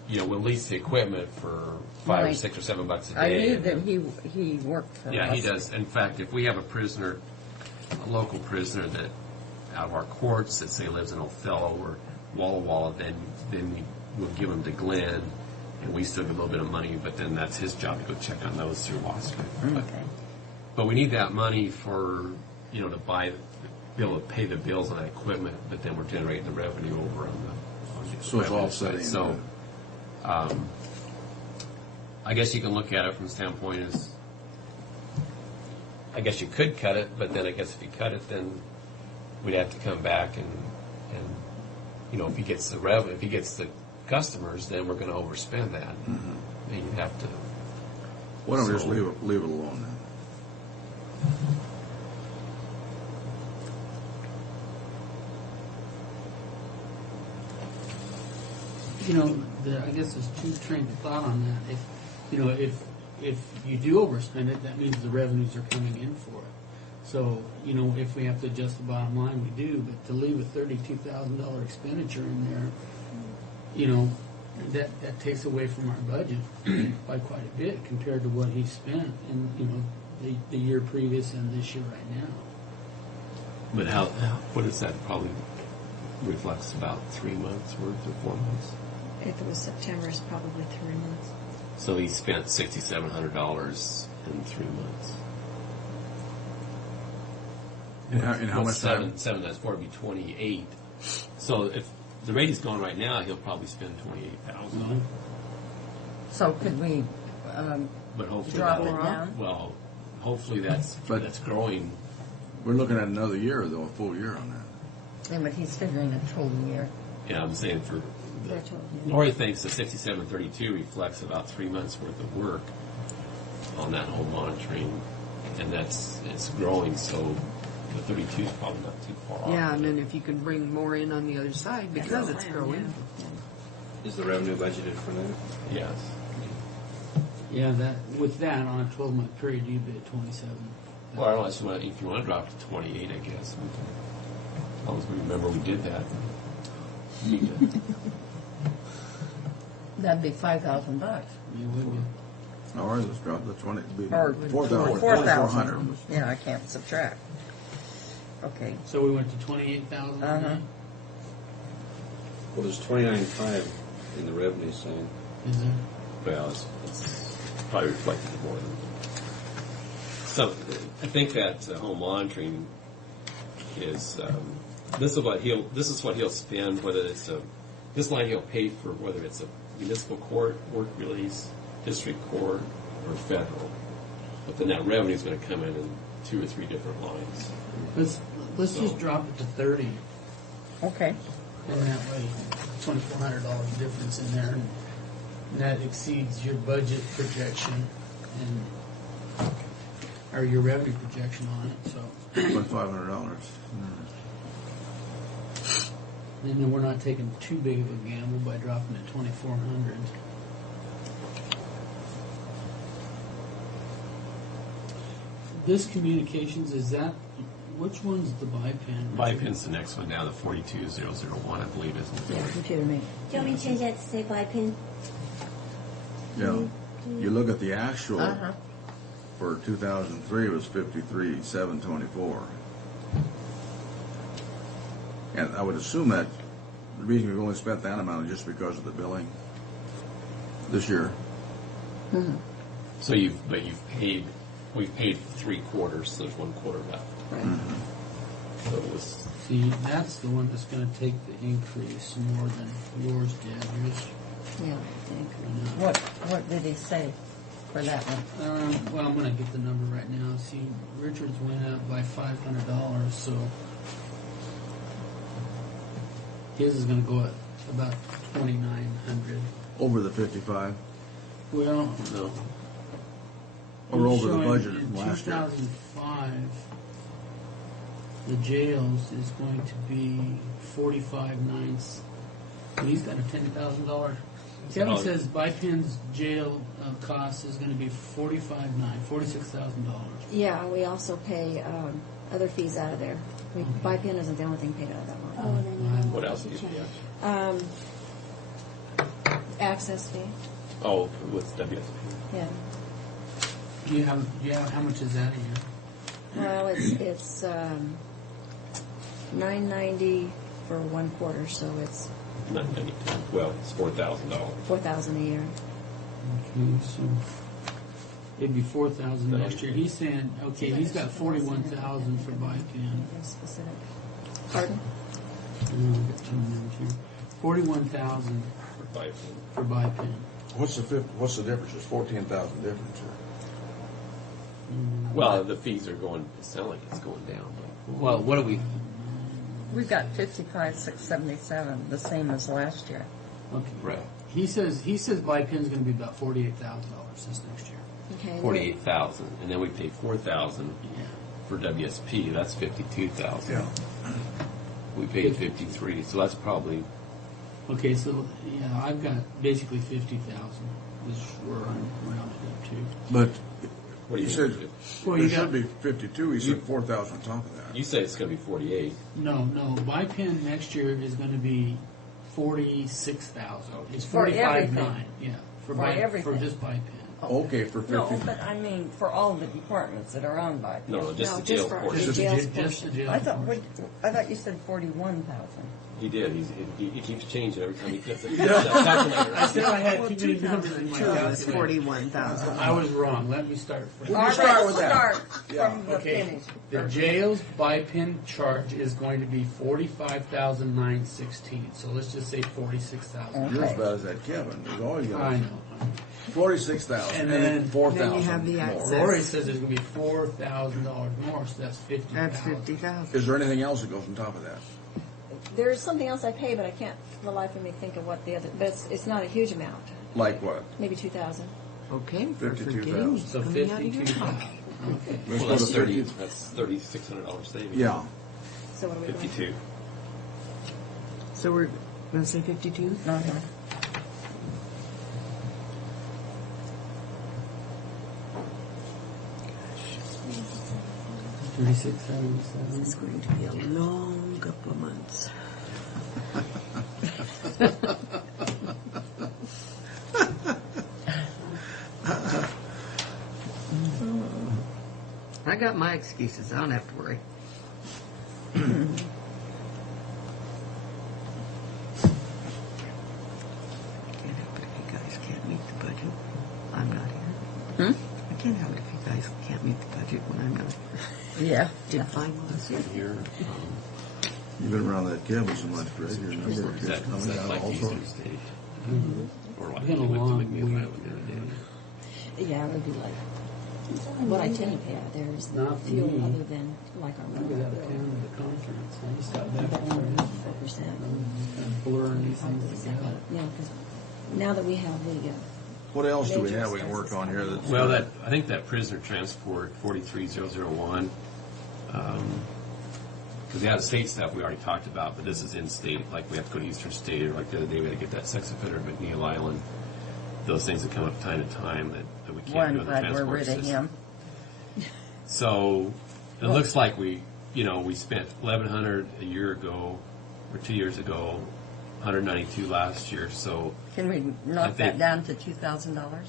we'll lease the equipment for $5 or Right. $6 or $7 a I day. knew and that then- he worked for Yeah, us. he does. In fact, if we have a local prisoner that out of our courts that say lives in Othello or Walla Walla, then we'll give him to Glenn, and we still get a little bit of money, but then that's his job to go check on those through Waspic. Okay. But we need that money for be able to pay the bills on that equipment, but then we're generating the revenue over on the So it's revenue offsetting. side. So I guess you can look at it from the standpoint as I guess you could cut it, but then I guess if you cut it, then we'd have to come back and if he gets the revenue, if he gets the customers, then we're going to overspend that. And you'd have to. Why don't we just So- leave it alone then? I guess there's two trains of thought on that. If you do overspend it, that means the revenues are coming in for it. So, if we have to adjust the bottom line, we do. But to leave a $32,000 expenditure in there, that takes away from our budget by quite a bit compared to what he spent in, the year previous and this year right now. But what is that? Probably reflects about 3 months worth or 4 months. If it was September, it's probably 3 months. So he spent $6,700 in 3 months. And how much time? Seven times 4 would be 28. So if the rate he's going right now, he'll probably spend 28,000. So could we But hopefully drop it that'll- down? Well, hopefully that's growing. We're looking at another year, though, a full year on that. Yeah, but he's figuring a total year. Yeah, I'm saying for They're total. Lori thinks the 6732 reflects about 3 months worth of work on that whole monitoring, and it's growing. So the 32 is probably not too far off. Yeah, and then if you can bring more in on the other side because it's growing. Is the revenue budgeted for that? Yes. Yeah, with that on a 12-month period, you'd be at 27. Well, unless you want, if you want to drop to 28, I guess. As long as we remember we did that. That'd be $5,000. You would be. All right, let's drop the 20, be Or 4,000. 4,000. Yeah, I can't subtract. Okay. So we went to 28,000. Uh-huh. Well, there's 29.5 in the revenue side. Is there? Well, it's probably reflected more than. So I think that home monitoring is this is what he'll spend, whether it's this line he'll pay for, whether it's a municipal court, work release, district court, or federal. But then that revenue is going to come in 2 or 3 different lines. Let's just drop it to 30, Okay. and that way $2,400 difference in there, and that exceeds your budget projection or your revenue projection on it. So About $500. then we're not taking too big of a gamble by dropping it 2,400. This communications, is that, which one's the BIPIN? BIPIN's the next one down, the 42001, I believe, isn't it? Yeah, computer me. Do you want me to change that to say by pin? Yeah. You look at the actual Uh-huh. for 2003 was 53,724. And I would assume that the reason we've only spent that amount is just because of the billing this year. So we've paid 3 quarters, so there's 1 quarter left. Right. So it was, See, that's the one that's going to take the increase more than yours did. Yours, Yeah, I think. What did he say for that one? well, I'm going to get the number right now. See, Richard's went up by $500, so his is going to go up about 2,900. Over the 55 Well, no. or it's over the showing budget in last year. 2005, the jails is going to be 45,900. He's got a $10,000. Kevin says BIPIN's jail cost is going to be $46,000. Yeah, we also pay other fees out of there. BIPIN isn't the only thing paid out of that one. Oh, then What else do you have? Access fee. Oh, with WSP. Yeah. Do you have how much is that a year? Well, it's $990 for 1 quarter, so it's Not many. Well, it's $4,000. $4,000 a year. Okay, so it'd be $4,000 next year. He's saying, okay, he's got $41,000 for BIPIN. Very specific. Pardon? I'll get two numbers here. $41,000 For BIPIN. for BIPIN. What's the difference? There's 14,000 difference here. Well, the fees are going, it sounds like it's going down. Well, what do we? We've got 55,677, the same as last year. Okay. Right. He says BIPIN's going to be about $48,000 this next year. Okay. 48,000, and then we pay 4,000 Yeah. for WSP. That's 52,000. Yeah. We paid 53, so that's probably Okay, so yeah, I've got basically 50,000 is where I'm rounded up to. But What do you you said think? Well, there you should got- be 52. He said 4,000 on top of that. You say it's going to be 48. No, BIPIN next year is going to be 46,000. It's For 45.9. everything. Yeah, For for everything. just BIPIN. Okay, for 50. No, but I mean, for all the departments that are on BIPIN. No, just No, the just jail for- portion. Just, jails just the jail. I thought portion. I thought you said 41,000. He did. He keeps changing every time he gets it. I said I had too many numbers in my calculator. 41,000. I was wrong. Let me start from. All right, start with that. start Yeah. from the Okay, finish. the jail's BIPIN charge is going to be $45,916. So let's just say 46,000. You're as bad as that, Kevin. There's always I got know. 46,000 And and then then- 4,000 then you have the more. access. Rory says there's going to be $4,000 more, so that's 50,000. That's 50,000. Is there anything else that goes on top of that? There's something else I pay, but I can't for the life of me think of what the other. But it's not a huge amount. Like what? Maybe 2,000. Okay, for 52,000. forgetting So coming out of your 52,000. pocket. Okay. Let's Well, go that's to 30. That's $3,600 savings. Yeah. So what are we doing? 52. So we're going to say 52? Uh-huh. $36.77. It's going to be a long couple of months. I got my excuses. I don't have to worry. Can't help it if you guys can't meet the budget. I'm not here. I can't help it if you guys can't meet the budget when I'm not here. Yeah. Did finalize it. Here, You've been around that cabin so much, Greg, your number is of that, kids is coming that out like all Eastern sorts. State? Or like It's been a you went to long McNeil week. Island the other day? Yeah, it would be like, what I tend to pay out there is Not for fuel me. other than like our I was out of town at the conference. I just got back That from one, there. 4%. Kind of blurring these things together. Yeah, because now that we have the, What else do we have we can work on here that's? Well, that, I think that prisoner transport 43001, because the out-of-state stuff we already talked about, but this is in-state, like we have to go to Eastern State, or like the other day we had to get that sex offender at McNeil Island. Those things that come up time to time that we Well, can't I'm do in the glad we're transport rid of system. him. So it looks like we spent $1,100 a year ago, or 2 years ago, $192 last year. So Can we I knock think- that down to $2,000?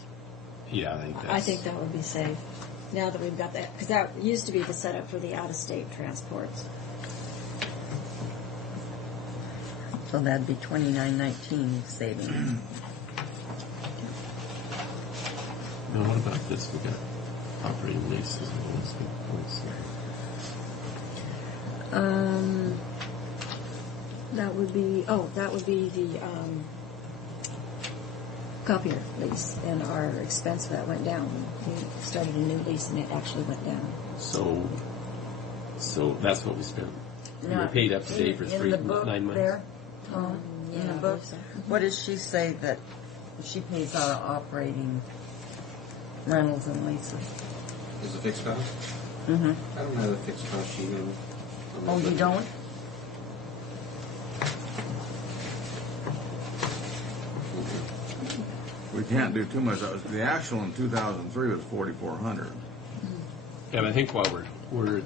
yeah, I think that's. I think that would be safe. Now that we've got that, because that used to be the setup for the out-of-state transports. So that'd be $29.19 saving. Now, what about this? We got operating leases as well as good points. That would be the copier lease, and our expense for that went down. We started a new lease, and it actually went down. So that's what we spent. We were Now, paid up to date for in the book 9 months. there, Tom, in Yeah, the I book, believe so. what does she say that she pays out of operating rentals and leases? Is it fixed cost? Mm-hmm. I don't have a fixed cost sheet on the Oh, you budget. don't? We can't do too much. The actual in 2003 was 4,400. Yeah, but I think while we're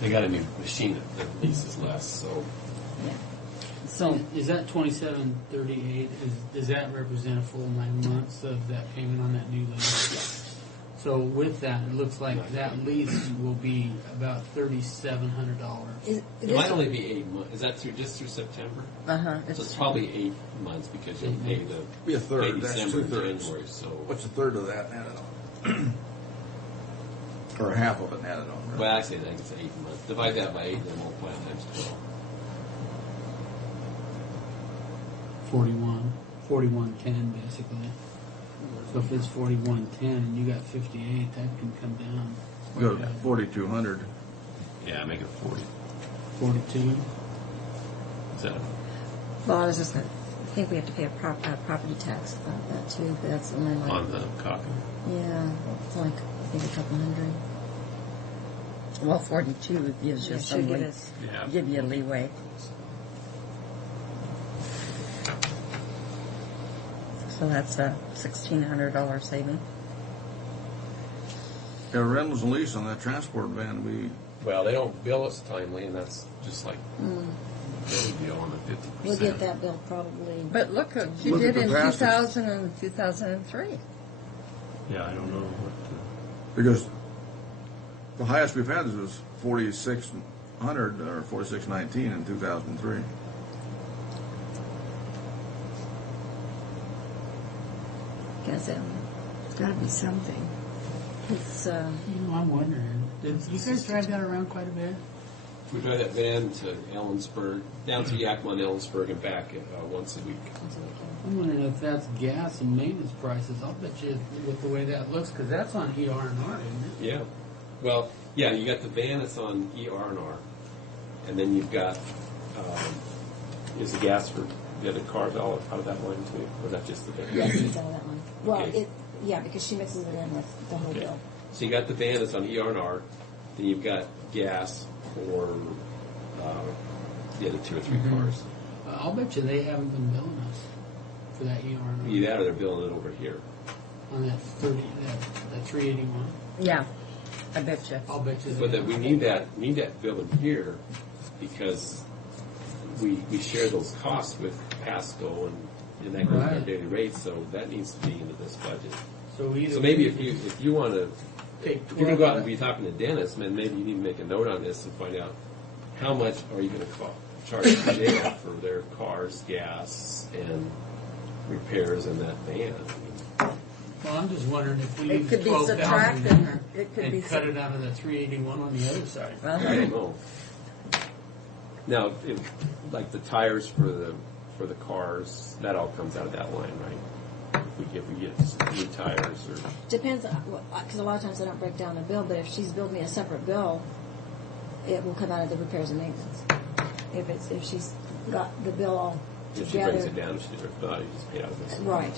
they got a new machine that leases less. So So is that 2738? Does that represent a full 9 months of that payment on that new lease? So with that, it looks like that lease will be about $3,700. it might only be 8 months. Is that just through September? Uh-huh. So it's probably 8 months because you'll pay Be a pay third. That's December and 2/3. January. So What's a third of that added on? Or half of it added on? Right? well, actually, I think it's 8 months. Divide that by 8 and then multiply it times 12. 4110 basically. So if it's 4110 and you got 58, that can come down. Go to 4,200. Yeah, make it 40. 42. Is that Well, I was just going to, I think we have to pay a property tax on that too, but that's only like, on the copy? yeah, it's like, I think a couple hundred. Well, 42 gives you It should some give leeway. us- Yeah. Give you leeway. So that's a $1,600 saving. Yeah, rentals and lease on that transport van, Well, they don't bill us timely, and that's just like they bill on the 50%. We'll get that bill probably. But look what you Look at did the in drastic- 2000 and 2003. Yeah, I don't know what. because the highest we've had was 4,600 or 4,619 in 2003. Guess It's got to be something. it's, I'm wondering. Did you guys drive that around quite a bit? We drive that van to Ellensburg, down to Yakima and Ellensburg, and back once a week. I'm wondering if that's gas and maintenance prices. I'll bet you with the way that looks, because that's on ER&R, isn't it? Yeah. Well, yeah, you got the van that's on ER&R, and then you've got is the gas for the other cars all out of that line too, or is that just the van? yeah, it's out of that one. Well, Okay. yeah, because she mixes it in with the whole Okay. bill. So you got the van that's on ER&R, then you've got gas for the other 2 or 3 cars. I'll bet you they haven't been billing us for that ER&R. Either that or they're billing it over here. On that 30, that 381. Yeah. I bet you. I'll bet you. But that we need that bill in here because we share those costs with Pasco and that goes with our Right. daily rates, so that needs to be into this budget. So either So maybe way, if you want to, take if you're going to go out and 12 be talking to Dennis, then maybe you need to make a note on this and find out how much are you going to charge the jail for their cars, gas, and repairs in that van. Well, I'm just wondering if we It use could be 12,000 subtracted. It could be and cut it out of the 381 on the other side. I don't know. Now, like the tires for the cars, that all comes out of that line, right? If we get new tires or Depends, because a lot of times I don't break down the bill, but if she's billed me a separate bill, it will come out of the repairs and maintenance. If she's got the bill all if she brings together. it down, if not, you just pay out of this. Right.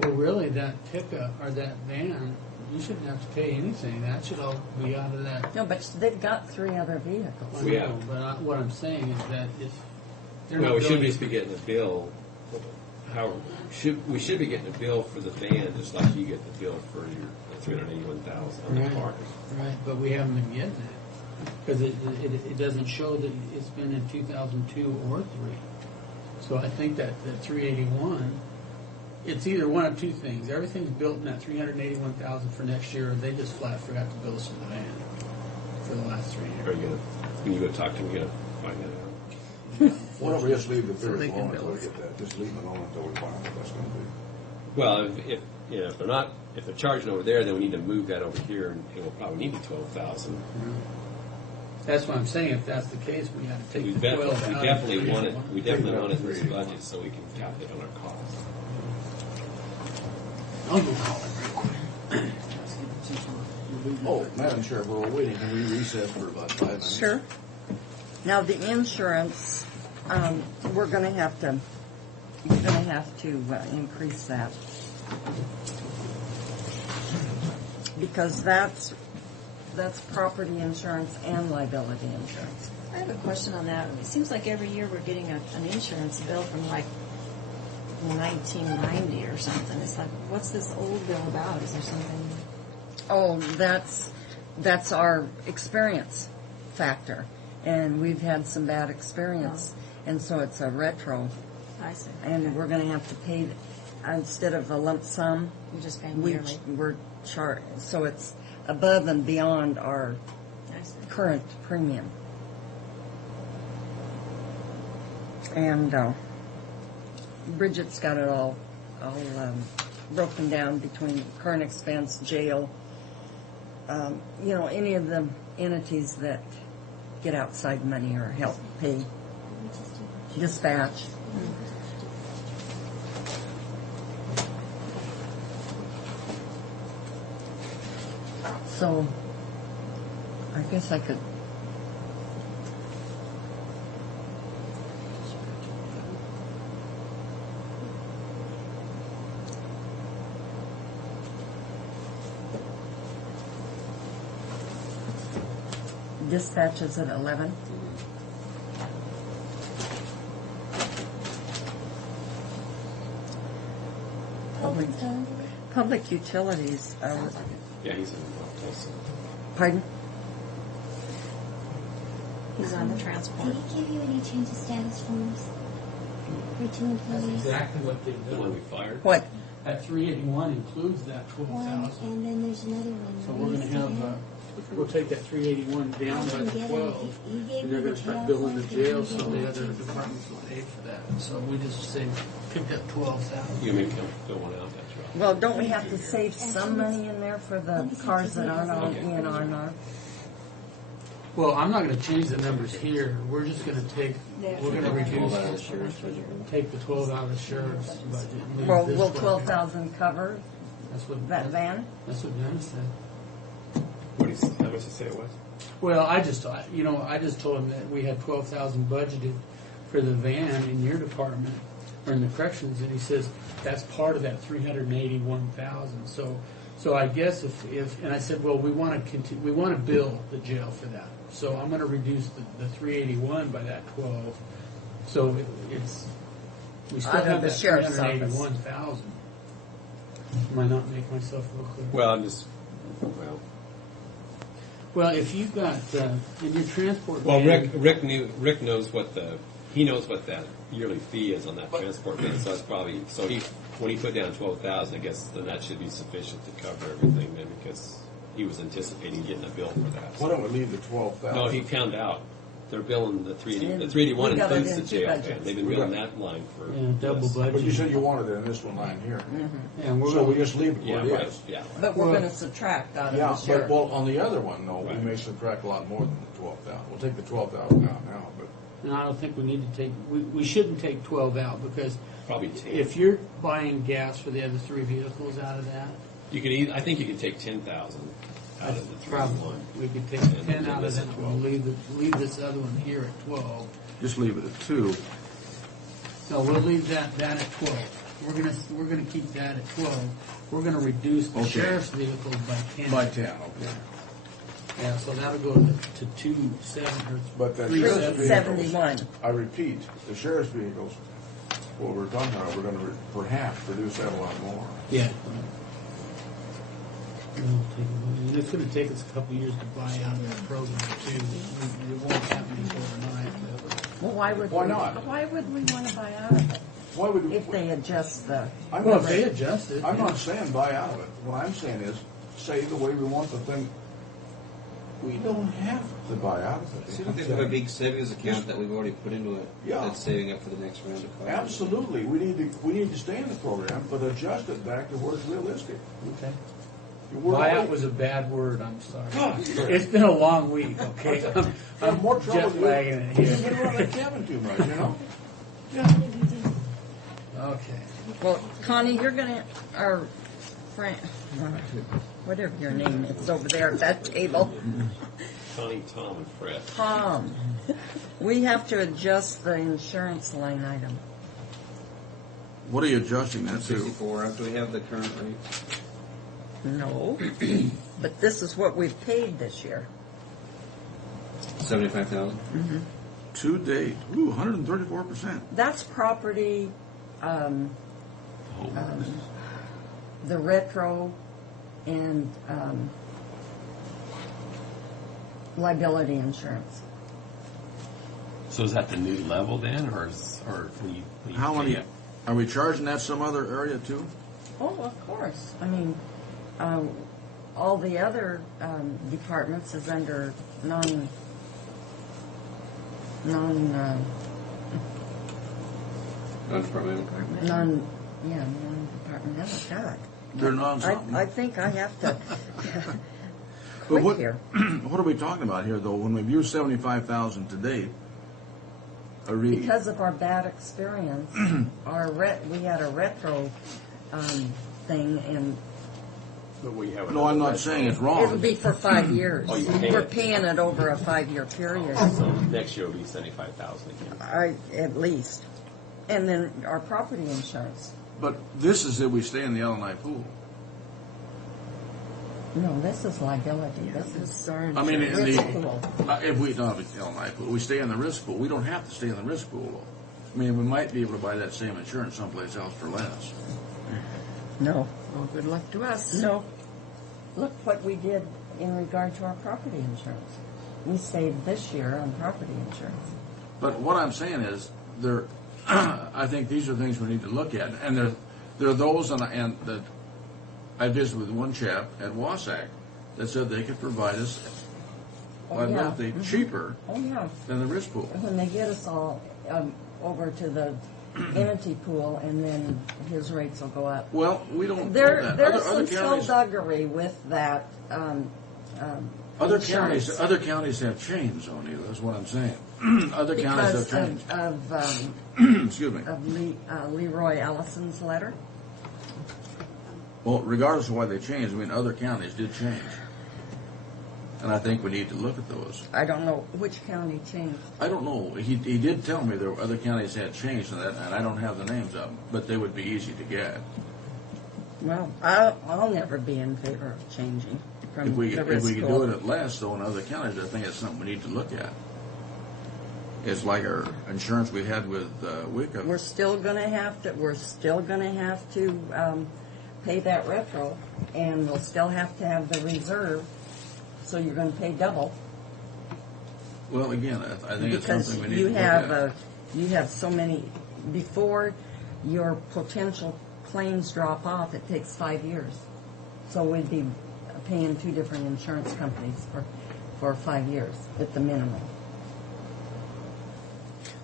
Well, really, that pickup or that van, you shouldn't have to pay anything. That should all be out of that. No, but they've got 3 other vehicles. I Yeah. know, but what I'm saying is that if they're No, not we should billing- just be getting a bill. We should be getting a bill for the van, just like you get the bill for your $381,000 on the Right. cars. Right, but we haven't been getting it because it doesn't show that it's been in 2002 or 3. So I think that the 381, it's either one of two things. Everything's built in that 381,000 for next year, or they just flat forgot to bill us for the van for the last 3 Are years. you gonna, when you go talk to them, you're gonna find that out? Why don't we just leave the So figure they can alone until bill we us. get that? Just leave it alone until we find out what that's going to be. Well, if they're charging over there, then we need to move that over here, and it will probably need the 12,000. That's what I'm saying. If that's the case, we got to take We the 12 out of definitely want it. 381. We definitely want it in this budget so we can calculate on our costs. I'll go call it real quick. Let's give it to her. Oh, Madam Chair, we're waiting. Can we recess for about 5 minutes? Sure. Now, the insurance, we're going to have to increase that. Because that's property insurance and liability insurance. I have a question on that. It seems like every year we're getting an insurance bill from like 1990 or something. It's like, what's this old bill about? Is there something? Oh, that's our experience factor. And we've had some bad experience. And so it's a retro. I see. And we're going to have to pay, instead of a lump sum, You're just paying yearly. we're charged. So it's above and beyond our I see. current premium. And Bridget's got it all broken down between current expense, jail, any of the entities that get outside money or help pay dispatch. So I guess I could. Dispatch is at 11. Public utilities. Yeah, he's in also. Pardon? He's on the Did transport. he give you any change of status forms for 2 employees? Exactly what they've The one done. we fired. What? That 381 includes that One, 12,000. and then there's another one. So we're going to have, we'll take that 381 down by the 12. You gave And me they're the going to start jail billing the forms, jail, and so you gave me the other change of departments will status. pay for that. So we just say, pick that 12,000. You may fill one out, that's right. Well, don't we have to save some money in there for the cars that aren't on Okay. ENR? Well, I'm not going to change the numbers here. We're just going to take, we're going to reduce, take the 12 out of the sheriff's budget. and leave Well, this will 12. 12,000 cover That's what, that van? that's what Dennis said. How much did you say it was? Well, I just told him that we had 12,000 budgeted for the van in your department, or in the corrections, and he says that's part of that 381,000. So I guess if and I said, well, we want to bill the jail for that. So I'm going to reduce the 381 by that 12. So we still Out of have the that sheriff's 381,000. Am I not making myself real clear? Well, Well, if you've got, in your transport Well, van. Rick knows what he knows what that yearly fee is on that transport van, so that's probably, when he put down 12,000, I guess then that should be sufficient to cover everything then, because he was anticipating getting a bill for that. Why don't we leave the 12,000? No, he found out. They're billing the 380. The 381 We got it includes the in two jail budgets. van. They've been billing that line for. Yeah, double yes. budget. But you said you wanted it in this one line here. Yeah, and we're So we gonna, just leave it Yeah, where it right. is. Yeah. But we're Well- going to subtract out of Yeah, the but, sheriff. well, on the other one, no, we Right. may subtract a lot more than the 12,000. We'll take the 12,000 out now, but and I don't think we need to take, we shouldn't take 12 out, because Probably 10. if you're buying gas for the other three vehicles out of that, You could. I think you could take 10,000 out of the probably, 381. we could take And 10 then out of this that at one, 12. leave this other one here at 12. just leave it at 2. No, we'll leave that at 12. We're gonna keep that at 12. We're gonna reduce the Okay. sheriff's vehicles by 10. By 10, okay. Yeah, so that'll go to 270 or But that 370. sheriff's vehicles, 71. I repeat, the sheriff's vehicles, what we're talking about, we're going to perhaps reduce that a lot more. Yeah. And it's going to take us a couple of years to buy out of that program too. It won't happen overnight. Well, Why not? Why would we want to buy out of it Why would if they adjust the? I'm Well, not if they saying, adjust it. I'm yeah. not saying buy out of it. What I'm saying is say the way we want the thing. We don't have to buy out of it. So you don't think we have a big savings account that we've already put into it Yeah. that's saving up for the next round of costs? Absolutely, we need to stay in the program, but adjust it back to where it's realistic. Okay. We're Buyout already- was a bad word. I'm sorry. Oh, sure. It's been a long week. Okay, I'm more trouble jet than you. lagging it You've here. been around Kevin too much, you know. Yeah. Okay. Well, Connie, you're going to, or Frank, whatever your name is over there at that table, Connie, Tom, and Fred. Tom, we have to adjust the insurance line item. What are you adjusting that to? 64 after we have the current rate. No, but this is what we've paid this year. 75,000. To date, 134%. That's property, the retro, and liability insurance. So is that the new level then, or when you How many? Are we charging that some other area too? Oh, of course. I mean, all the other departments is under non, Non-departmental. non-departmental. God. They're non-something. I think I have to But quit what, here. what are we talking about here, though? When we've used 75,000 to date, are we? Because of our bad experience, we had a retro thing, and But we have No, I'm not saying it's wrong. it'll be for 5 years. Oh, you pay We're it. paying it over a 5-year period, So next year will be 75,000 again. at least. And then our property insurance. But this is if we stay in the L&I pool. No, this is liability. This is our I mean, in risk the, pool. if we don't have the L&I pool, we stay in the risk pool. We don't have to stay in the risk pool, though. I mean, we might be able to buy that same insurance someplace else for less. No. Well, good luck to us. No. Look what we did in regard to our property insurance. We saved this year on property insurance. But what I'm saying is, there, I think these are things we need to look at, and there are those, and that I visited with one chap at Wasack that said they could provide us liability cheaper Oh, yeah. than the risk pool. When they get us all over to the entity pool, and then his rates will go up. Well, we don't know There's that. some skullduggery with that Other insurance. counties have changed, Oni. That's what I'm saying. Other counties Because have changed. of Excuse me. Leroy Ellison's letter. Well, regardless of why they changed, I mean, other counties did change, and I think we need to look at those. I don't know which county changed. I don't know. He did tell me there were other counties had changed, and I don't have the names of them, but they would be easy to get. Well, I'll never be in favor of changing from If we the could risk do pool. it at less, though, in other counties, I think it's something we need to look at. It's like our insurance we had with WICA. We're still going to have to pay that retro, and we'll still have to have the reserve so you're gonna pay double. Well, again, I think it's Because something we need you to look have, at. you have so many, before your potential claims drop off, it takes 5 years. So we'd be paying 2 different insurance companies for 5 years at the minimum.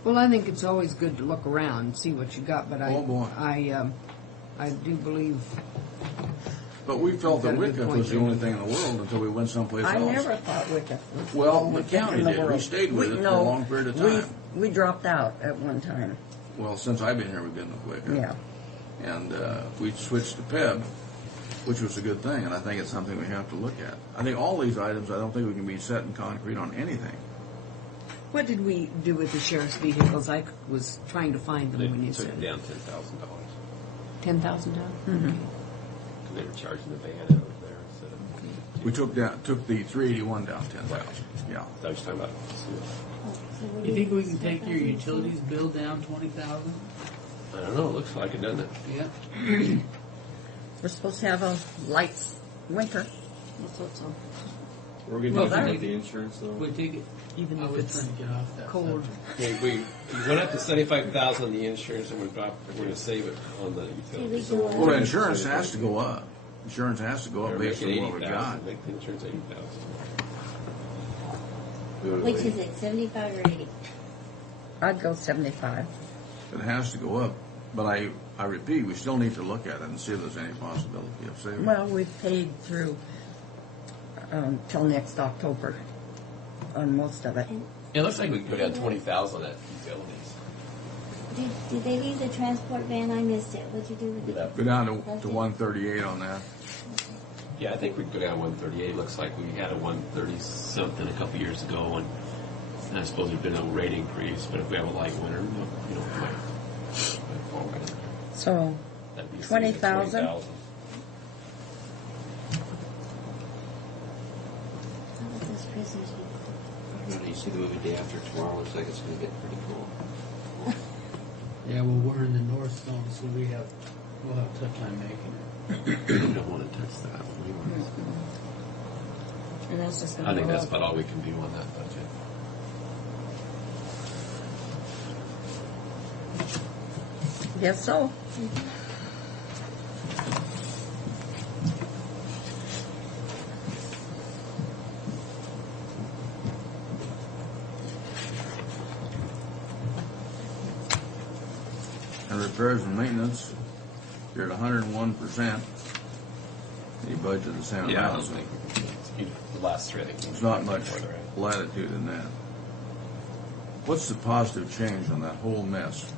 Well, I think it's always good to look around and see what you got, but Oh, boy. I do believe But we felt that You've got a good Wyckoff point, was the only Jamie. thing in the world until we went someplace I else. never thought Wyckoff was the Well, only the thing county in the did. We world. stayed with it for a long period of time. We dropped out at one time. Well, since I've been here, we've been with Wyckoff. Yeah. And we switched to PEB, which was a good thing, and I think it's something we have to look at. I think all these items, I don't think we can be set in concrete on anything. what did we do with the sheriff's vehicles? I was trying to find them They when you took said it down $10,000. $10,000. They were charging the van out there instead of. We took the 381 down 10,000. Yeah. I was talking about. So what do You think we can set take that your in? utilities bill down 20,000? I don't know. It looks like it, doesn't it? Yeah. We're supposed to have a light winter. Let's hope so. We're going Well, to that- do the insurance though. We take it. Even I if was it's trying to get off that cold. subject. We went up to 75,000 on the insurance, and we're going to save it on the utilities. Did we go Well, up? insurance has to go up. Insurance has to go up Or based make it on what we got. 80,000. Make the insurance 80,000. Which is it, 75 or 80? I'd go 75. It has to go up. But I repeat, we still need to look at it and see if there's any possibility of saving. Well, we've paid through till next October on most of it. It looks like we could go down 20,000 at utilities. Did they leave the transport van? I missed it. What'd you do with it? Go down to 138 on that. Yeah, I think we'd go down 138. Looks like we had a 130 something a couple years ago, and I suppose there's been no rate increase. But if we have a light winter, we might fall right in there. So That'd be 20,000? 20,000. How about those prisoners? You see the movie Day After Tomorrow. Looks like it's going to get pretty cool. Yeah, well, we're in the north zone, so we'll have a tough time making it. We don't want to touch that. And that's just going I to think go that's up. about all we can do on that budget. Guess so. And repairs and maintenance, you're at 101%. You budgeted the same Yeah, I amount. don't think the last three, I think. There's not much where they're at. latitude in that. What's the positive change on that whole mess?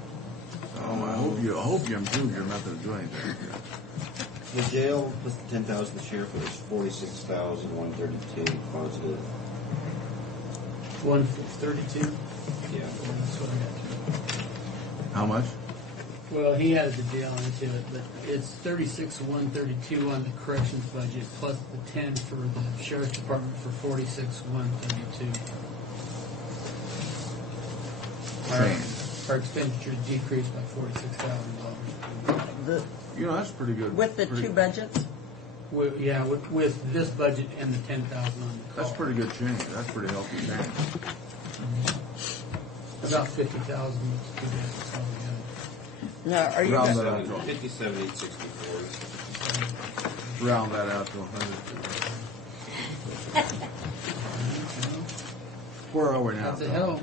I hope you improve your method of doing things. The jail plus the 10,000. The sheriff it was 46,132 positive. 132? Yeah. That's what I got. How much? Well, he has the jail into it, but it's 36,132 on the corrections budget, plus the 10 for the sheriff's department for 46,132. Change. Our expenditure decreased by $46,000. That's pretty good. With the Pretty- two budgets, Yeah, with this budget and the 10,000 on the call. That's pretty good change. That's pretty healthy change. About 50,000 looks good. That's all we got. now are you Round gonna- that out to 57,864. round that out to 100. Where are we now? That's a help.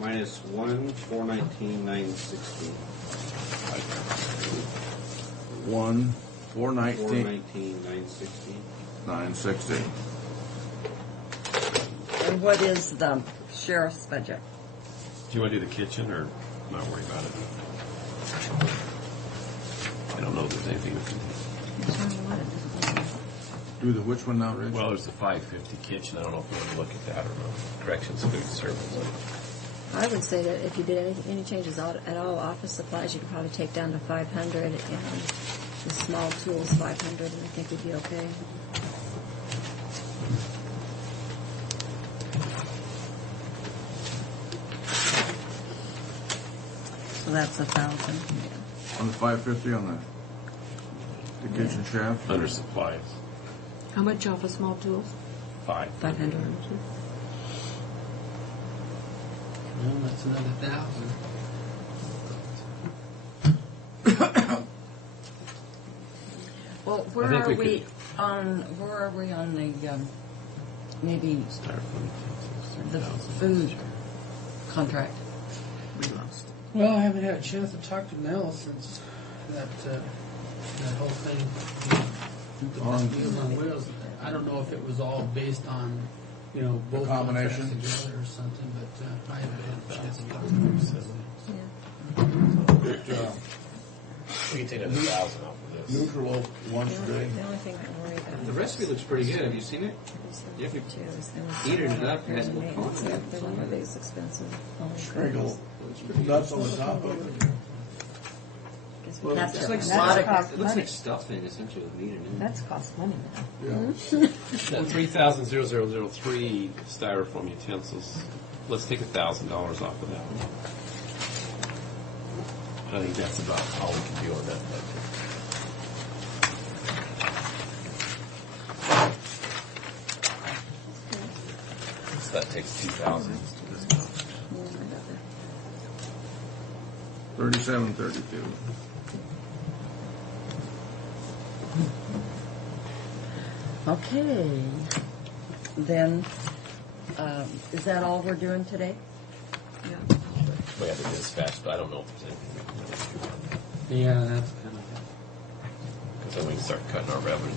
Minus 1,419,960. 419, 419,960. 960. and what is the sheriff's budget? Do you want to do the kitchen or not worry about it? I don't know if there's anything we can do. Do the which one now, Rich? Well, there's the 550 kitchen. I don't know if you want to look at that or not. Corrections food service. I would say that if you did any changes at all, office supplies, you could probably take down to 500, and the small tools 500, and I think we'd be okay. So that's 1,000. On the 550 on the kitchen shaft? Under supplies. How much off of small tools? 5. 500. Well, that's another 1,000. Well, I where think are we we could- on the, maybe the food contract? We lost. Well, I haven't had a chance to talk to Mel since that whole thing, the Meals on Wheels. I don't know if it was all based on, both contracts Combination. together or something, but I haven't had a chance to talk to him. We can take another 1,000 off of this. Neutral once a day. The only thing I'm worried about. The recipe looks pretty good. Have you seen it? You have to eat it up, it has no condiment. They're one of these expensive. Sprinkle nuts on the top of it. Well, That's it's like that's slotted, cost it looks money. like stuffing essentially with meat in it. That's cost money now. Yeah. That 3,000,003 styrofoam utensils. Let's take $1,000 off of that one. I think that's about all we can do on that budget. So that takes 2,000. 3732. Okay. Then, is that all we're doing today? We have to dispatch, but I don't know if there's anything we can really do. Yeah, that's kind Because then we can start cutting our revenue.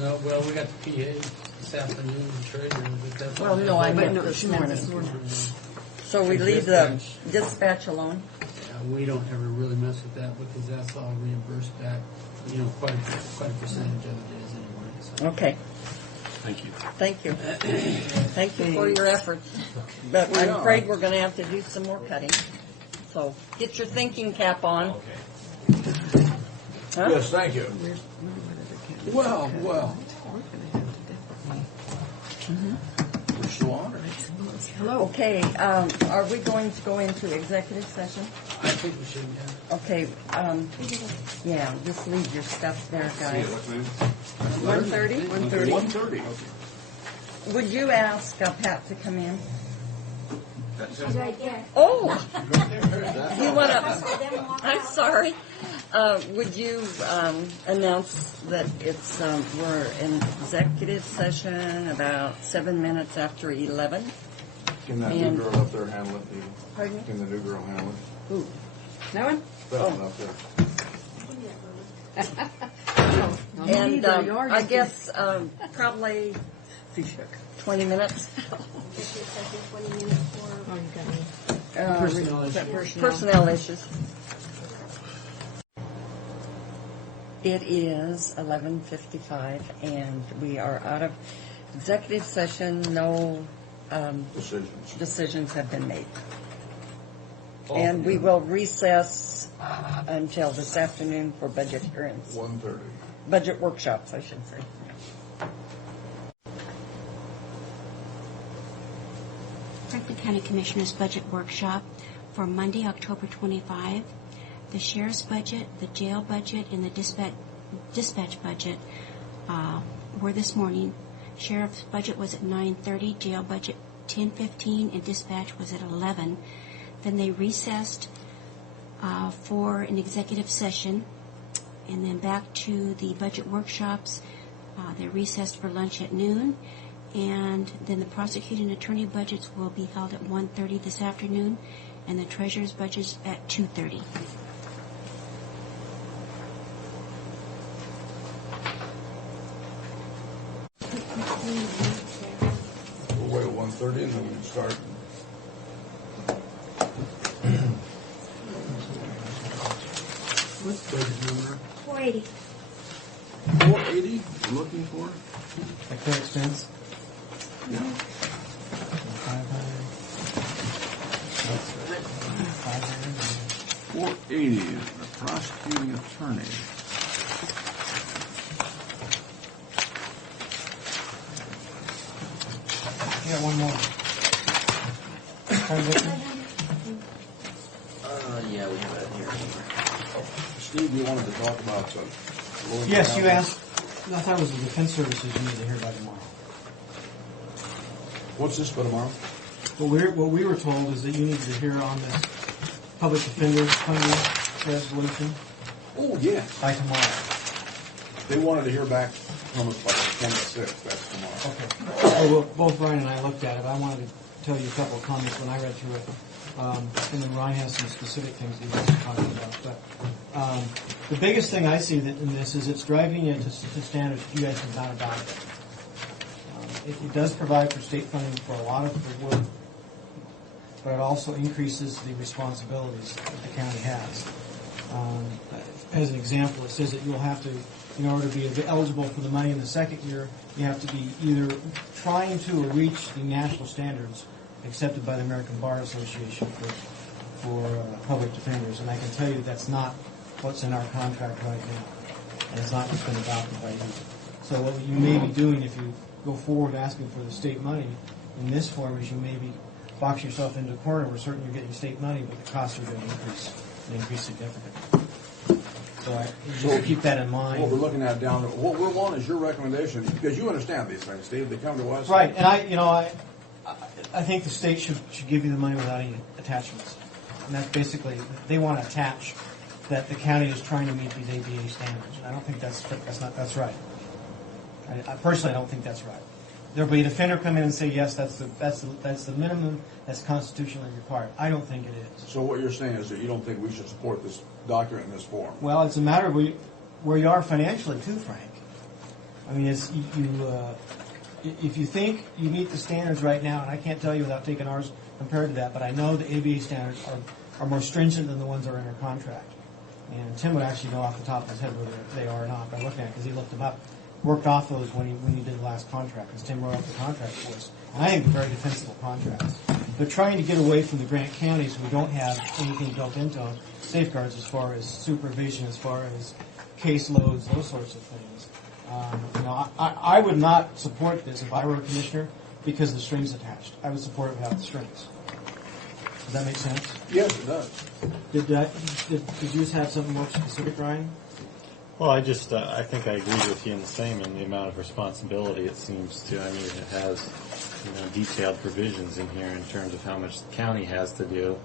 of. Well, we got the PA this afternoon, the treasurer, but that's. Well, no, I meant no, this she meant morning. this morning. So we leave the dispatch alone? Yeah, we don't ever really mess with that because that's all reimbursed back, quite a percentage of it is anyway. So. Okay, Thank you. thank you. Thank you for your efforts. But I'm afraid we're gonna have to do some more cutting. So get your thinking cap on. Huh? Yes, thank you. Well. We're going to have to definitely. We're so honored. Okay, are we going to go into executive session? I think we should, yeah. Okay, yeah, just leave your stuff there, See you, guys. what time? 1:30? 1:30. Would you ask Pat to come in? That's She's right there. Oh! You want I to, saw them walk I'm out. sorry. Would you announce that it's, we're in executive session about 7 minutes after 11? Can that And- new girl up there handle it? Pardon me? Can the new girl handle it? Who? That one? That Oh. one up there. And Neither, you already I did. guess probably 20 minutes. Executive session, 20 minutes for. Oh, you got me. Personnel issues. Personnel issues. It is 11:55 and we are out of executive session. No Decisions. decisions have been made. And we will recess until this afternoon for budget hearings. 1:30. Budget workshops, I should say. Franklin County Commissioners Budget Workshop for Monday, October 25. The sheriff's budget, the jail budget, and the dispatch budget were this morning. Sheriff's budget was at 9:30, jail budget 10:15, and dispatch was at 11. Then they recessed for an executive session, and then back to the budget workshops. They recessed for lunch at noon, and then the prosecuting attorney budgets will be held at 1:30 this afternoon, and the treasurer's budget at 2:30. We'll wait at 1:30 and then we can start. What's the budget number? 480. 480 we're looking for? Like clear expense? Yeah. 480 is the prosecuting attorney. Yeah, one more. Transition? Yeah, we have it here. Steve, you wanted to talk about the. Yes, you asked I thought it was the defense services you need to hear by tomorrow. What's this for tomorrow? What we were told is that you needed to hear on this public defender funding resolution Oh, yeah. by tomorrow. They wanted to hear back from us by the 26th. That's tomorrow. Okay. Well, both Ryan and I looked at it. I wanted to tell you a couple of comments when I read through it. And then Ryan has some specific things he wants to talk about. But the biggest thing I see in this is it's driving you into standards you guys have not adopted. It does provide for state funding for a lot of the work, but it also increases the responsibilities that the county has. As an example, it says that you'll have to, in order to be eligible for the money in the second year, you have to be either trying to or reach the national standards accepted by the American Bar Association for public defenders. And I can tell you that's not what's in our contract right now. And it's not what's been adopted by you. So what you may be doing if you go forward asking for the state money in this form is you may be box yourself into a corner where certainly you're getting state money, but the costs are going to increase significantly. So just keep that in mind. What we're looking at down, what we want is your recommendation, because you understand these things, Steve. They come to us. Right, and I think the state should give you the money without any attachments. And that's basically, they want to attach that the county is trying to meet these ABA standards. And I don't think that's right. I personally don't think that's right. There'll be a defender come in and say, yes, that's the minimum that's constitutionally required. I don't think it is. So what you're saying is that you don't think we should support this document in this form? Well, it's a matter of where you are financially too, Frank. I mean, if you think you meet the standards right now, and I can't tell you without taking ours compared to that, but I know the ABA standards are more stringent than the ones that are in our contract. And Tim would actually know off the top of his head whether they are or not by looking at it, because he looked them up, worked off those when he did the last contract, because Tim wrote up the contract for us. And I think they're very defensible contracts. They're trying to get away from the Grant counties who don't have anything built into them, safeguards as far as supervision, as far as caseloads, those sorts of things. I would not support this if I were a commissioner because of the strings attached. I would support it without the strings. Does that make sense? Yes, it does. Did you have something more specific, Ryan? Well, I think I agree with you in the same in the amount of responsibility it seems to. I mean, it has, detailed provisions in here in terms of how much the county has to do.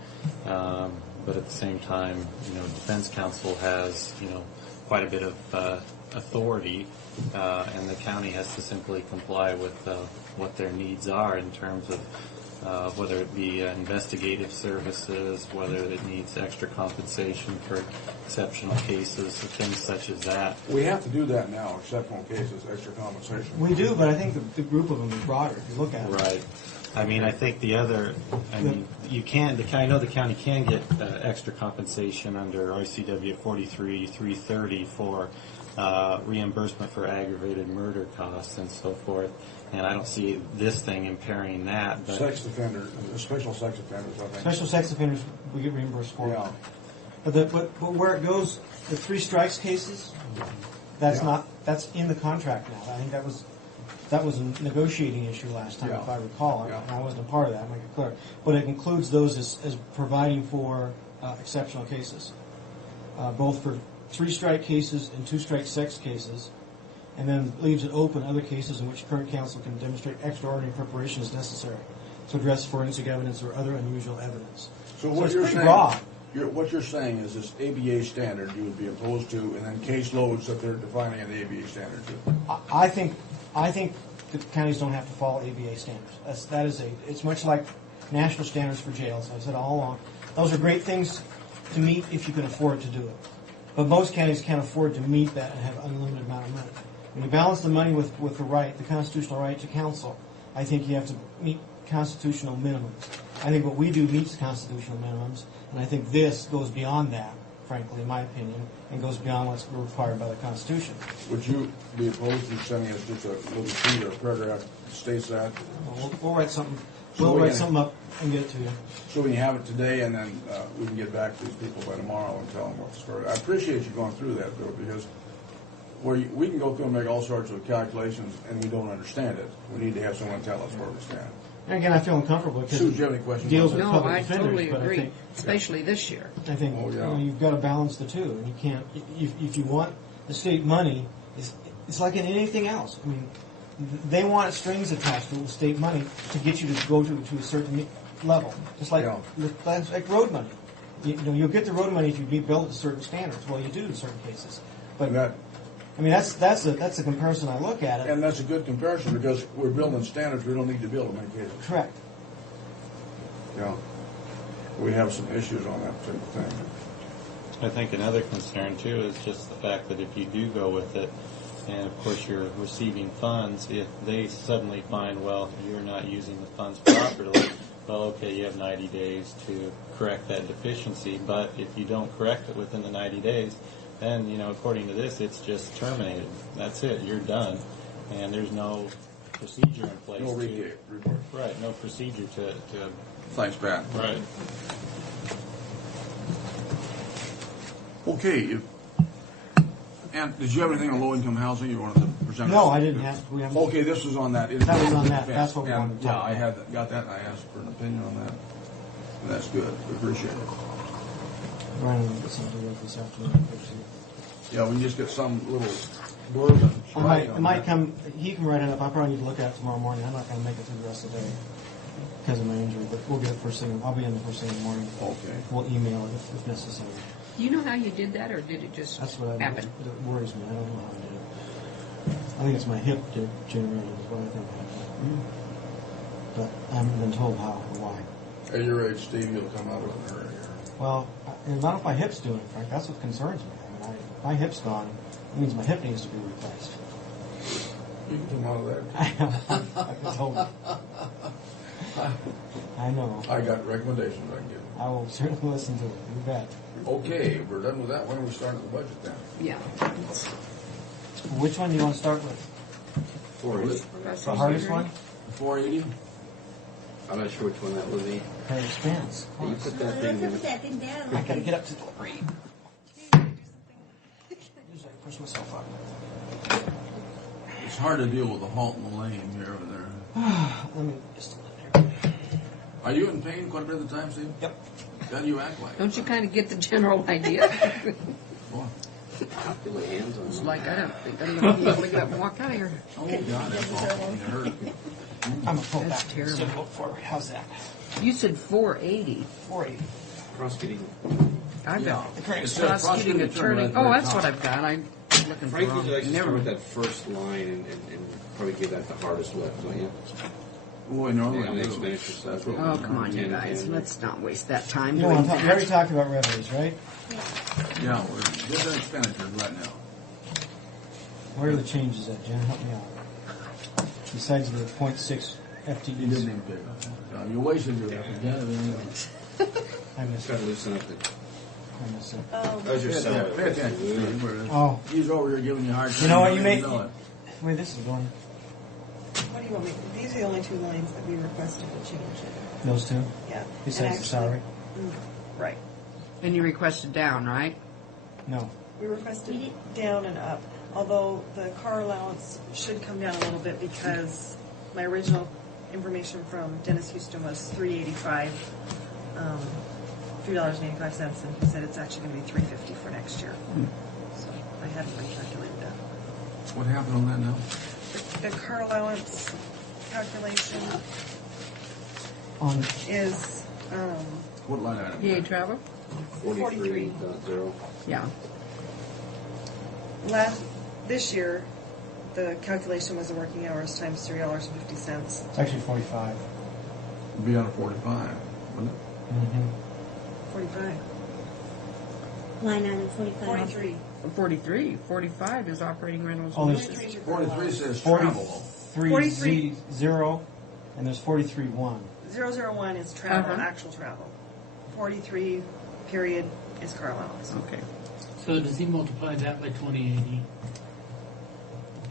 But at the same time, Defense Council has, quite a bit of authority, and the county has to simply comply with what their needs are in terms of whether it be investigative services, whether it needs extra compensation for exceptional cases, things such as that. We have to do that now, exceptional cases, extra compensation. We do, but I think the group of them is broader if you look at it. Right. I mean, I think you can, I know the county can get extra compensation under RCW 43-330 for reimbursement for aggravated murder costs and so forth. And I don't see this thing impairing that. But sex offenders, special sex offenders, I think. Special sex offenders we get reimbursed for. Yeah. But where it goes, the 3 strikes cases, that's in the contract now. I think that was a negotiating issue last time, if I recall. Yeah. I wasn't a part of that, make it clear. But it includes those as providing for exceptional cases, both for 3-strike cases and 2-strike sex cases, and then leaves it open other cases in which current counsel can demonstrate extraordinary preparation as necessary to address forensic evidence or other unusual evidence. So what you're saying, broad. What you're saying is this ABA standard you would be opposed to, and then case loads that they're defining an ABA standard to. I think the counties don't have to follow ABA standards. It's much like national standards for jails. I said all along, those are great things to meet if you can afford to do it. But most counties can't afford to meet that and have an unlimited amount of money. When you balance the money with the constitutional right to counsel, I think you have to meet constitutional minimums. I think what we do meets constitutional minimums, and I think this goes beyond that, frankly, in my opinion, and goes beyond what's required by the Constitution. Would you be opposed to sending us just a little sheet or a paragraph that states that? We'll write something. We'll write something up and get it to you. So we can have it today, and then we can get back to these people by tomorrow and tell them what's the story. I appreciate you going through that, though, because we can go through and make all sorts of calculations, and we don't understand it. We need to have someone tell us where we stand. And again, I feel uncomfortable because Sue, do you have any questions? Deals with No, public I defenders, totally but agree, I think, especially this year. I think you've got to balance the two, and you can't. If you want the state money, it's It's like in anything else. I mean, they want strings attached to state money to get you to go to a certain level. Just like like road money. You'll get the road money if you build to certain standards. Well, you do in certain cases. But I mean, that's a comparison I look at it. And that's a good comparison because we're building standards we don't need to build in many cases. Correct. Yeah. We have some issues on that sort of thing. I think another concern too is just the fact that if you do go with it, and of course you're receiving funds, if they suddenly find, well, you're not using the funds properly, well, okay, you have 90 days to correct that deficiency, but if you don't correct it within the 90 days, then, according to this, it's just terminated. That's it. You're done. And there's no procedure in place. No report. Right, no procedure to Thanks, Pat. Right. Okay. And did you have anything on low-income housing you wanted to present? No, I didn't have. We haven't. Okay, this was on that. That was on that. That's what we wanted to talk Yeah, I about. got that, and I asked for an opinion on that. And that's good. We appreciate it. Ryan will get something to work this afternoon. Yeah, we can just get some little blurb. I might come. He can write it up. I probably need to look at it tomorrow morning. I'm not going to make it through the rest of the day because of my injury, but we'll get it first thing. I'll be in the first thing in the morning. Okay. We'll email it if necessary. Do you know how you did that, or did it just That's what happen? It worries me. I don't know how I did it. I think it's my hip generated is what I think happened. But I haven't been told how or why. At your age, Steve, you'll come out with a hurry. Well, not if my hip's doing it, Frank. That's what concerns me. I mean, if my hip's gone, it means my hip needs to be replaced. You can come out of that. I can tell you. I know. I got recommendations I can give. I will certainly listen to it. You bet. Okay, we're done with that. When are we starting the budget then? Yeah. Which one do you want to start with? 480. The hardest one? 480? I'm not sure which one that would be. Current expense. You put that Let's thing put in. that thing down. I gotta get up to the read. Usually I push myself up. It's hard to deal with the halt in the lane here or there. Let me just let there. Are you in pain quite a bit of the time, Steve? Yep. How do you act like? Don't you kind of get the general idea? Boy. Put my hands on It's it. like I don't think I'm going to get up and walk out of here. Oh, God, that's awful. It hurt. I'm gonna pull That's back. terrible. So look forward. How's that? You said 480. 480. Prosecuting. I've Yeah. got It says prosecuting prosecuting attorney. attorney. Oh, that's what I've got. I'm looking for Frank, would you like to start Never. with that first line and probably give that the hardest lift, don't you? Boy, normally Yeah, I do. expenditures. That's what Oh, we come on, you 10, guys. 10. Let's not waste that time You doing know, we already that. talked about revenues, right? Yeah, we're getting expenditures right now. Where are the changes at, Jen? Help me out. Besides the 0.6 You FTEs. didn't even pick up. You wasted your effort. I missed Got it. to loosen up the. I missed it. Oh, That was your salary. Pay attention, Steve. We're- Oh. He's over here giving you a hard time. You know what, you don't may- even know it. Wait, this is going. What do you want me, these are the only two lines that we requested to change it. Those two? Yeah. Besides And the actually- salary? Right. And you requested down, right? No. We requested down and up, although the car allowance should come down a little bit because my original information from Dennis Houston was $3.85, $3.85, and he said it's actually going to be $3.50 for next year. So I hadn't recalculated that. What happened on that now? The car allowance calculation On is, What line item? PA travel? 43.0. Yeah. this year, the calculation was the working hours times $3.50. it's actually 45. It'd be on a 45, wouldn't it? Mm-hmm. 45. line item 45. 43. 43. 45 is operating rentals. Oh, and there's- leases. 43 says 43 travel. 0, and there's 43.1. 001 is travel, Uh-huh. actual travel. 43 period is car allowance. Okay. So does he multiply that by 2080?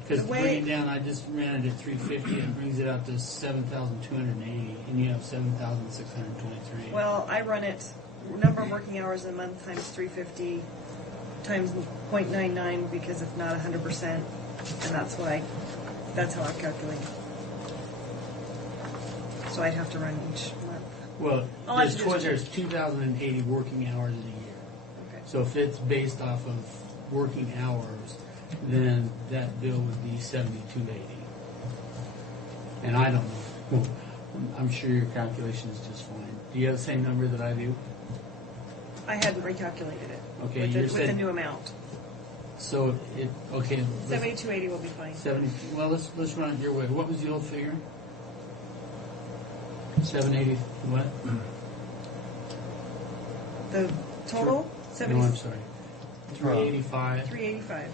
Because The way- bringing down, I just ran it at 350, it brings it out to 7,280, and you have 7,623. Well, I run it, number of working hours a month times 350 times 0.99 because if not 100%, and that's how I calculate. So I'd have to run each month. Well, All I have to do is there's 2,080 working hours in a year. Okay. So if it's based off of working hours, then that bill would be $72.80. And I don't know. I'm sure your calculation is just fine. Do you have the same number that I do? I hadn't recalculated it. Okay, with you're the, with the saying- new amount. So okay. 7280 will be fine. 70. Well, let's run it your way. What was the old figure? 780. What? The total? No, I'm sorry. 385. 385.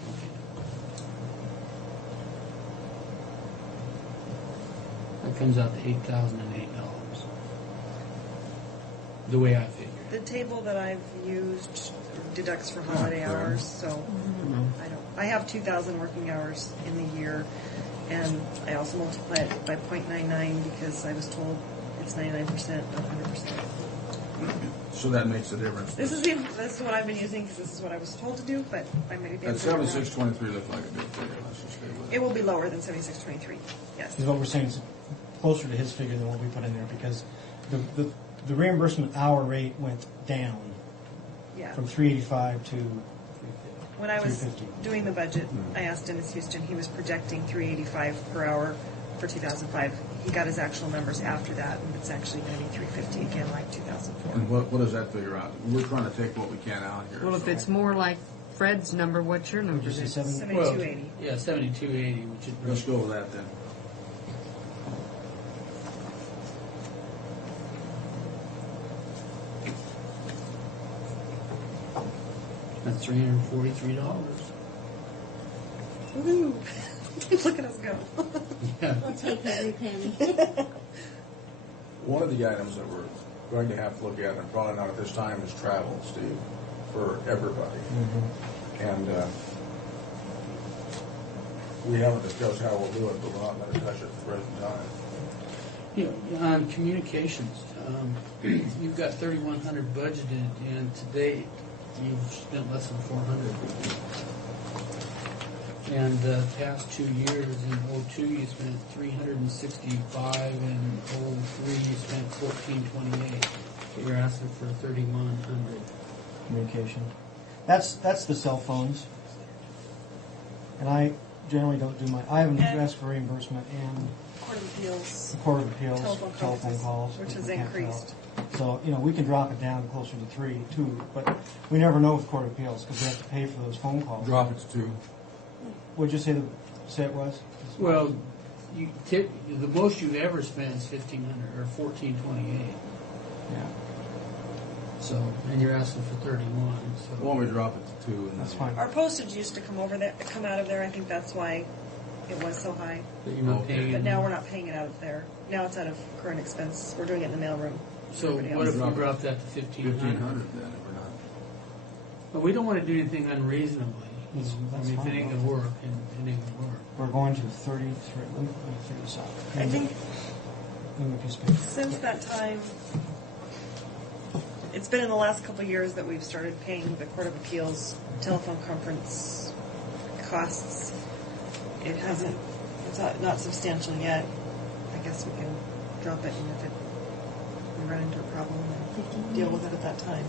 That comes out to $8,008. The way I figure. The table that I've used deducts for holiday fair. hours, so I have 2,000 working hours in the year, and I also multiply it by 0.99 because I was told it's 99%, not 100%. So that makes a difference. This is what I've been using because this is what I was told to do, but I may be At able to do it wrong. 7623 looks like a good figure. Let's just stay with it. It will be lower than 7623. Yes. Is what we're saying is closer to his figure than what we put in there because the reimbursement hour rate went down Yeah. from 385 to When I was 350. doing the budget, I asked Dennis Houston. He was projecting 385 per hour for 2005. He got his actual numbers after that, and it's actually going to be 350 again, like 2004. And what does that figure out? We're trying to take what we can out here. Well, if so- it's more like Fred's number, what's your number? Just a then? 7280. Yeah, 7280, which is Let's go with that then. that's $343. Woo! Look at us go. Yeah. We'll take every penny. One of the items that we're going to have to look at, and probably not at this time, is travel, Steve, for everybody. And we haven't discussed how we'll do it, but we're not going to touch it at the present time. Yeah, on communications, you've got 3,100 budgeted, and to date, you've spent less than 400. And the past 2 years, in 02 you spent 365, and 03 you spent 1428. But you're asking for 3,100. communication. That's the cell phones. And I generally don't do I haven't And- asked for reimbursement and Court of Appeals. the Court of Appeals, Telephone telephone conferences, calls. which we has can't increased. tell. So, we can drop it down closer to 3, too, but we never know with Court of Appeals because we have to pay for those phone calls. Drop it to 2. What'd you say it was? Well, the most you've ever spent is 1,500 or 1,428. Yeah, So, and you're asking for 31. So, Why don't we drop it to 2? And that's then- fine. Our postage used to come out of there. I think that's why it was so high. that you're not Okay. paying. But now we're not paying it out of there. Now it's out of current expense. We're doing it in the mailroom. So Everybody what else. if we brought that to 1,500? 1,500 then, if we're not. But we don't want to do anything unreasonably. That's If it fine. ain't gonna work, and it ain't gonna work. We're going to 33. Let me figure this out. I think Give me a piece of paper. since that time, it's been in the last couple of years that we've started paying the Court of Appeals telephone conference costs. It hasn't, it's not substantial yet. I guess we can drop it, and if we run into a problem, then deal with it at that time.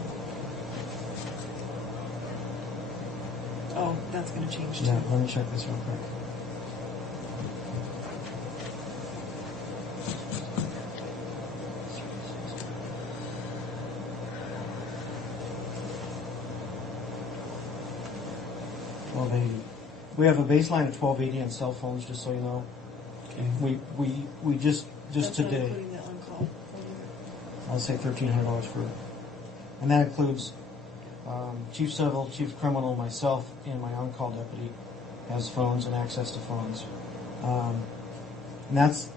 Oh, that's going to change too. Yeah, let me check this real quick. $12.80. We have a baseline of $12.80 on cell phones, just so you know. Okay. We just That's not today. including the on-call. I'll say $1,300 for it. And that includes Chief Civil, Chief Criminal, myself, and my on-call deputy has phones and access to phones. And that's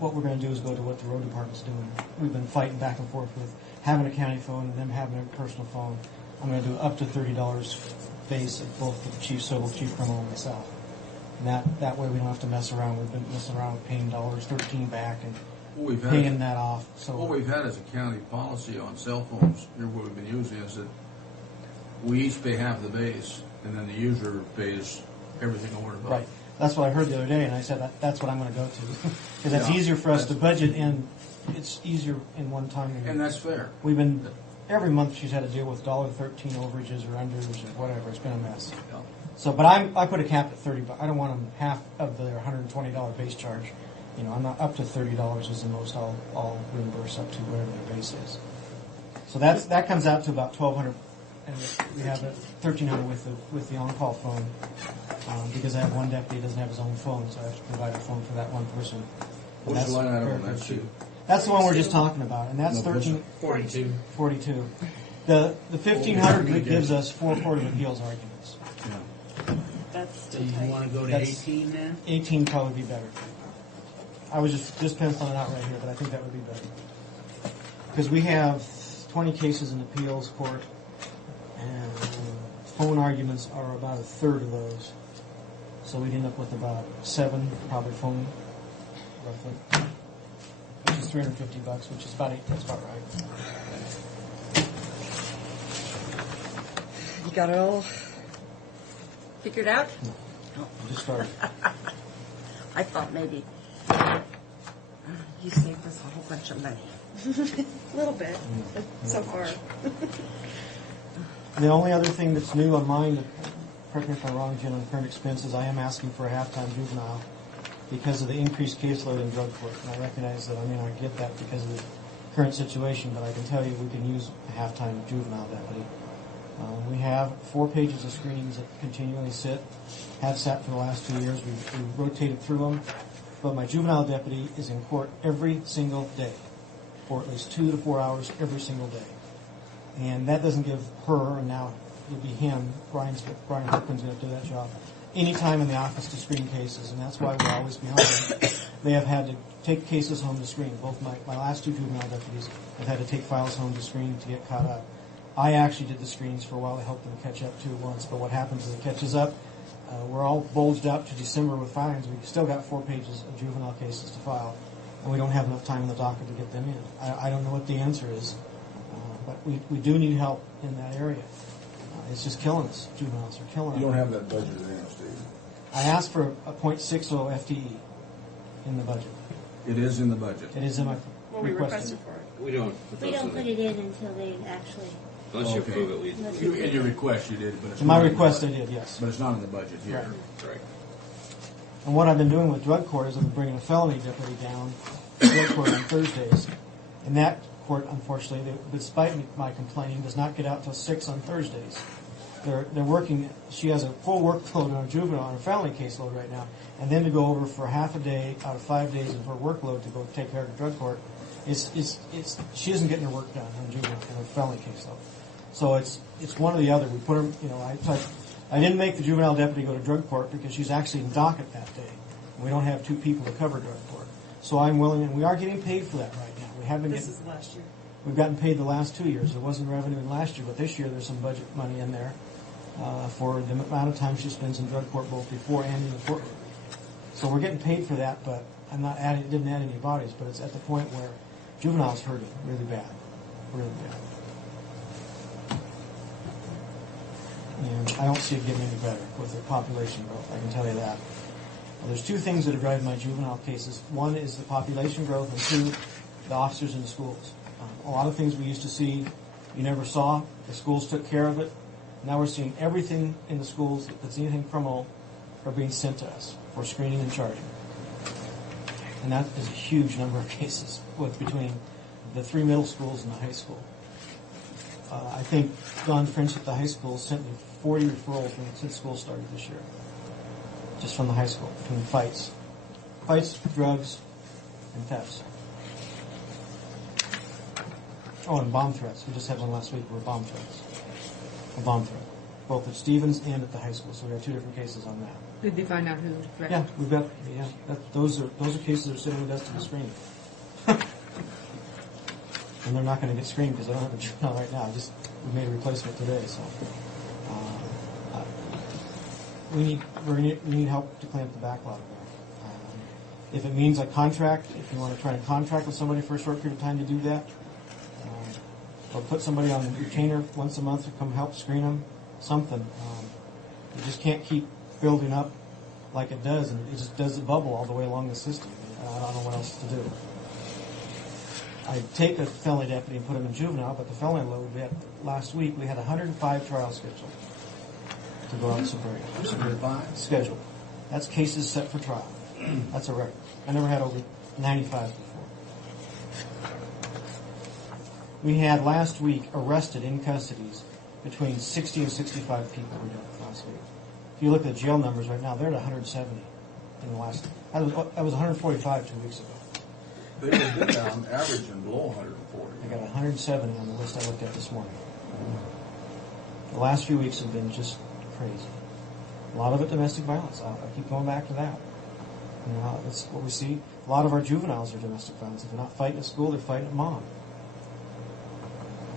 what we're going to do is go to what the road department's doing. We've been fighting back and forth with having a county phone and them having a personal phone. I'm going to do up to $30 base of both the Chief Civil, Chief Criminal, and myself. And that way we don't have to mess around. We've been messing around with paying $13 back and What we've had paying that off. So What we've had as a county policy on cell phones, here what we've been using is that we each pay half the base, and then the user pays everything over and above. right. That's what I heard the other day, and I said that's what I'm going to go to because that's Yeah. easier for us to budget, and it's easier in one time. And that's fair. We've been every month she's had to deal with $13 overages or unders or whatever. It's been a mess. Yeah. So, but I put a cap at $30. I don't want them half of their $120 base charge. You know, I'm not up to $30 is the most I'll reimburse up to whatever their base is. So that comes out to about $1,200, and we have $1,300 with the on-call phone because I have one deputy who doesn't have his own phone, so I have to provide a phone for that one person. And What's the line item on very that sheet? That's the one we're just talking about, and that's No, what's it? 42. The 1,500 gives us 4 Court of Appeals arguments. That's Do you want to go to That's- 18 then? 18 probably be better. I was just penciling it out right here, but I think that would be better. Because we have 20 cases in appeals court, and phone arguments are about a third of those. So we'd end up with about 7, probably phone, roughly, which is $350, which is about 8. That's about right. You got it all figured out? No, I just started. I thought maybe you saved us a whole bunch of money. a little bit, but so far. The only other thing that's new on mine, correct me if I'm wrong, Jen, on current expenses, I am asking for a half-time juvenile because of the increased caseload in drug court. And I recognize that I may not get that because of the current situation, but I can tell you we can use a half-time juvenile deputy. We have 4 pages of screenings that continually sit, have sat for the last 2 years. We've rotated through them. But my juvenile deputy is in court every single day for at least 2 to 4 hours every single day. And that doesn't give her, and now it would be him, Brian Hookman's going to do that job, any time in the office to screen cases, and that's why we're always behind them. They have had to take cases home to screen. Both my last 2 juvenile deputies have had to take files home to screen to get caught up. I actually did the screens for a while to help them catch up to once, but what happens is it catches up. We're all bulged out to December with fines. We've still got 4 pages of juvenile cases to file, and we don't have enough time in the docket to get them in. I don't know what the answer is, but we do need help in that area. It's just killing us. Juveniles are killing us. You don't have that budget in, Steve. I asked for a .60 FTE in the budget. It is in the budget. It is in my Well, we requested. requested for it. We don't. We don't put it in until they actually. Unless you Okay. approve it, we. In your request, you did, but it's In my not in the request, I budget. did, yes. But it's not in the budget here. Right. And what I've been doing with drug court is I've been bringing a felony deputy down to drug court on Thursdays. And that court, unfortunately, despite my complaining, does not get out till 6 on Thursdays. They're working. She has a full workload on a juvenile, on a felony caseload right now, and then to go over for half a day out of 5 days of her workload to go take care of the drug court, she isn't getting her work done on juvenile and her felony caseload. So it's one or the other. We put her, I didn't make the juvenile deputy go to drug court because she's actually in docket that day. We don't have 2 people to cover drug court. So I'm willing, and we are getting paid for that right now. We have been This getting. is last year. We've gotten paid the last 2 years. There wasn't revenue in last year, but this year there's some budget money in there for the amount of time she spends in drug court both before and in the courtroom. So we're getting paid for that, but I'm not adding. Didn't add any bodies, but it's at the point where juveniles hurting really bad, really bad. And I don't see it getting any better with the population growth. I can tell you that. Well, there's 2 things that are driving my juvenile cases. One is the population growth, and 2, the officers in the schools. A lot of things we used to see you never saw. The schools took care of it. Now we're seeing everything in the schools that's anything criminal are being sent to us for screening and charging. And that is a huge number of cases between the 3 middle schools and the high school. I think Don French at the high school sent me 40 referrals since school started this year, just from the high school, between fights, drugs, and thefts. Oh, and bomb threats. We just had one last week where bomb threats. A bomb threat. Both at Stevens and at the high school. So we have 2 different cases on that. Did they find out who threatened? Yeah, we've got, those are cases that are sitting with us to be screened. And they're not going to get screened because I don't have a juvenile right now. We made a replacement today, so. We need help to clean up the backlog there. If it means a contract, if you want to try and contract with somebody for a short period of time to do that, or put somebody on retainer once a month to come help screen them, something. You just can't keep building up like it does, and it just does a bubble all the way along the system. I don't know what else to do. I'd take a felony deputy and put him in juvenile, but the felony load, last week we had 105 trials scheduled. to go out and separate. Scheduled. That's cases set for trial. That's a record. I never had over 95 before. We had last week arrested in custodies between 60 and 65 people we did last week. If you look at the jail numbers right now, they're at 170 in the last. I was 145 2 weeks ago. They have been down average and below 140. I got 170 on the list I looked at this morning. The last few weeks have been just crazy. A lot of it domestic violence. I keep going back to that. You know, that's what we see. A lot of our juveniles are domestic violence. If they're not fighting at school, they're fighting at mom.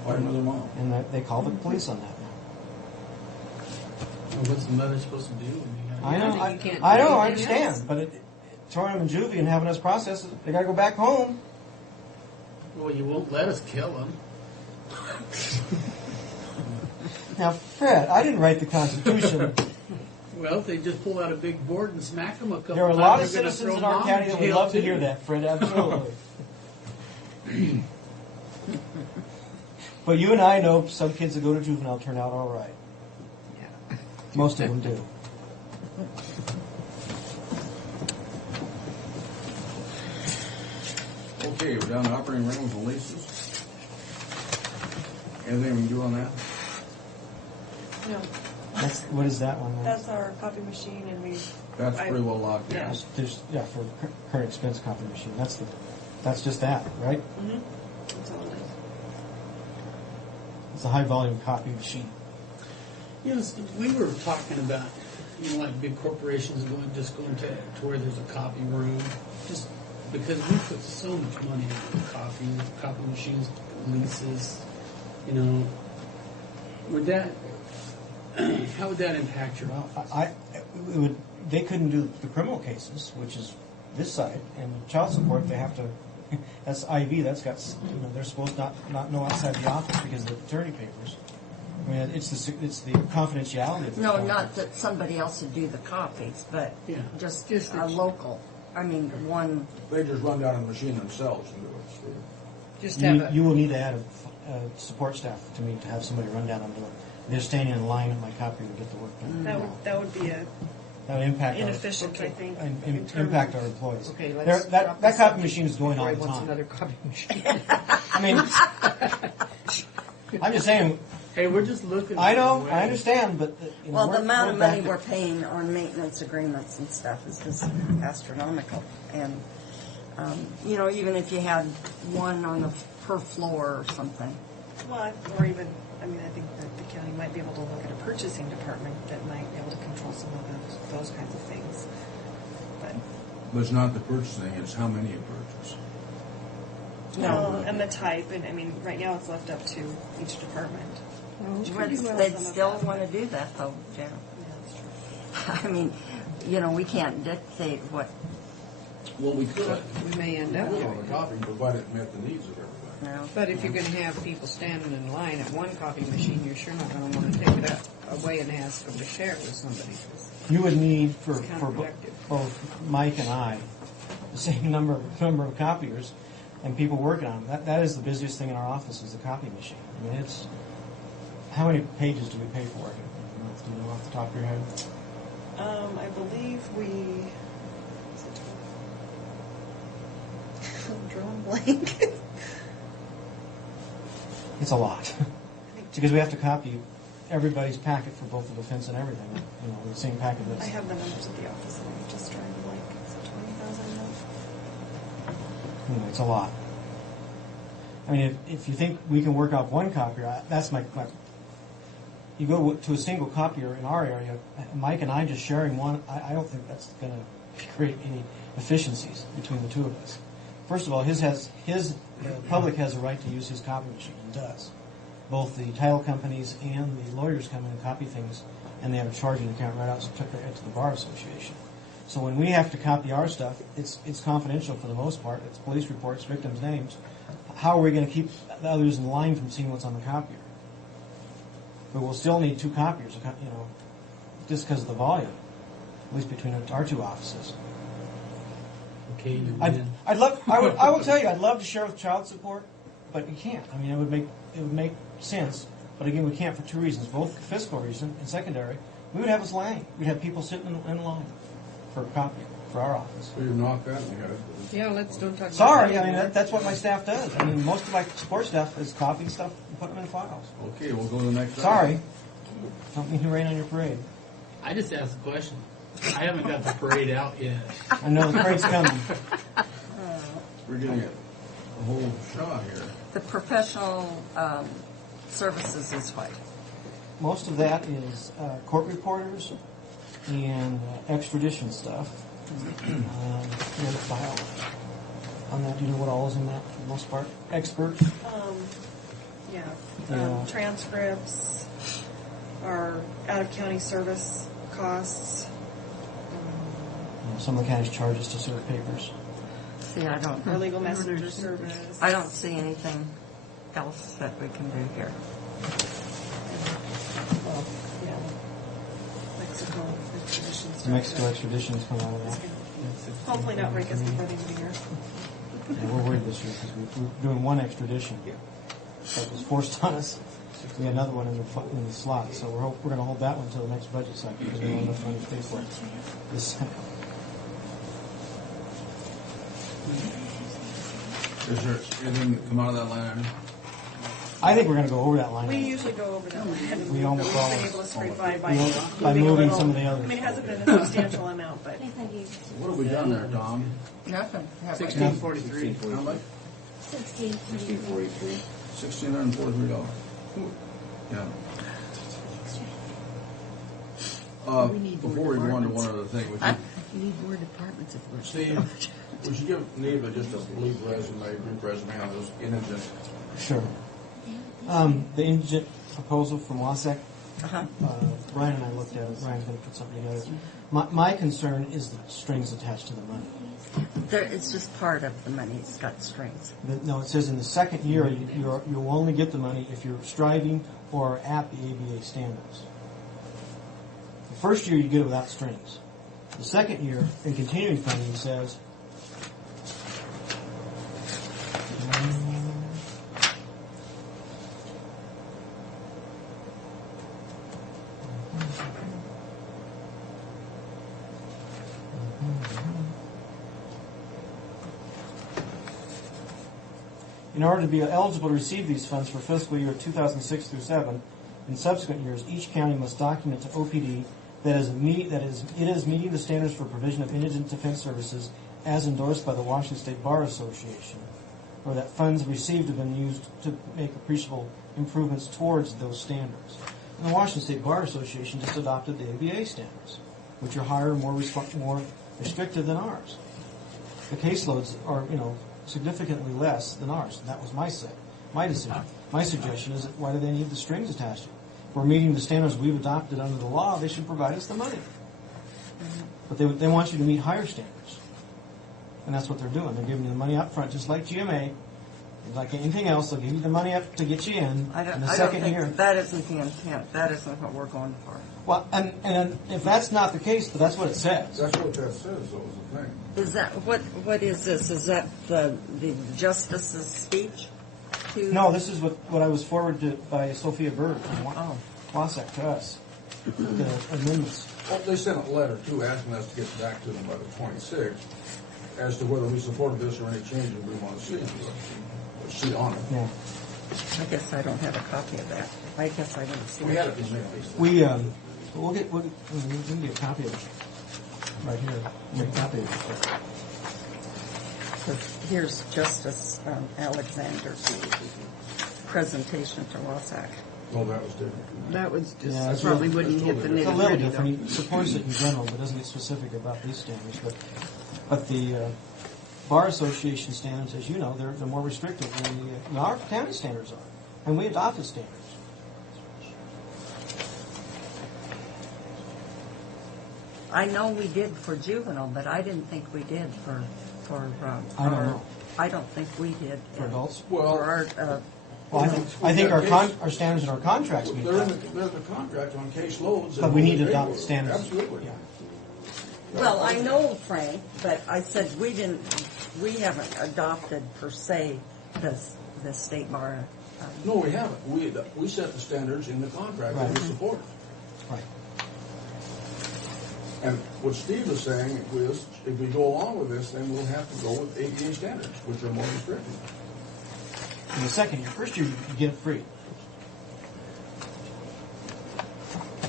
Fighting with their mom. And they call the police on that now. Well, what's the mother supposed to do? I know, You can't do I anything understand, else. but throwing them in juvie and having us process it, they got to go back home. Well, you won't let us kill them. Now, Fred, I didn't write the Constitution. Well, if they just pull out a big board and smack them a couple There are a times, lot of they're gonna citizens throw in our mom county in that would jail, love to too. hear that, Fred, absolutely. But you and I know some kids that go to juvenile turn out all right. Yeah. Most of them do. Okay, we're down to operating rentals and leases. Anything we can do on that? No, What is that one? that's our copy machine, and we. That's pretty well locked in. Yeah. Yeah, for current expense copy machine. That's just that, right? Mm-hmm. That's all it is. It's a high volume copy machine. Yes, we were talking about, like big corporations going to where there's a copy room, just because we put so much money into copy machines, leases, would that, how would that impact your office? They couldn't do the criminal cases, which is this side, and child support, they have to, that's IV, that's got, they're supposed to not know outside the office because of the attorney papers. I mean, it's the confidentiality of the No, phone. not that somebody else would do the copies, but Yeah. just Just a local. I mean, one. They just run down on the machine themselves and do it. Steve. Just have a, You will need to add a support staff to me to have somebody run down and do it. They're standing in line at my copier to get the work done. That would be a That would impact inefficient, I think. impact our employees. okay, There- let's. that drop that this copy subject machine is going before all he the wants time. another copy machine. I mean, I'm just saying. Hey, we're just looking. I for a know, way. I understand, but Well, the amount of money back we're paying on maintenance agreements and stuff is just astronomical. And, even if you had one on the per floor or something. Well, or even, I think that the county might be able to look at a purchasing department that might be able to control some of those kinds of things. But But it's not the purchasing, it's how many you purchase. and the type, and right now it's left up to each department. They'd still want to do that, though, Jan. Yeah, that's true. We can't dictate what. Well, we could. We may end up We doing have a it. copy, provided it met the needs of everybody. But if you're going to have people standing in line at one copy machine, you're sure not going to want to take it away and ask them to share it with somebody. You would need for It's counterproductive. both Mike and I the same number of copiers and people working on them. That is the busiest thing in our office is the copy machine. I mean, it's how many pages do we pay for it? Do you know off the top of your head? I believe we. I'm drawing blank. It's a lot because we have to copy everybody's packet for both the defense and everything. The same packet. I have the numbers at the office, and I'm just drawing blank. Is it 20,000 now? It's a lot. I mean, if you think we can work out one copier, that's my. You go to a single copier in our area, Mike and I just sharing one, I don't think that's going to create any efficiencies between the two of us. First of all, the public has a right to use his copy machine, and does. Both the title companies and the lawyers come in and copy things, and they have a charging account right out to the Bar Association. So when we have to copy our stuff, it's confidential for the most part. It's police reports, victims' names. How are we going to keep the others in line from seeing what's on the copier? But we'll still need two copiers, just because of the volume, at least between our two offices. Okay, you I will tell you, I'd love to share with child support, but you can't. I mean, it would make sense, but again, we can't for two reasons: both fiscal reason and secondary. We would have this line. We'd have people sitting in line for a copy for our office. We didn't knock that in the head. Yeah, let's don't talk about Sorry, that. I mean, that's what my staff does. I mean, most of my support staff is copying stuff and putting them in files. Okay, we'll go to the next. Sorry. Don't mean to rain on your parade. I just asked a question. I haven't got the parade out yet. I know the parade's coming. We're getting a whole shot here. The professional services is what? Most of that is court reporters and extradition stuff. We have a file on that. Do you know what all is in that for the most part? Expert. Yeah. Transcripts, our out-of-county service costs. Some of the county's charges to serve papers. See, I don't. Our legal messenger service. I don't see anything else that we can do here. Well, yeah. Mexico extradition The stuff. Mexico extradition's come out of that. Hopefully not break us before the end of the year. Yeah, we're worried this year because we're doing one extradition that was forced on us. We had another one in the slot, so we're going to hold that one until the next budget cycle because we don't have enough money to pay for it. Is there anything that come out of that line item? I think we're going to go over that line. We usually go over that one. And We almost we've been always- able to scrape by by moving a moving little. some of the others. I mean, it hasn't been a substantial amount, but. What have we done there, Tom? Nothing. 1643. How much? 1643. $1,643. Yeah. Before we go on to one other thing, would you, We need more departments if we're. Steve, would you give Neva just a brief resume on those indigent? Sure. The indigent proposal from Wasek, Ryan and I looked at it. Ryan's going to put something together. My concern is the strings attached to the money. It's just part of the money. It's got strings. No, it says in the second year you'll only get the money if you're striving or at the ABA standards. The first year you get it without strings. The second year, in continuing funding, says in order to be eligible to receive these funds for fiscal year 2006 through 7, in subsequent years, each county must document to OPD that it is meeting the standards for provision of indigent defense services as endorsed by the Washington State Bar Association, or that funds received have been used to make appreciable improvements towards those standards. And the Washington State Bar Association just adopted the ABA standards, which are higher and more restrictive than ours. The caseloads are, significantly less than ours. And that was my decision. My suggestion is that why do they need the strings attached to it? If we're meeting the standards we've adopted under the law, they should provide us the money. But they want you to meet higher standards. And that's what they're doing. They're giving you the money up front, just like GMA. Like anything else, they'll give you the money up to get you in. I don't second think year. that isn't the intent. That isn't what we're going for. Well, and if that's not the case, but that's what it says. That's what that says, though, is the thing. Is that what is this? Is that the justice's speech? No, this is what I was forwarded by Sophia Bird from Wasek to us. The amendments. Well, they sent a letter, too, asking us to get back to them by the 26th as to whether we supported this or any changes we want to see on it. Yeah. I guess I don't have a copy of that. I guess I didn't see We it. had it in there. We'll get a copy of it right here. Make a copy of it. So here's Justice Alexander's presentation to Wasak. Well, that was different. That was just Yeah, it's probably real- wouldn't hit the It's a nitty little gritty different. though. He supports it in general, but doesn't get specific about these standards. But the Bar Association standards, as you know, they're more restrictive than our county standards are. And we adopted standards. I know we did for juvenile, but I didn't think we did for I don't know. I don't think we did For adults? Well, for our. Well, I think our standards and our contracts meet They're in that. the contract on case loads. But we need to adopt standards. Absolutely. Yeah. Well, I know, Frank, but I said we haven't adopted per se the state bar. No, we haven't. We set the standards in the contract that we Right. support. Right. And what Steve is saying is, if we go along with this, then we'll have to go with ADA standards, which are more restrictive. In the second year. First year, you get it free.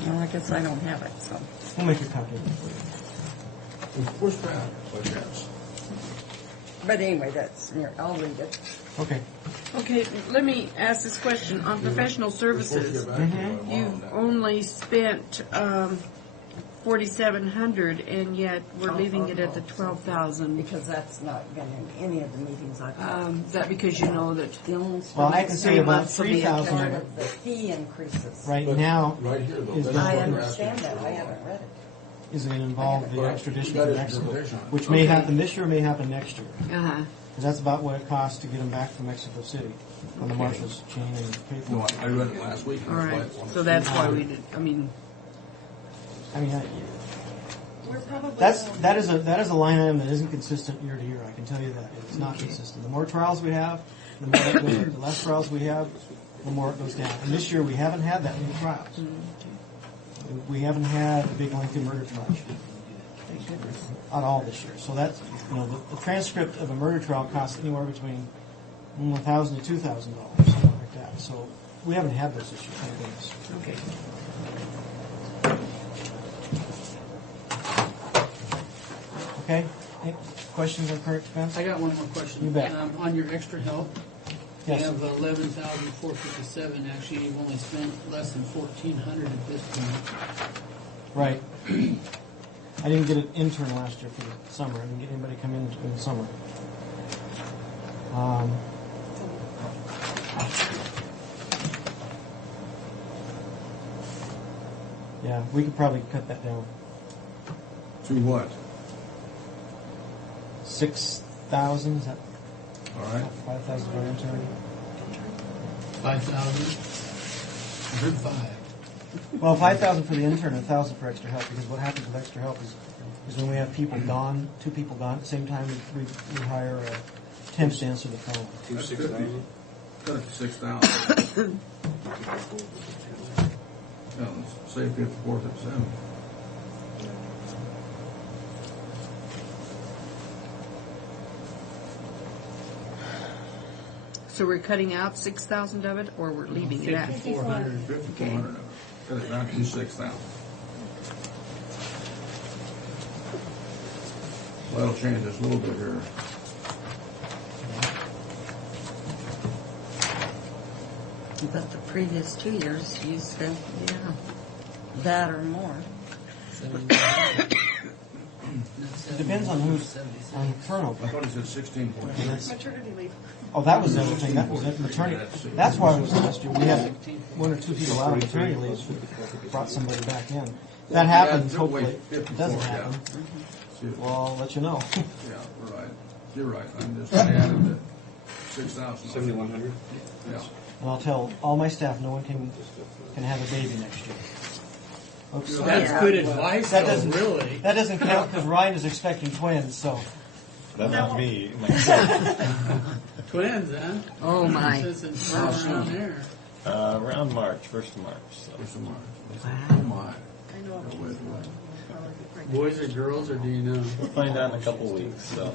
Well, I guess I don't have it, so. We'll make a copy of it for you. We've pushed back, but yes. But anyway, that's, here, I'll read it. Okay. Okay, let me ask this question. On professional services, you've only spent 4,700, and yet we're leaving it at the 12,000. Because that's not been in any of the meetings I've had. Is that because you know that? Well, I can say about 3 3,000 Part of it of the fee increases. right now Right here, though, is that's I what they're understand asking that, for. I haven't read it. is going to involve the extradition That from is Mexico, interpretation. which may happen this year, may happen next year. Uh-huh. 'Cause that's about what it costs to get them back from Mexico City on the marshal's chain and pay No, for it. I read it last week. All right, so that's why we did, I mean, We're probably that is a line item that isn't consistent year to year. I can tell you that it's not consistent. The more trials we have, the more it goes up. The less trials we have, the more it goes down. And this year we haven't had that many trials. We haven't had a big lengthy murder trial. Not all this year. So that's, the transcript of a murder trial costs anywhere between $1,000 to $2,000, something like that. So we haven't had those this year, thank goodness. okay. Okay? Any questions on current expense? I got one more question. You bet. On your extra help, Yes. you have 11,457. Actually, you've only spent less than 1,400 at this point. Right. I didn't get an intern last year for the summer. I didn't get anybody come in the summer. Yeah, we could probably cut that down. To what? 6,000, is that All right. 5,000 for an intern? 5,000. I heard 5. Well, 5,000 for the intern and 1,000 for extra help, because what happens with extra help is when we have people gone, 2 people gone at the same time, we hire temps to answer the phone. That's 50. Cut it to 6,000. Yeah, let's say 54, 57. So we're cutting out 6,000 of it, or we're leaving it at? 5,400. 5,400 of it. Cut it down to 6,000. Well, that'll change this a little bit here. But the previous 2 years, you spent, that or more. It depends on who's on colonel. I thought he said 16.6. maternity leave. Oh, that was the other thing. That was it, maternity. That's why it was last year. We had 1 or 2 people out on maternity leave. We brought somebody back in. That happens, hopefully. It doesn't happen. Well, I'll let you know. Yeah, right. You're right. I'm just adding the 6,000. 7,100? Yeah. And I'll tell all my staff no one can have a baby next year. Oops. That's good advice, That though, doesn't really. That doesn't count because Ryan is expecting twins. So That's not me. Twins, huh? Oh, my. Since it's around there. Around March, 1st of March. So. First of March. Oh, my. I know I'm Wait, Boys or girls, or do you know? We'll find out in a couple weeks. So.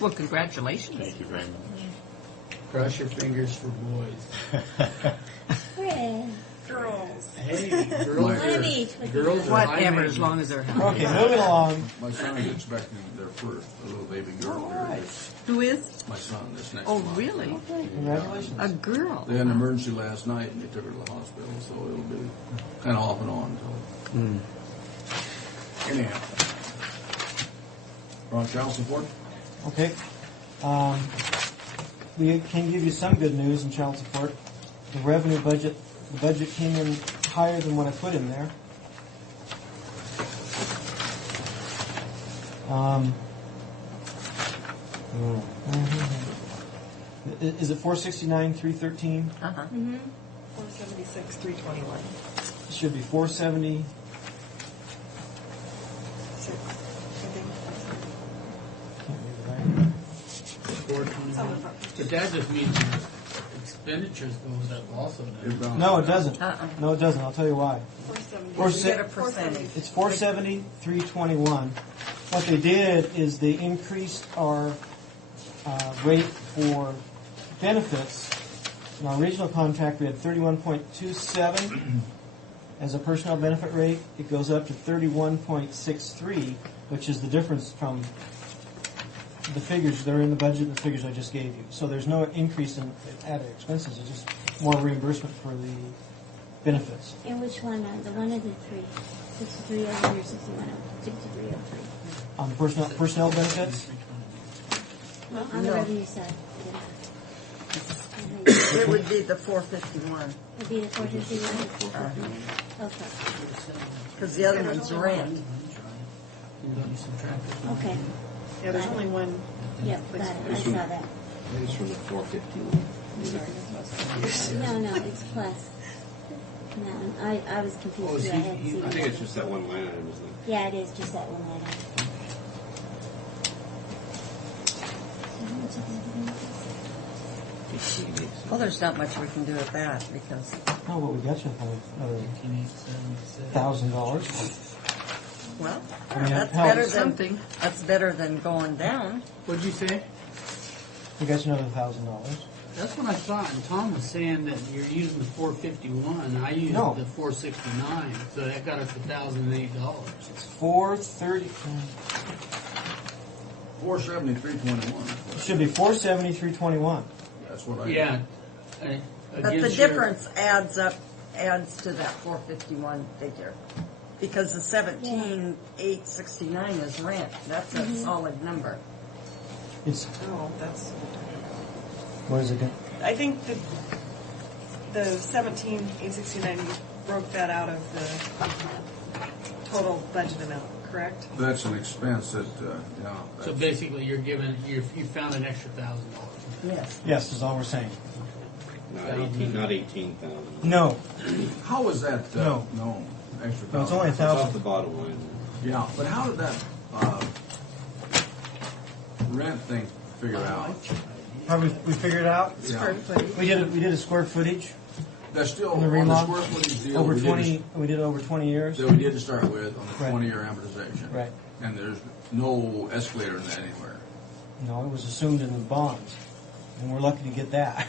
Well, congratulations. Thank you very much. Cross your fingers for boys. Fred. girls. Hey, girls One of are, each would be girls nice. are Whatever, high as long as they're happy. okay, moving along. My son is expecting their first, a little baby girl here. This- Who is? My son, this next Oh, month. really? Congratulations. A girl. They had an emergency last night and they took her to the hospital, so it'll be kind of off and on until. Anyhow. On child support? Okay. We can give you some good news in child support. The revenue budget, the budget came in higher than what I put in there. Is it 469, 313? Uh-huh. 476, 321. It should be 470. Six, I think. Can't read it right. 421. But that just means expenditures goes up also. doesn't it? No, it doesn't. No, it doesn't. I'll tell you why. 470. You get a percentage. It's 470, 321. What they did is they increased our rate for benefits. In our original contract, we had 31.27 as a personnel benefit rate. It goes up to 31.63, which is the difference from the figures that are in the budget and the figures I just gave you. So there's no increase in added expenses. It's just more reimbursement for the benefits. And which one? The one of the three? 6301 or 6303? On the personnel benefits? Well, on the No. revenue side. It would be the 451. It'd be the 451. Okay. Because the other one's rent. Okay. Yeah, there's only one. Yep, got it. I saw that. It's from the 451. No, it's plus. No, I was confused Oh, too. I hadn't I seen think it. it's just that one line item, isn't it? Yeah, it is just that one line item. So how much is that? Well, there's not much we can do with that because Oh, but we got you for another $1,000. well, I mean, that's it helps. better than Something. that's better than going down. What'd you say? We got you another $1,000. That's what I thought, and Tom was saying that you're using the 451, I used No. the 469, so that got us $1,008. It's 430. 470, 321. It should be 470, 321. That's what I. Yeah. But the difference adds to that 451 figure. Because the 17,869 is rent. That's a solid number. It's Oh, that's. what is it again? I think the 17,869, you broke that out of the total budget amount, correct? That's an expense that, yeah. So basically, you found an extra $1,000. Yes. Yes, is all we're saying. Not 18,000. No, How was that? No. No, extra. no, it's only It's off the 1,000. bottom line. Yeah, but how did that rent thing figure out? How we figured it out? Yeah. We did a square footage That's still in the on the remodel. square footage deal. Over we did 20. We did it over 20 years. That we did to start with on the Right. 20-year amortization. Right. And there's no escalator in that anywhere. No, it was assumed in the bonds, and we're lucky to get that.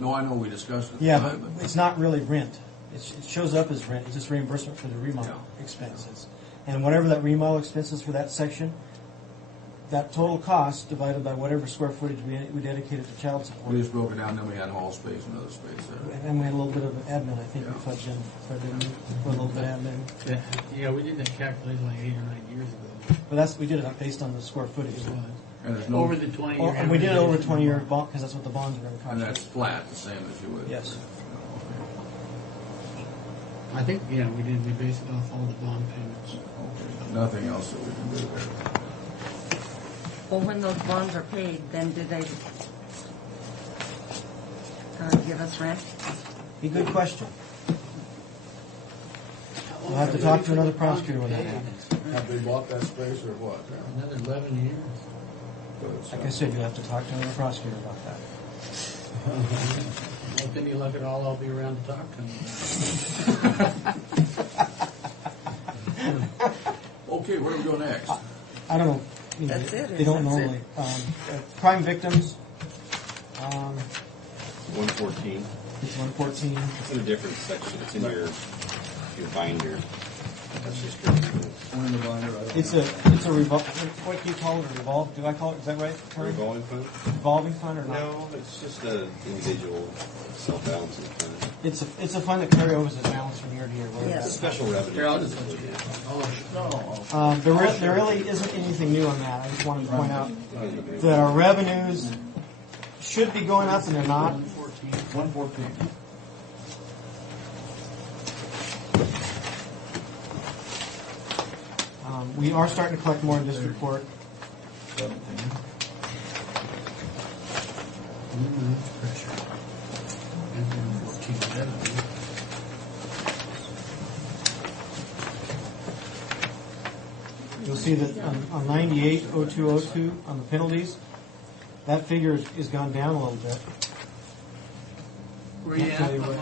No, I know we discussed it. Yeah, but it's not really rent. It shows up as rent. It's just reimbursement for the remodel expenses. And whatever that remodel expense is for that section, that total cost divided by whatever square footage we dedicated to child support. We just broke it down, then we had hall space and other space there. And then we had a little bit of admin, I think, we fudged in for a little bit of admin. Yeah, we did that calculation like 8 or 9 years ago. But we did it based on the square footage. And there's no, Over the 20-year. And we did it over a 20-year bond, because that's what the bonds are going to cost. and that's flat, the same as you would. Yes. I think, yeah, we did. We based it off all the bond payments. Okay. Nothing else that we can do there. Well, when those bonds are paid, then do they give us rent? Be a good question. We'll have to talk to another prosecutor when that happens. Have they bought that space or what? Another 11 years. Like I said, you'll have to talk to another prosecutor about that. With any luck at all, I'll be around to talk to him. Okay, where do we go next? I don't know. That's it. They don't That's it. normally. Crime victims. 114. It's 114. It's in a different section. It's in your binder. That's just One in the binder. It's a what do you call it? A revolve? Do I call it? Is that right? a revolving fund. Revolving fund or not? No, it's just an individual self-balancing fund. It's a fund that carry over its balance from year to year. Yeah. It's a special revenue. Here, I'll just let you There really isn't anything new on that. I just wanted to point out that our revenues should be going up and they're not. 114. We are starting to collect more in district court. 17. pressure. And then 1470. You'll see that on 980202 on the penalties, that figure is gone down a little bit. Where you Can't tell at? you What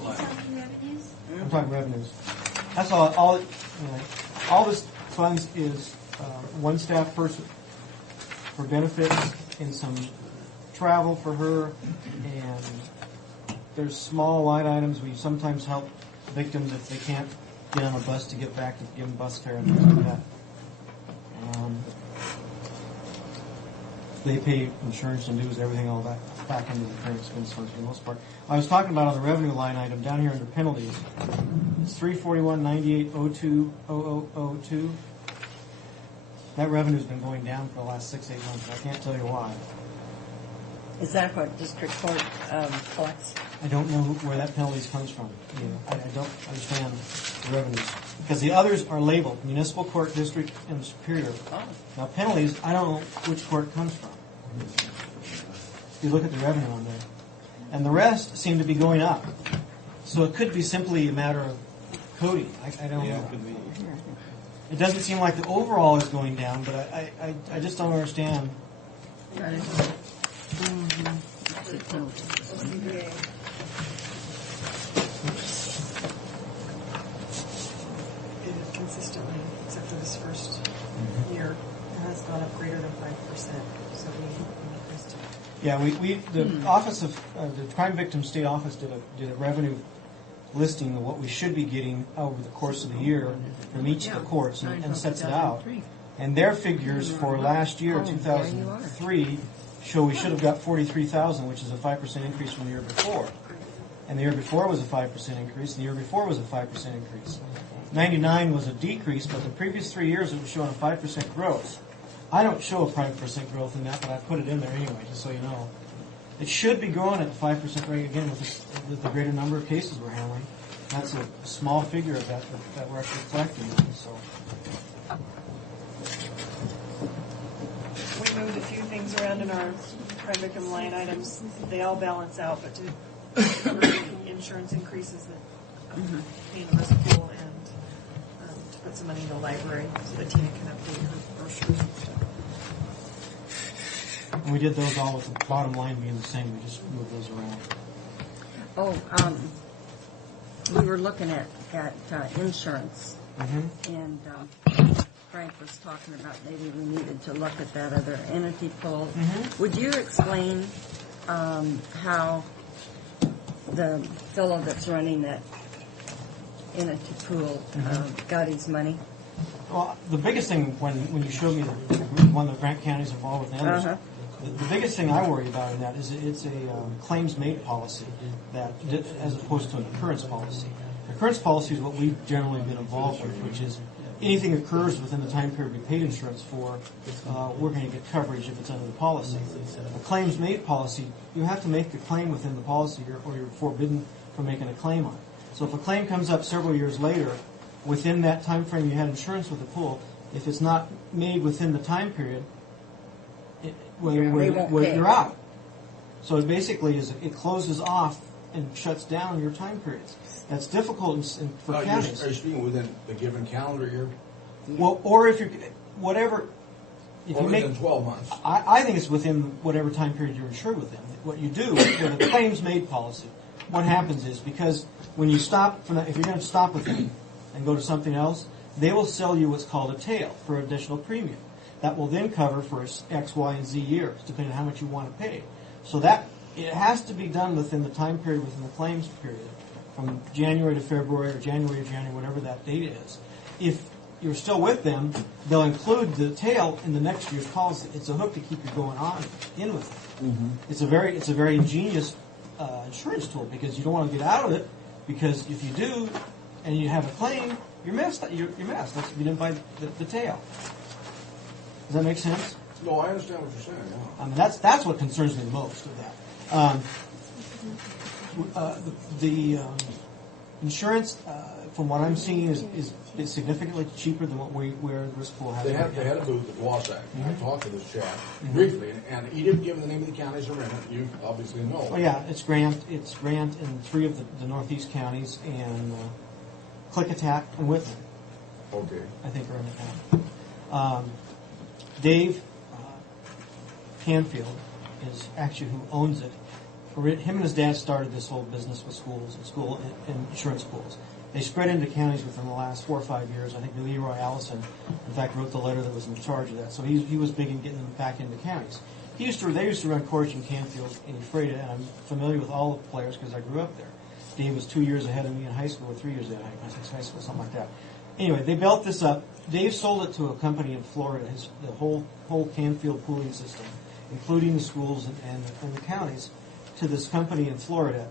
what. line? Talking revenues? I'm talking revenues. That's all this funds is one staff person for benefits and some travel for her, and there's small line items. We sometimes help victims if they can't get on a bus to get back, to give them bus fare and things like that. They pay insurance and dues, everything, all that back into the current expense funds for the most part. I was talking about on the revenue line item down here under penalties. It's 341.9802.0002. That revenue's been going down for the last 6-8 months. I can't tell you why. Is that what district court collects? I don't know where that penalties comes from. I don't understand the revenues. Because the others are labeled municipal court, district, and superior. Oh. Now penalties, I don't know which court it comes from. You look at the revenue on there. And the rest seem to be going up. So it could be simply a matter of coding. I don't know. It doesn't seem like the overall is going down, but I just don't understand. It consistently, except for this first year, it has gone up greater than 5%. So we increased it. Yeah, the Office of the Crime Victim State Office did a revenue listing of what we should be getting over the course of the year from each of the courts and sets it out. And their figures for last year, 2003, show we should have got $43,000, which is a 5% increase from the year before. And the year before was a 5% increase, and the year before was a 5% increase. 99 was a decrease, but the previous 3 years it was showing a 5% growth. I don't show a 5% growth in that, but I put it in there anyway, just so you know. It should be growing at the 5% rate again with the greater number of cases we're handling. That's a small figure of that we're actually collecting. So. We moved a few things around in our crime victim line items. They all balance out, but to cover the insurance increases that pay the risk pool and to put some money in the library so that Tina can update her brochures and stuff. And we did those all with the bottom line being the same. We just moved those around. We were looking at insurance, and Frank was talking about maybe we needed to look at that other entity pool. Would you explain how the fellow that's running that entity pool got his money? Well, the biggest thing when you showed me one of the Grant counties involved with others, the biggest thing I worry about in that is it's a claims-made policy that, as opposed to an occurrence policy. Occurrence policy is what we've generally been involved with, which is anything occurs within the time period we paid insurance for, we're going to get coverage if it's under the policy. A claims-made policy, you have to make the claim within the policy or you're forbidden from making a claim on it. So if a claim comes up several years later, within that time frame you had insurance with the pool, if it's not made within the time period, you're out. So it basically it closes off and shuts down your time periods. That's difficult for counties. Are you speaking within the given calendar year? Well, or if you're whatever. If or you within make 12 months. I think it's within whatever time period you're insured within. What you do with a claims-made policy, what happens is because when you stop from that, if you're going to stop with them and go to something else, they will sell you what's called a tail for additional premium. That will then cover for X, Y, and Z years, depending on how much you want to pay. So that it has to be done within the time period, within the claims period, from January to February or January to January, whatever that date is. If you're still with them, they'll include the tail in the next year's policy. It's a hook to keep you going on in with it. It's a very ingenious insurance tool because you don't want to get out of it because if you do and you have a claim, you're messed. You're messed. That's if you didn't buy the tail. Does that make sense? No, I understand what you're saying. Yeah. I mean, that's what concerns me most of that. The insurance, from what I'm seeing, is significantly cheaper than what where the risk pool has. They had a booth at Wasack. I talked to this chap briefly, and he didn't give the name of the counties around it. You obviously know. Well, yeah, it's Grant in 3 of the northeast counties, and Klickitat and Whitman. Okay. I think are in the town. Dave Canfield is actually who owns it. him and his dad started this whole business with schools and insurance schools. They spread into counties within the last 4 or 5 years. I think Leroy Allison, in fact, wrote the letter that was in charge of that. So he was big in getting them back into counties. They used to run courts in Canfield and Ephrata, and I'm familiar with all the players because I grew up there. Dave was 2 years ahead of me in high school, or 3 years ahead of me in high school, something like that. Anyway, they built this up. Dave sold it to a company in Florida, the whole Canfield pooling system, including the schools and the counties, to this company in Florida.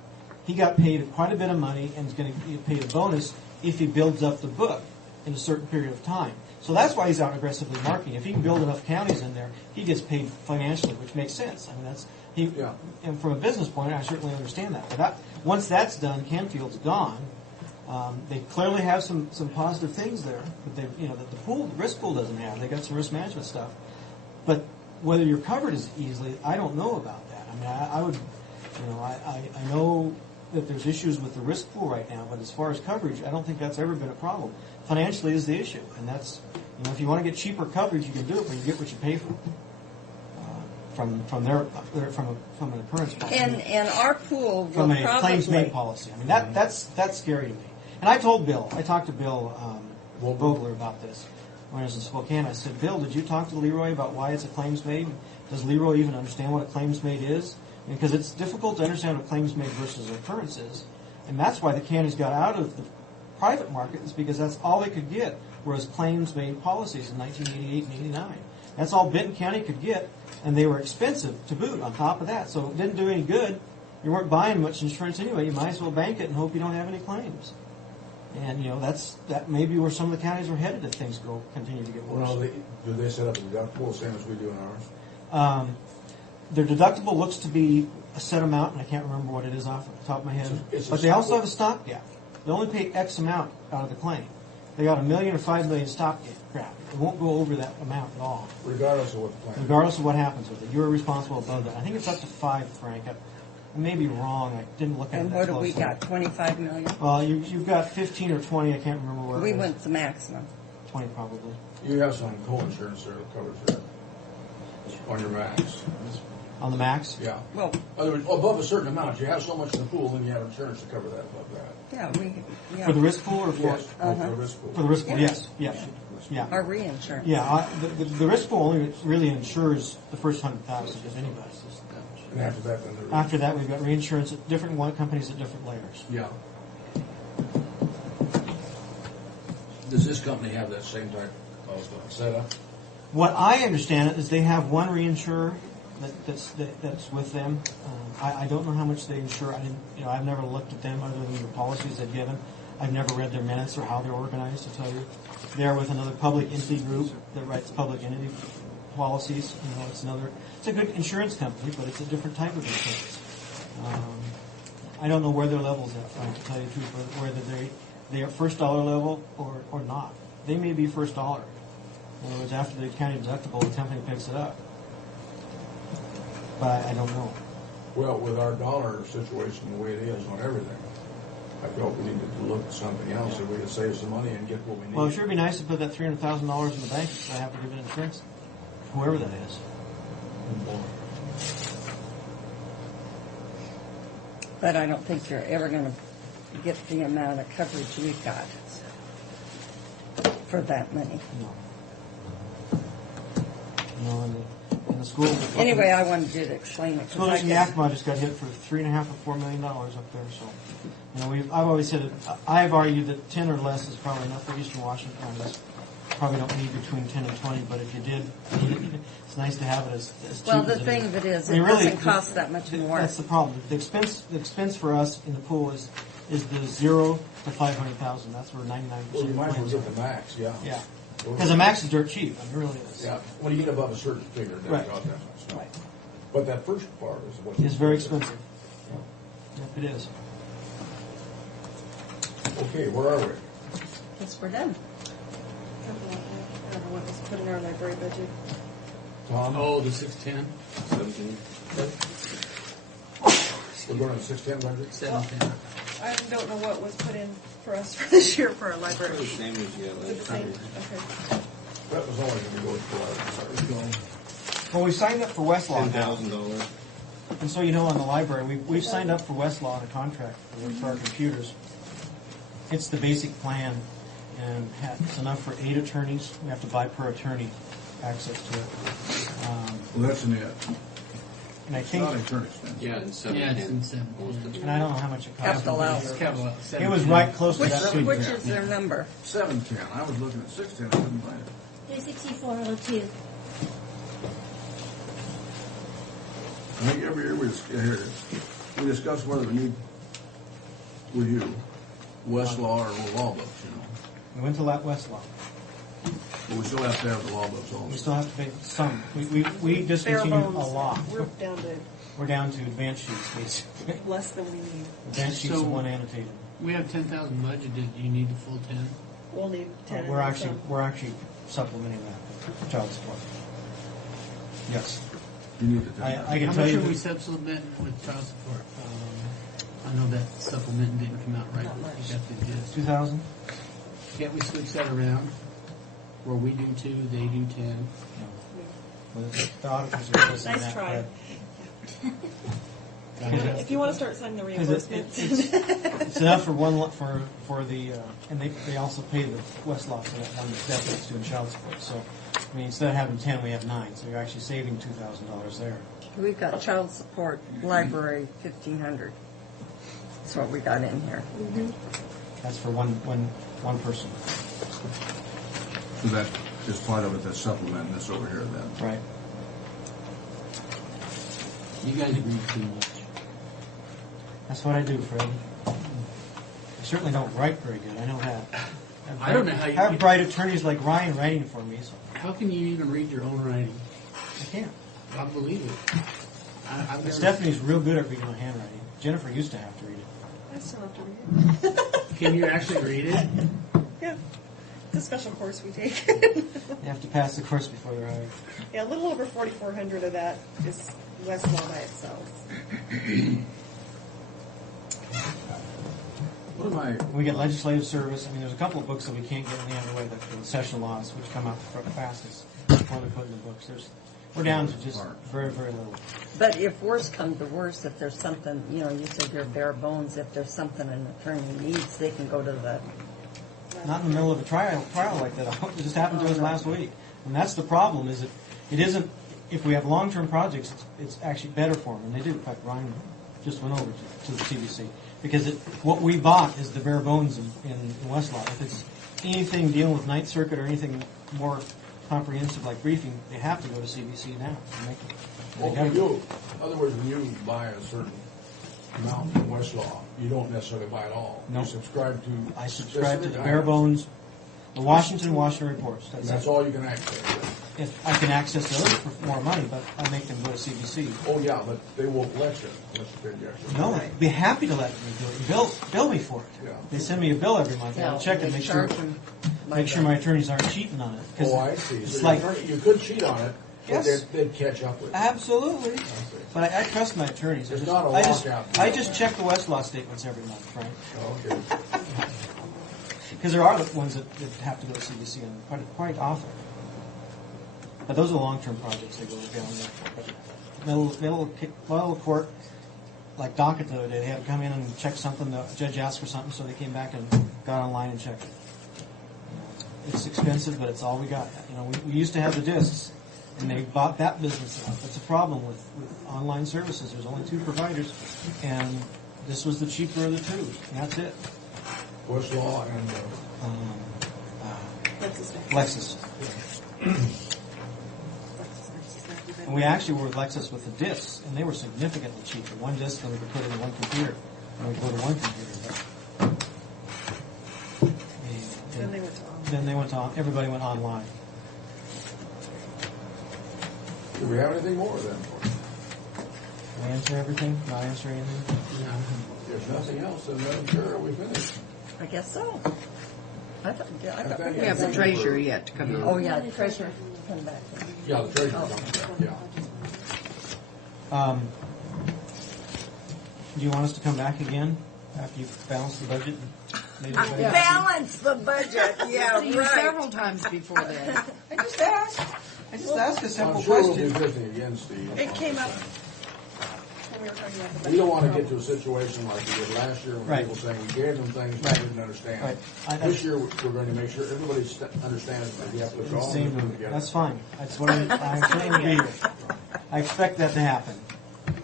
He got paid quite a bit of money and is going to get paid a bonus if he builds up the book in a certain period of time. So that's why he's out aggressively marketing. If he can build enough counties in there, he gets paid financially, which makes sense. I mean, and from a business point, I certainly understand that. But once that's done, Canfield's gone. They clearly have some positive things there, but that the risk pool doesn't have. They got some risk management stuff, but whether you're covered as easily, I don't know about that. I mean, I would, I know that there's issues with the risk pool right now, but as far as coverage, I don't think that's ever been a problem. Financially is the issue, and that's, if you want to get cheaper coverage, you can do it, but you get what you pay for. From an occurrence policy. And our pool will from a probably claims made policy. I mean, that's scary to me. And I talked to Bill Vogler about this when I was in Spokane. I said, Bill, did you talk to Leroy about why it's a claims made? Does Leroy even understand what a claims made is? Because it's difficult to understand what claims made versus occurrence is. And that's why the counties got out of the private market, is because that's all they could get, whereas claims made policies in 1988 and 89. That's all Benton County could get, and they were expensive to boot on top of that. So it didn't do any good. You weren't buying much insurance anyway. You might as well bank it and hope you don't have any claims. And, that may be where some of the counties are headed if things continue to get worse. Well, do they set up a deductible, same as we do in ours? Their deductible looks to be a set amount, and I can't remember what it is off the top of my head. But they also have a stopgap. They only pay X amount out of the claim. They got $1 million or $5 million stopgap. It won't go over that amount at all. Regardless of what the claim. Regardless of what happens with it. You're responsible above that. I think it's up to 5, Frank. I may be wrong. I didn't look at it that closely. And what do we got, 25 million? Well, you've got 15 or 20. I can't remember what we went the maximum. 20 probably. You have some co-insurance there that covers that on your max. On the max? Yeah. Well, above a certain amount, you have so much in the pool, then you have insurance to cover that above that. Yeah, For the risk pool or for? Yes, for the risk pool. For the risk pool, yes. Yeah. Our reinsurance. Yeah, the risk pool only really insures the first 100,000, if anybody. And after that, then after that, we've got reinsurance at different companies at different layers. Yeah. Does this company have that same type of setup? What I understand is they have one reinsurer that's with them. I don't know how much they insure. I've never looked at them other than the policies they've given. I've never read their minutes or how they're organized, to tell you. They're with another public entity group that writes public entity policies. It's a good insurance company, but it's a different type of insurance. I don't know where their level's at, Frank, to tell you the truth, whether they are first dollar level or not. They may be first dollar. In other words, after the county deductible, the company picks it up. But I don't know. Well, with our dollar situation the way it is on everything, I felt we needed to look at something else if we could save some money and get what we need. Well, it sure would be nice to put that $300,000 in the bank so I have to give it insurance, whoever that is. But I don't think you're ever going to get the amount of coverage we've got for that money. No, in the school. Anyway, I wanted you to explain it. School in Yakima just got hit for $3.5 or $4 million up there. So, I've always said I've argued that 10 or less is probably enough for Eastern Washington counties. Probably don't need between 10 and 20, but if you did, it's nice to have it as cheap well, the as it thing is. of it is, I mean, it really, doesn't cost that much more. That's the problem. The expense for us in the pool is the 0 to 500,000. That's where 99%. Well, you might as well get the max, yeah. Yeah. Because the max is dirt cheap. I mean, it really is. Yeah. When you get above a certain figure, then Right. it costs that much stuff. But that first part is what It's very expensive. Yep, it is. Okay, where are we? Yes, we're done. I don't know what was put in our library budget. Tom? Oh, the 610? 17. We're going to the 610 budget? 710. I don't know what was put in for us for this year for our library. It's the same as you had Is it the last same? year. Okay. That was only going to go for Well, we signed up for Westlaw now. $10,000. And so you know, on the library, we've signed up for Westlaw on a contract for our computers. It's the basic plan, and it's enough for 8 attorneys. We have to buy per attorney access to it. Well, that's an it. And I It's think, not attorney expense. Yeah, it's 7. Yeah, it's in 7. and I don't know how much it costs. Capital L. It's capital L, It was right close to Which, that too. which is their number? 710. I was looking at 610. I couldn't find it. 26402. I think every year here it is. We discuss whether we need, with you, Westlaw or law books, you know. We went to Westlaw. But we still have to have the law books We also. still have to pay some. We discontinued a lot. We're down to We're down to advanced sheets, basically. less than we need. Advanced sheets So- and one annotated. We have 10,000 budgeted. Do you need the full 10? We'll need 10. We're actually supplementing that for child support. Yes. You need the I time. can How tell much you are we that, supplementing with child support? I know that supplement didn't come out right. Not much. You got the gist. 2,000. Can't we switch that around? Where we do 2, they do 10? Well, the auditors are supposed Nice try. Because If you want to start signing the reimbursements. it's enough for one for the and they also pay the Westlaw for that one step that's doing child support. So I mean, instead of having 10, we have 9. So you're actually saving $2,000 there. We've got child support, library, 1,500. That's what we got in here. That's for one person. So that is part of it, that's supplementing this over here then. Right. You guys read too much. That's what I do, Fred. I certainly don't write very good. I know that. I don't know how you- I have bright attorneys like Ryan writing for me, so How can you even read your own writing? I can't. I believe it. I've never, Stephanie's real good at reading my handwriting. Jennifer used to have to read it. I still have to read it. Can you actually read it? Yeah. It's a special course we take. You have to pass the course before they're hired. Yeah, a little over 4,400 of that is Westlaw by itself. What am I, We get legislative service. I mean, there's a couple of books that we can't get in the other way, the session laws, which come out the fastest before we put in the books. We're down to just very, very little. But if worse comes to worse, if there's something, you said you're bare bones, if there's something an attorney needs, they can go to the, Not in the middle of a trial like that. It just happened to us last week. And that's the problem, is it isn't, if we have long-term projects, it's actually better for them, and they do. In fact, Ryan just went over to the CBC. Because what we bought is the bare bones in Westlaw. If it's anything dealing with Ninth Circuit or anything more comprehensive like briefing, they have to go to CBC now. well, for you, in other words, when you buy a certain amount from Westlaw, you don't necessarily buy it all. No. You subscribe to. I subscribe to specific the bare items. bones, the Washington reports. And That's that's it. all you can access. If I can access the others for more money, but I make them go to CBC. Oh, yeah, but they won't let you unless you pay the extra. No, I'd be happy to let me do it. Bill me for it. Yeah. They send me a bill every month. I'll check and they make sure charge them my attorneys aren't cheating on it. 'Cause Oh, I see. It's So like, you could cheat on it, but Yes. they'd catch up with you. absolutely. But I trust my attorneys. It's not a lockout. I just check the Westlaw statements every month, Frank. Okay. Because there are the ones that have to go to CBC and quite often. But those are long-term projects they go down there. Middle court, like docket the other day, they had to come in and check something. The judge asked for something, so they came back and got online and checked it. It's expensive, but it's all we got. We used to have the discs, and they bought that business out. That's a problem with online services. There's only 2 providers, and this was the cheaper of the 2, and that's it. Westlaw and, Lexus. And we actually were with Lexus with the discs, and they were significantly cheaper. One disc, and we could put it in one computer, and we could go to one computer. Then they went to everybody went online. do we have anything more then? Did I answer everything? Not answer anything? If there's nothing else, then Madam Chair, are we finished? I guess so. I thought We have the treasurer yet to come in. Oh, yeah, the treasurer to come back. Yeah, the treasurer comes back, yeah. Do you want us to come back again after you've balanced the budget? and made everybody happy? Balance the budget, yeah, See you right. several times before then. I just asked a simple I'm sure we'll question. be visiting again, Steve. It came up we were talking about the We don't budget want to get to a problems. situation like we did last year when Right. people saying we gave them things they Right. didn't understand. Right. This year, we're going to make sure everybody understands that we have to put all of Same, them together. that's fine. That's what I certainly agree with. I expect that to happen.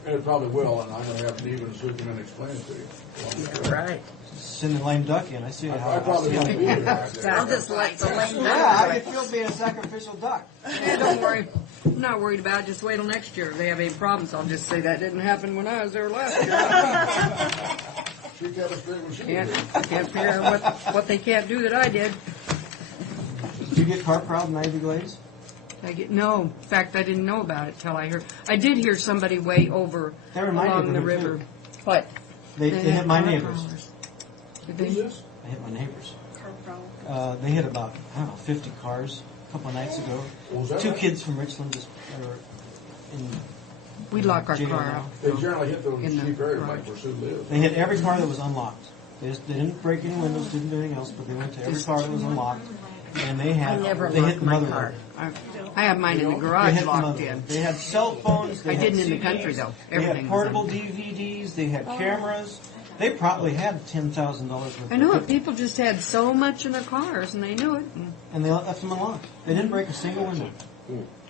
And it probably will, and I'm going to have Neva and Sue come in and explain it to you. Yeah, right. Send the lame duck in. I see how. I probably won't be here that day. I'll just let the lame duck. Yeah, I can feel being a sacrificial duck. Yeah, don't worry. I'm not worried about it. Just wait till next year. If they have any problems, I'll just say that didn't happen when I was there last year. She kept us straight when she Can't, was here. can't figure out what they can't do that I did. Did you get car proud in Ivy Glades? No, in fact, I didn't know about it till I heard. I did hear somebody way over They were in my along the neighborhood, river. too. What? They hit my neighbors. Did Who's they? this? They hit my neighbors. Car problem. They hit about, I don't know, 50 cars a couple of nights ago. Oh, was that Two right? kids from Richland just are in. We lock our jail car now. out. They generally hit those In the cheap areas garage. like where Sue lives. They hit every car that was unlocked. They didn't break any windows, didn't do anything else, but they went to every car that was unlocked, and they had. I never they hit locked the my mother car. I have mine in the They garage hit the locked mother. in. They had cell phones. They I had didn't in the CDs, country, though. They Everything had was portable in. DVDs. They had cameras. They probably had $10,000 worth. I know of it. People just had so much in their cars, and they knew it. and they left them unlocked. They didn't break a single window.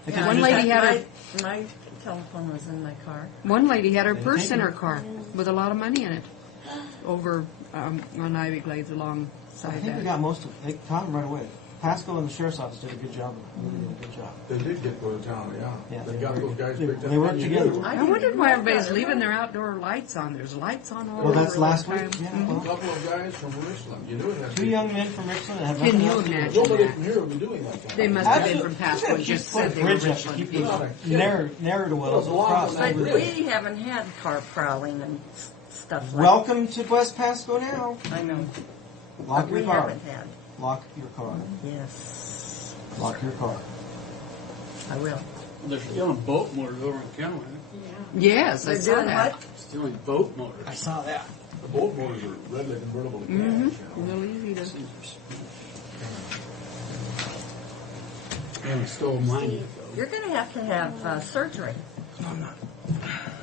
They could've One just lady had her. My telephone was in my car. One lady had her They purse take in it. her car with a lot of money in it, over on Ivy Glades I alongside think we that. got most of. They caught them right away. Pasco and the sheriff's office did a good job. Really did a good job. They did get to the town, yeah. Yeah. They got those guys They- picked up. they worked And you together. knew. I wondered why everybody's leaving their outdoor lights on. There's lights on all Well, over. that's all last the week. time. Yeah, A well, couple of guys from Richland. You knew it had to two be. young men from Richland that had Can nothing you else to do. imagine Nobody that? from here would be doing that kind They of must thing. have been from Pasco and just said they were bridge up to Richland keep people. those ne'er-do-wells across. But Really? we haven't had car prowling and stuff like Welcome to West Pasco now. I know. Lock But your we car. haven't had. Lock your car. Yes. Lock your car. I will. They're stealing boat motors over in Kennewick. Yes, I They're saw doing that. what? Stealing boat motors. I saw that. The boat motors are readily convertible to cash, Mm-hmm. you know. Real easy to. They haven't stolen mine yet, though. You're going to have surgery.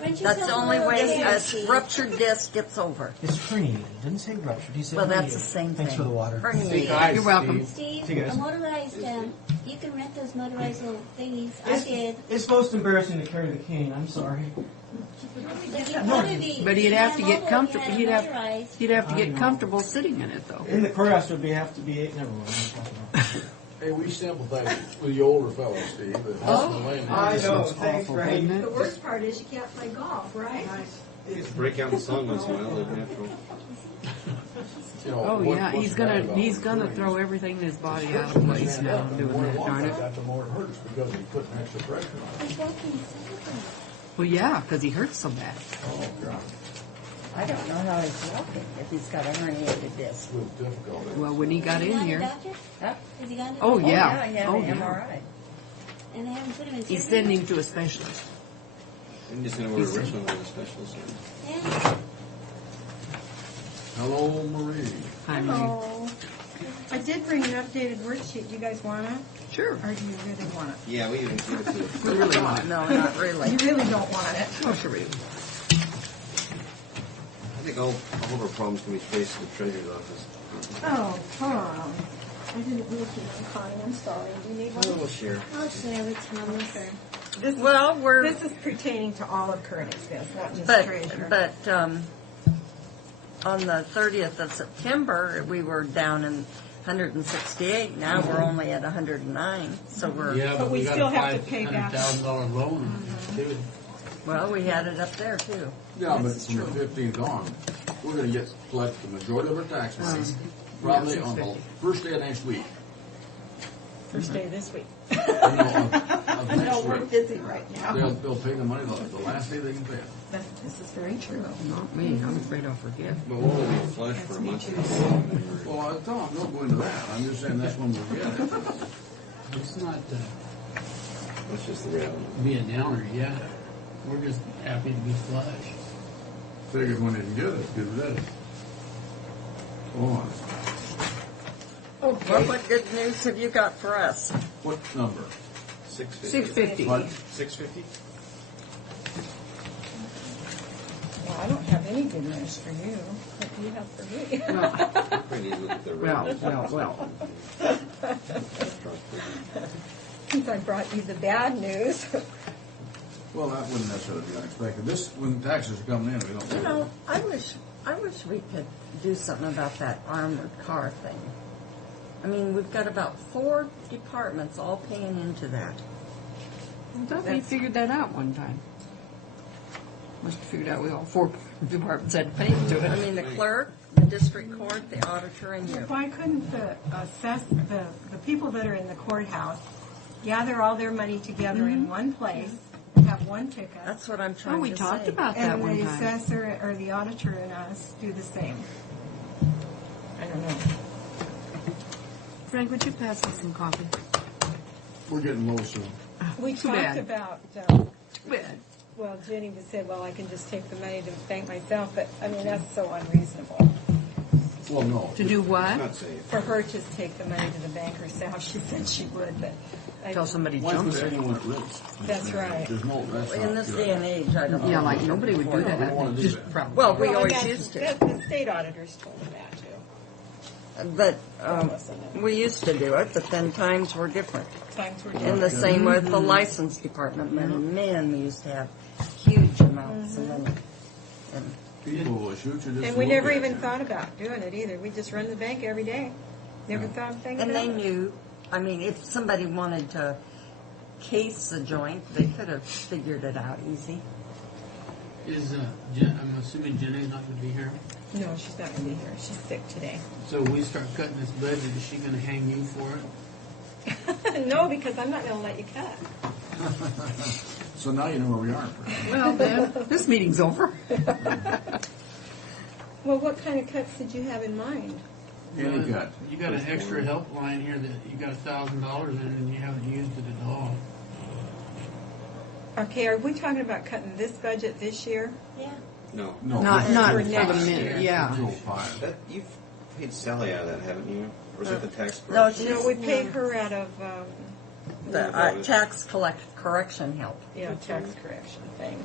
When's your That's the only little way hair, a Steve? ruptured disc gets over. It's herniated. He didn't say ruptured. He said Well, that's herniated. the same thing. Thanks for the water. Herniated. You're welcome. Steve, See you a guys. motorized, you can rent those motorized little thingies. I did. It's most embarrassing to carry the cane. I'm sorry. If you go to the But he'd have to get Mobile, comfortable. you He'd had have motorized. he'd have to I get know. comfortable sitting in it, though. In the courthouse would have to be eight. Never mind. Hey, we sympathize with the older fellows, Steve. that has to lay I in. know. Thanks, Ray. The worst part is you can't play golf, right? Break out the song once in a while, they're natural. You know, Oh what- yeah, what's he's bad gonna about he's it? gonna throw everything in his body out of place now doing The more that, he darn wants it. that, the more it hurts because he's putting extra pressure on it. He's walking silver. Well, yeah, because he hurts so bad. Oh, God. I don't know how he's walking if he's got a herniated disc. It's real difficult. Well, when he got Has he in gone to here, doctor? Huh? Has he gone to Oh, doctor? yeah. He had Oh, an yeah. MRI. And they haven't put him in he's surgery? sending him to a specialist. I'm just going to order Richmond with a specialist. Yeah. Hello, Marie. Hi, Marie. Hello. I did bring an updated worksheet. Do you guys want it? Sure. Or do you really want it? Yeah, we even give it to you. We really want it. No, not really. You really don't want it. Oh, sure we do. I think all of our problems can be traced to the treasurer's office. Oh, Tom. I didn't look at the fine. I'm sorry. Do you need one? We'll share. I'll share with Thomas. This, Well, we're this is pertaining to all of current expense, not just but treasurer. on the 30th of September we were down in 168. Now we're only at 109. So we're Yeah, But we we got still a have to pay back. $500,000 loan. Dude, well, we had it up there too. Yeah, but from the 15th on, we're going to collect the majority of our tax money, probably on the first day of next week. First day this week. Of I know next we're week. busy right now. They'll pay the money the last day they can pay it. This is very true. Not me. I'm afraid I'll forget. But we'll only be flush for a month. Well, I thought, I'm not going to that. I'm just saying that's when we'll get it. It's not That's just the reality. be a downer yet. We're just happy to be flush. Figured when they can get it, get rid of it. Go on. Well, what good news have you got for us? What number? 650. 650. What? 650? any good news for you. What do you have for me? We need to look at the Well, revenues. well. Since I brought you the bad news. Well, that wouldn't necessarily be unexpected. This, when taxes are coming in, we don't. You know, I wish we could do something about that armored car thing. I mean, we've got about 4 departments all paying into that. I thought we figured that out one time. Must have figured out we all 4 departments had to pay into it. I mean, the clerk, the district court, the auditor, and you. Why couldn't the people that are in the courthouse gather all their money together in one place, have one ticket? That's what I'm trying to say. we talked about that one And the time. assessor or the auditor and us do the same. I don't know. Frank, would you pass me some coffee? We're getting low soon. We Too talked bad. about, Bad. well, Jenny would say, well, I can just take the money to bank myself, but, I mean, that's so unreasonable. Well, no. To do what? Not safe. For her to take the money to the bank herself, she said she would, but. Tell somebody Why jumps put it. anyone at risk? That's right. There's no, that's not In this good. day and age, I don't know. Yeah, like nobody would do We don't wanna that. do Just that. probably. Well, we Well, always that's- used to. The state auditors told me that, too. But we used to do it, but then times were different. Times were And different. the same with the license department. Man, we used to have huge amounts of money. And People will shoot you just. And we never even thought about doing it either. We just run the bank every day. Never thought of thinking And about they it. knew, I mean, if somebody wanted to case the joint, they could have figured it out easy. Is I'm assuming Jenny's not going to be here. No, she's not going to be here. She's sick today. So we start cutting this budget. Is she going to hang you for it? No, because I'm not going to let you cut. So now you know where we are. Well, then, this meeting's over. Well, what kind of cuts did you have in mind? Any cut. You got an extra help line here that you got $1,000 in, and you haven't used it at all. Okay, are we talking about cutting this budget this year? Yeah. No. No. Not For for the next minute, year. yeah. Rule 5. That, you've paid Sally out of that, haven't you? Or is it the tax No, correction? she's- No, we pay her out of, The tax correction help. tax correction thing.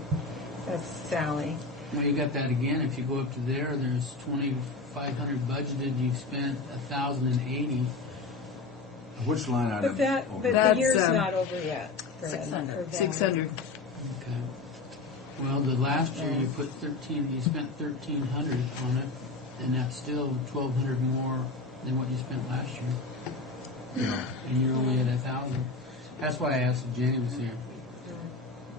That's Sally. Well, you got that again. If you go up to there, there's 2,500 budgeted. You've spent 1,080. Which line item? But the That's, year's not over yet. Fred, 600. for that. 600. Okay. Well, the last year you put 13. You spent 1,300 on it, and that's still 1,200 more than what you spent last year. And you're only at 1,000. That's why I asked if Jenny was here.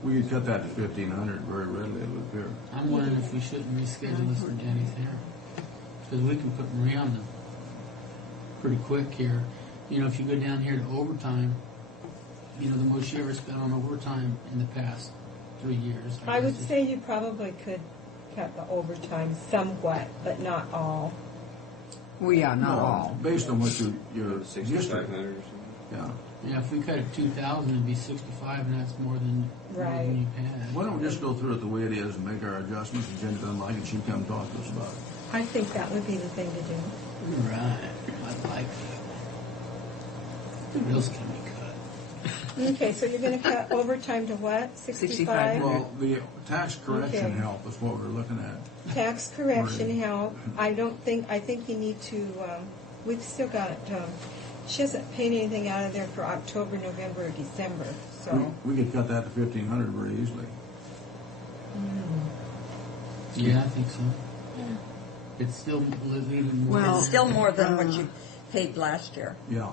We could cut that to 1,500 very readily, it would appear. I'm wondering if we shouldn't reschedule this for Jenny's here, because we can put Marie on the pretty quick here. You know, if you go down here to overtime, you know, the most she ever spent on overtime in the past 3 years. I would say you probably could cut the overtime somewhat, but not all. Well, yeah, not No, all. Based on what your district. 6,500 or something? Yeah. Yeah, if we cut it 2,000, it'd be 65, and that's more than you had. Why don't we just go through it the way it is and make our adjustments, and Jenny doesn't like it, she can come talk to us about it. I think that would be the thing to do. Right. I like that. The bills can be cut. Okay, so you're going to cut overtime to what? 65? Well, the tax correction Okay. help is what we're looking at. Tax correction help, I think you need to, we've still got, she hasn't paid anything out of there for October, November, or December, so. We could cut that to 1,500 very easily. Yeah, I think so. It's still even more. It's still more than what you paid last year. Yeah.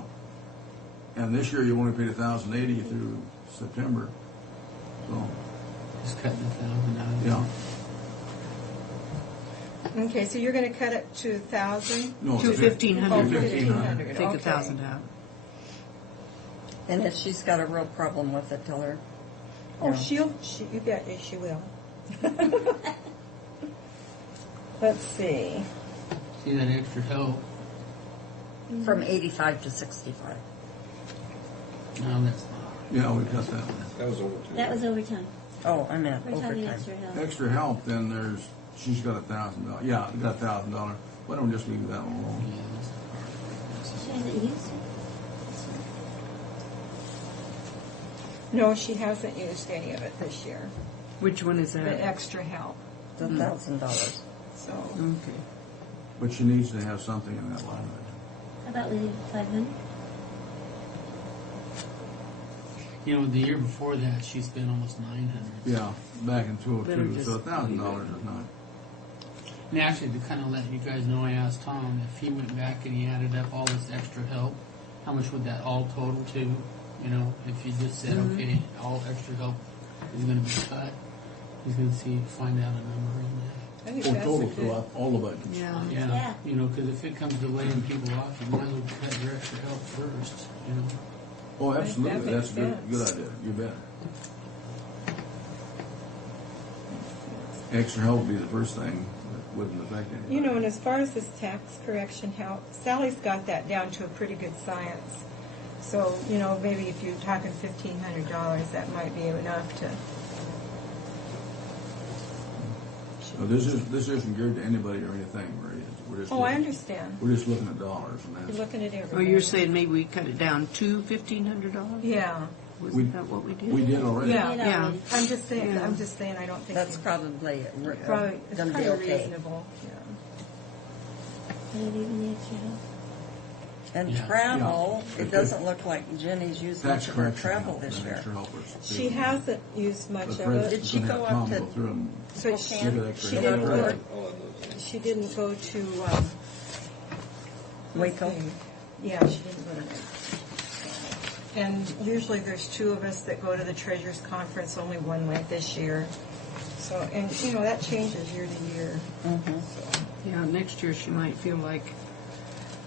And this year you only paid 1,080 through September. So, Just cutting 1,000 out of yeah. Okay, so you're going to cut it to 1,000? No, To 1,500. Oh, 1,500, Take okay. 1,000 out. And if she's got a real problem with it, tell her. Oh, you know. you bet she will. Let's see. See that extra help? From 85 to 65. No, that's not. Yeah, we cut that one. That was overtime. That was overtime. Oh, I meant We're talking overtime. extra help. Extra help, then she's got $1,000. Yeah, got $1,000. Why don't we just leave that one alone? Yeah, that's not. She hasn't used it. No, she hasn't used any of it this year. Which one is The that? extra help. It's $1,000. So, Okay. But she needs to have something in that line item. How about we leave 500? You know, the year before that, she spent almost 900. Yeah, back in Better 202, just so $1,000 leave it. is not. And actually, to kind of let you guys know, I asked Tom if he went back and he added up all this extra help, how much would that all total to? You know, if you just said, okay, all extra help is going to be cut, he's going to find out a number on that. I think Or that's a total good. throughout all the budgets. Yeah. Yeah. You know, because if it comes to laying people off, you might as well cut your extra help first. You know. Oh, That absolutely, makes that's a good, sense. good idea, you bet. Extra help would be the first thing that wouldn't affect anybody. You know, and as far as this tax correction help, Sally's got that down to a pretty good science. So, you know, maybe if you're talking $1,500, that might be enough to. No, this isn't geared to anybody or anything, Marie. We're just Oh, I looking- understand. We're just looking at dollars, and You're that's, looking at Oh, everybody. you're saying maybe we cut it down to $1,500? Yeah. Wasn't that what we did? we did already. Yeah. Yeah. I'm just saying. Yeah. I don't think That's probably probably it's going to kind be of okay. reasonable. Yeah. Are you leaving the extra help? And Yeah. travel, Yeah. it doesn't look like Jenny's used Tax much of her correction travel help, this and year. extra helpers. She hasn't used much The of president's it. Did she gonna go have Tom up to go through and So look at extra she help. didn't go. All of those, yeah. She didn't go to. Waco? let's see. Yeah, she didn't go to Waco. And usually there's two of us that go to the treasurers conference. Only one went this year. So, and you know that changes year to year. So. Yeah, next year she might feel like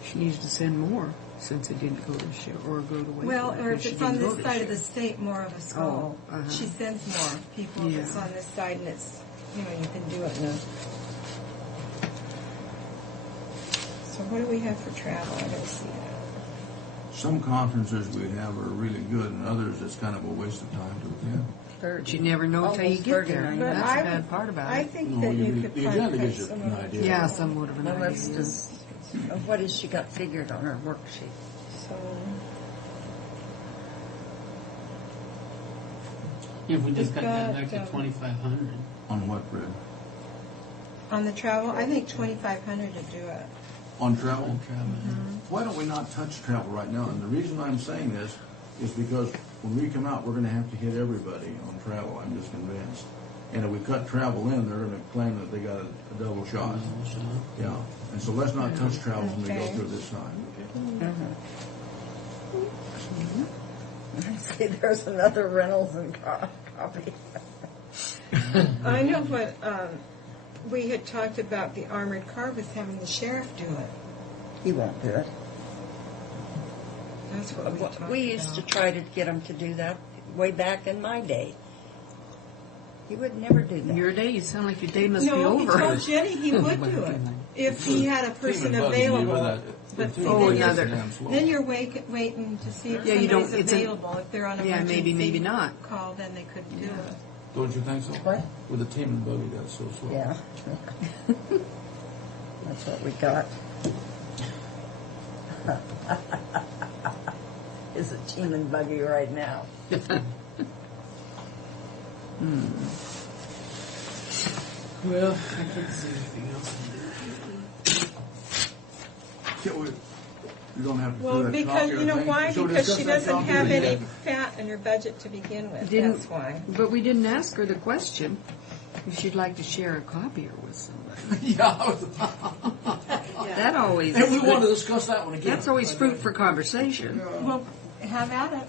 she needs to send more since it didn't go this year, or go to Waco. Well, or if she it's on didn't go this this side of year. the state, more of us go. Oh, uh-huh. She sends more people if it's Yeah. on this side, and it's, you know, you can do it in a. So what do we have for travel? I don't see that. Some conferences we have are really good, and others it's kind of a waste of time to attend. But you never know till you Almost get there. 39. But That's I the would- bad part about I it. think No, that you you do- could the find agenda gives you some an of the idea. Yeah, somewhat of an Well, let's idea. just, what has she got figured on her worksheet? So, If we just We've cut that got, back to 2,500. On what, Red? on the travel, I think 2,500 to do it. On travel? On travel. Why don't we not touch travel right now? And the reason I'm saying this is because when we come out, we're gonna have to hit everybody on travel, I'm just convinced. And if we cut travel in, they're gonna claim that they got a double shot. Yeah, and so let's not touch travel when we go Okay. through this time. See, there's another Reynolds and copy. I know what, we had talked about the armored car was having the sheriff do it. He won't do it. That's what we talked about. We used to try to get him to do that way back in my day. He would never do that. Your day, you sound like your day must be No, he over. told Jenny he would do it if he had a person Team and Buggy, you available. were that- But see, Oh, then you're- another. Damn slow. Then you're waiting to see if Yeah, you don't- somebody's it's a- available. If they're on Yeah, emergency maybe not. call, then they couldn't do it. Don't you think so? What? With the team and buggy, that's so slow. Yeah. That's what we got. Is a team and buggy right now. Well, I can't see anything else. You don't have to Well, do that because, copy you or know thing. why? Shall we Because discuss she that doesn't copy have or any anything? fat in her budget to begin with. Didn't- That's why. But we didn't ask her the question if she'd like to share a copier with somebody. Yeah. That always. And we want to discuss that one again. That's always fruit for conversation. Well, have at it.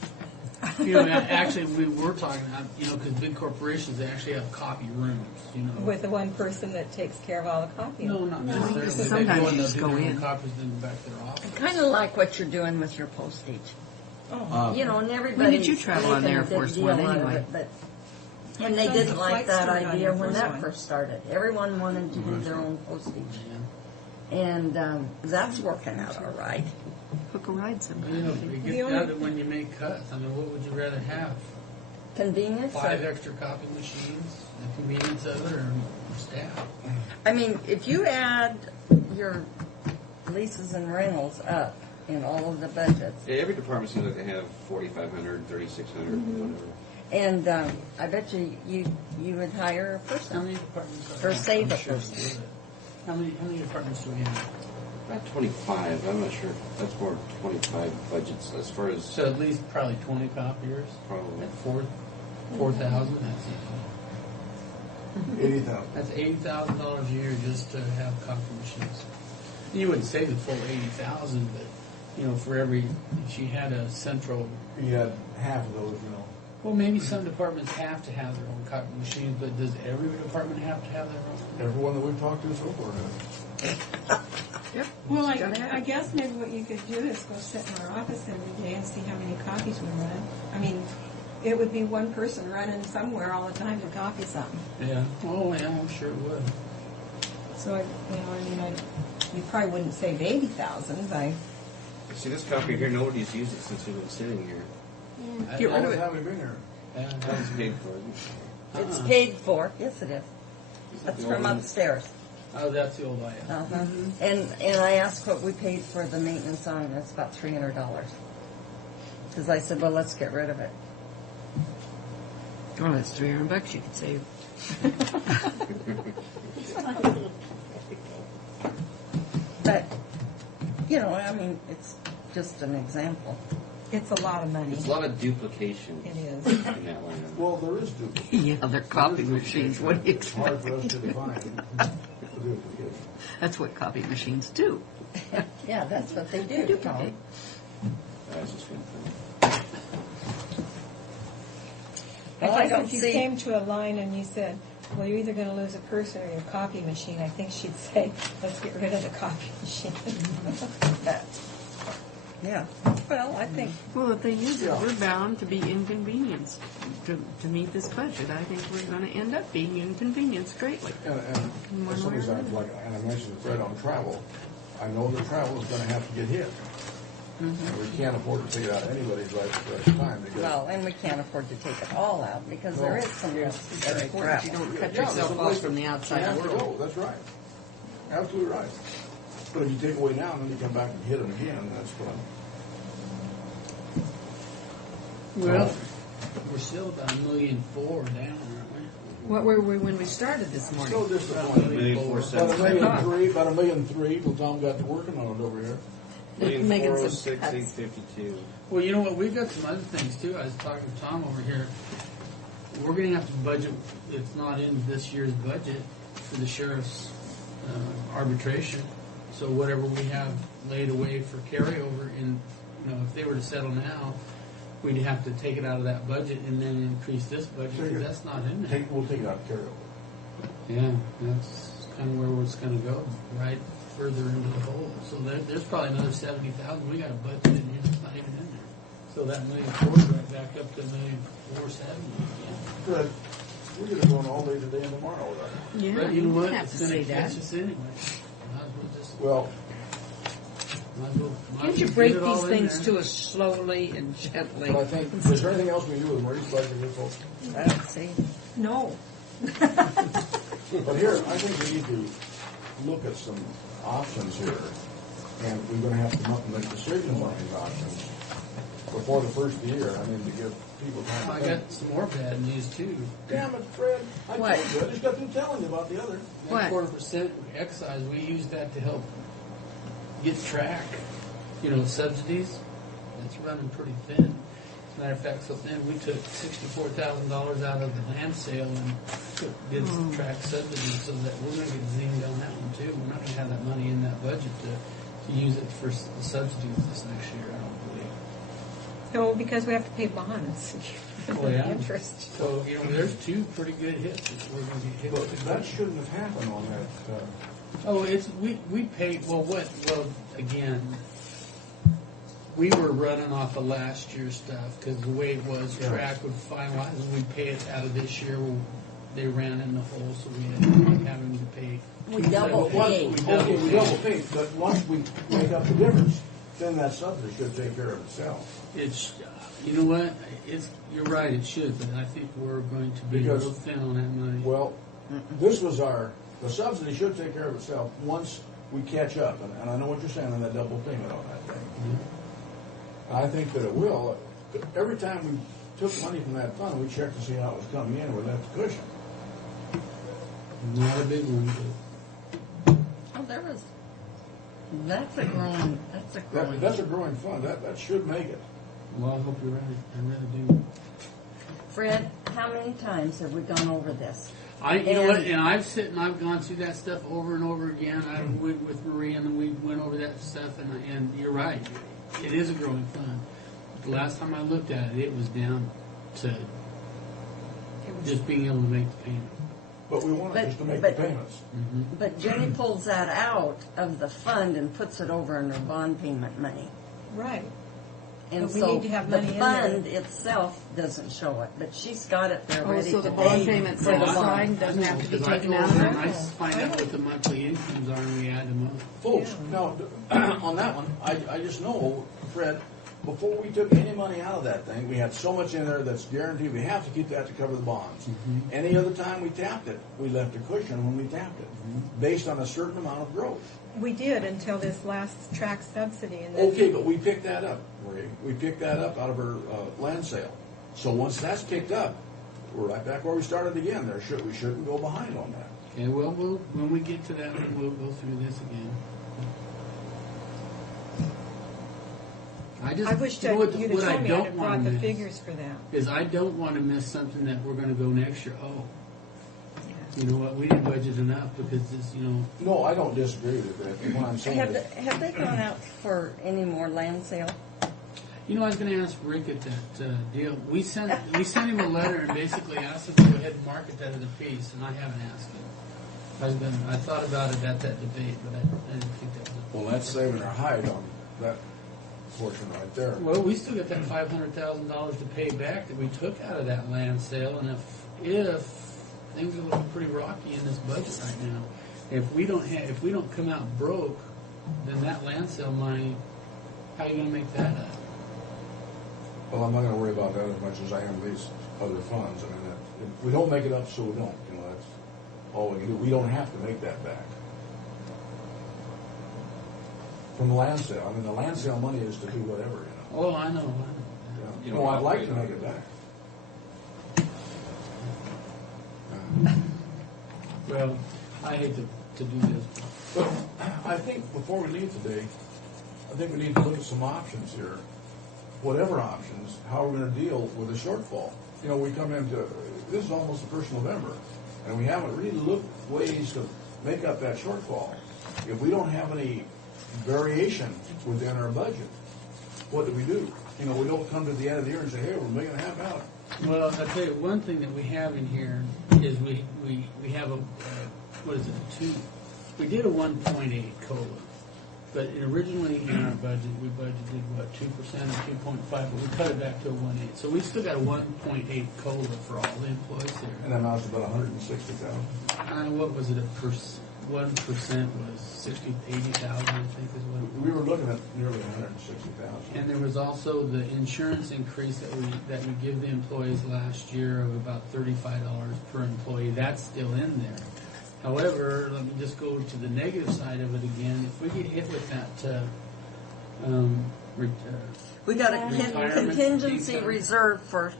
You know, actually, we were talking about, you know, because big corporations, they actually have copy rooms, you know. With the one person that takes care of all the copying. No, not necessarily. They Sometimes go in, you they'll just do go their own in. copies, then back to their office. Kind of like what you're doing with your postage. Oh. You know, and When everybody. did you travel on the Air Force One anyway? And they My son's didn't a like flight that steward on idea Air when Force that One. first started. Everyone wanted to do their own postage. And that's working out all right. Hook a ride You sometime. know, it The gets only- down to when you make cuts. I mean, what would you rather have? Convenience? 5 extra copy machines, the convenience of it, or staff? I mean, if you add your leases and rentals up in all of the budgets, Yeah, every department seems like they have 4,500, 3,600, whatever. And I bet you would hire a How person many departments are or there? save I'm a sure person. How many departments do we have? About 25. I'm not sure. That's more 25 budgets as far as So at least probably 20 copiers. probably. At 4,000. That's 80,000. That's $80,000 a year just to have copy machines. You wouldn't say the full 80,000, but for every, if you had a central. You had half of those, Well, maybe some departments have to have their own copy machines, but does every department have to have their own? Everyone that we've talked to so far has. Yep. Well, I guess maybe what you could do is go sit in our office every day and see how many copies we run. I mean, it would be one person running somewhere all the time to copy something. Yeah. Oh, yeah, I'm sure it would. So, you probably wouldn't save 80,000 by. See, this copier here, nobody's used it since we've been sitting here. Get rid of it. How we been here? It's paid for, isn't it? It's paid for. Yes, it is. That's from upstairs. Oh, that's the old IS. Uh-huh. And I asked what we paid for the maintenance on it. It's about $300. Because I said, well, let's get rid of it. Well, that's $300 you could save. But, it's just an example. It's a lot of money. It's a lot of duplication. It is. In that line. Well, there is duplication. Yeah, they're copy machines. What do you It's hard expect? for us to define the duplication. That's what copy machines do. Yeah, that's what they do. Duplicate. That's just one thing. Well, I I guess don't if you see- came to a line and you said, well, you're either going to lose a person or your copy machine, I think she'd say, let's get rid of the copy machine. Yeah. Well, I think. Well, the thing is, we're bound to be inconvenienced to meet this budget. I think we're going to end up being inconvenienced greatly. And In one some way or of these items, another. and I mentioned the threat on travel, I know that travel is going to have to get hit. And we can't afford to take it out of anybody's life at the time. Because Well, and we can't afford to take it all out because there is some necessary important you travel. don't cut Yeah, yourself there's a off place from the you outside have to world. go. That's right. Absolutely right. But if you take away now and then you come back and hit them again, that's what Well, we're still about $1.4 million down, aren't we? What were we when we started this I'm morning? so disappointed. About $1.3 million till Tom got to working on it over here. Making some 406, cuts. 852. Well, you know what? We've got some other things too. I was talking to Tom over here. We're going to have to budget. It's not in this year's budget for the sheriff's arbitration. So whatever we have laid away for carryover, if they were to settle now, we'd have to take it out of that budget and then increase this budget because that's not in there. We'll take it out of carryover. Yeah, that's kind of where it's going to go, right further into the hole. So there's probably another 70,000. We got a budget in here that's not even in there. So that $1.4 million right back up to $1.470 again. Good. We're going to go on all day today and tomorrow with that. Yeah, But you know you what? don't have It's to going say to that. catch us anyway. Might as well just. Well, Can't you break these things to us slowly and gently? but I think, is there anything else we can do with Marie's budget here, folks? I don't see. No. But here, I think we need to look at some options here, and we're going to have to come up and make decisions on these options before the first of the year. I mean, to give people time to I think. got some more bad news too. Damn it, Fred! I What? told you. I just got through telling you about the other. That What? 4% excise, we use that to help get track. Subsidies. It's running pretty thin. As a matter of fact, so thin we took $64,000 out of the land sale and did some track subsidies, so that we're going to get zinged on that one too. We're not going to have that money in that budget to use it for the subsidies this next year. I don't believe. No, because we have to pay bonds. Oh, yeah. Interest. So there's two pretty good hits that we're going to get hit But with. that shouldn't have happened on that. Oh, we paid, again, we were running off of last year's stuff, because the way it was, track would finalize, and we'd pay it out of this year. They ran in the hole, so we ended up having to pay. We double paid. Okay, we double paid, but once we make up the difference, then that subsidy should take care of itself. It's, you know what, you're right, it should, but I think we're going to be a Because- little thin on that money. Well, this was the subsidy should take care of itself once we catch up, and I know what you're saying on that double payment on that thing. I think that it will. Every time we took money from that fund, we checked to see how it was coming in, we left a cushion. Not a big one, Oh, there was, that's a growing That's a growing fund, that should make it. but, well, I hope you're right. I really do. Fred, how many times have we gone over this? You know what, and I've gone through that stuff over and over again. I went with Marie and we went over that stuff, and you're right. It is a growing fund. The last time I looked at it, it was down to just being able to make the payment. But we want it just to make the payments. But Jenny pulls that out of the fund and puts it over in her bond payment money. Right. And But we so need to have the money in fund there. itself doesn't show it, but she's got it there Oh, ready so to the bond pay payment for set the aside bond. doesn't have to be Because I taken go out of over there? and I find out what the monthly incomes are and we add them up. Folks, now, on that one, I just know, Fred, before we took any money out of that thing, we had so much in there that's guaranteed, we have to keep that to cover the bonds. Any other time we tapped it, we left a cushion when we tapped it, based on a certain amount of growth. We did until this last track subsidy. And then Okay, but we picked that up, Marie. We picked that up out of her land sale. So once that's picked up, we're right back where we started again. We shouldn't go behind on that. Okay, well, when we get to that, we'll go through this again. I wish that what you'd have I told me I'd don't have want brought to the miss figures for that. is I don't want to miss something that we're going to go next year. Oh, you know what? We didn't budget enough because this, you know. No, I don't disagree with that. What I'm saying is, Have they gone out for any more land sale? You know, I was going to ask Rick at that deal. We sent him a letter and basically asked him to go ahead and market that as a piece, and I haven't asked him. I thought about it at that debate, but I didn't think that was. well, that's saving our hide on that portion right there. Well, we still got that $500,000 to pay back that we took out of that land sale, and if things are looking pretty rocky in this budget right now, if we don't come out broke, then that land sale money, how are you going to make that up? Well, I'm not going to worry about that as much as I am these other funds. I mean, if we don't make it up, so we don't. You know, that's all we can do. We don't have to make that back. From the land sale. I mean, the land sale money is to do whatever, you know. Oh, I know. Yeah. You know, I'd like to make it back. Well, I hate to do this. But I think before we leave today, I think we need to look at some options here. Whatever options, how we're going to deal with the shortfall. You know, we come into, this is almost the 1st of November, and we haven't really looked ways to make up that shortfall. If we don't have any variation within our budget, what do? You know, we don't come to the end of the year and say, hey, we're making a half out. Well, I'll tell you, one thing that we have in here is we have a, what is it, we did a 1.8 COLA. But originally in our budget, we budgeted, what, 2% or 2.5, but we cut it back to a 1.8. So we still got a 1.8 COLA for all the employees here. And that amounts to about $160,000. What was it, 1% was 80,000, I think is what. We were looking at nearly $160,000. And there was also the insurance increase that we give the employees last year of about $35 per employee. That's still in there. However, let me just go to the negative side of it again. If we get hit with that, We got a retirement contingency income. reserve for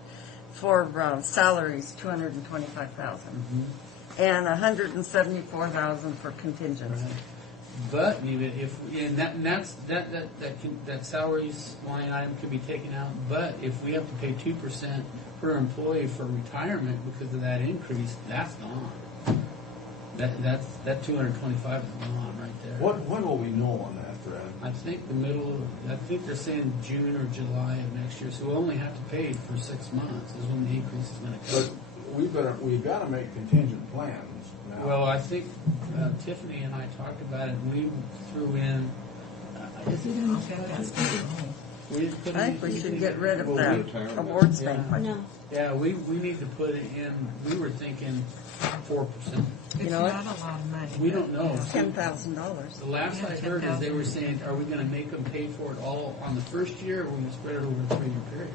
salaries, $225,000, and $174,000 for contingency. But even if that salaries line item can be taken out. But if we have to pay 2% per employee for retirement because of that increase, that's gone. That 225 is gone right there. When will we know on that, Fred? I think I think they're saying June or July of next year. So we'll only have to pay for 6 months is when the increase is going to come. But we've got to make contingent plans now. Well, I think Tiffany and I talked about it, and we threw in. Is it in this budget? We didn't put I think we anything should in get rid of there. that awards banquet. No. Yeah, we need to put it in. We were thinking 4%. It's know not what? a lot of money. We don't know. $10,000. The last I heard is they were saying, are we going to make them pay for it all on the first year, or are we going to spread it over a 3-year period?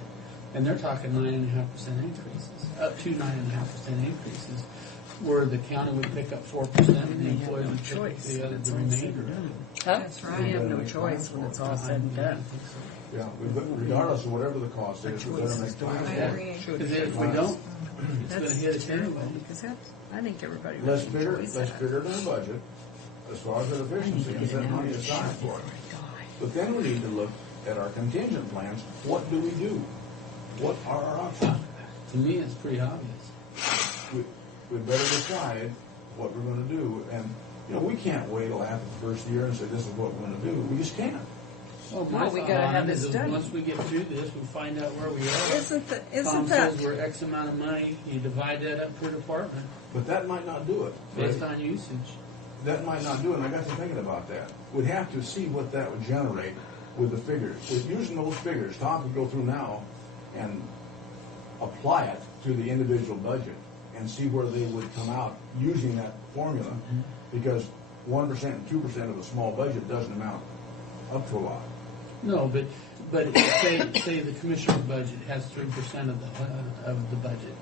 And they're talking 9.5% increases, up to 9.5% increases, where the county would pick up 4% and the employee would pick up the remainder. Huh? That's right. We have no choice when it's all said and done. Yeah, regardless of whatever the cost is, we better make time. I agree. Because if we don't, it's going to hit us anyway. Because that's, I think everybody Let's really figure, enjoys let's that. figure their budget as far as their efficiency and set money aside for it. But then we need to look at our contingent plans. What do we do? What are our options? To me, it's pretty obvious. We better decide what we're going to do. And, you know, we can't wait till after the first year and say, this is what we're going to do. We just can't. Well, No, we gotta have this done. Once we get through this, we find out where we are. Isn't Tom that? says we're X amount of money, you divide that up per department But that might not do it. based on usage. That might not do it, and I got to thinking about that. We'd have to see what that would generate with the figures. With using those figures, Tom could go through now and apply it to the individual budget and see where they would come out using that formula, because 1% and 2% of a small budget doesn't amount up to a lot. No, but say the commissioner's budget has 3% of the budget.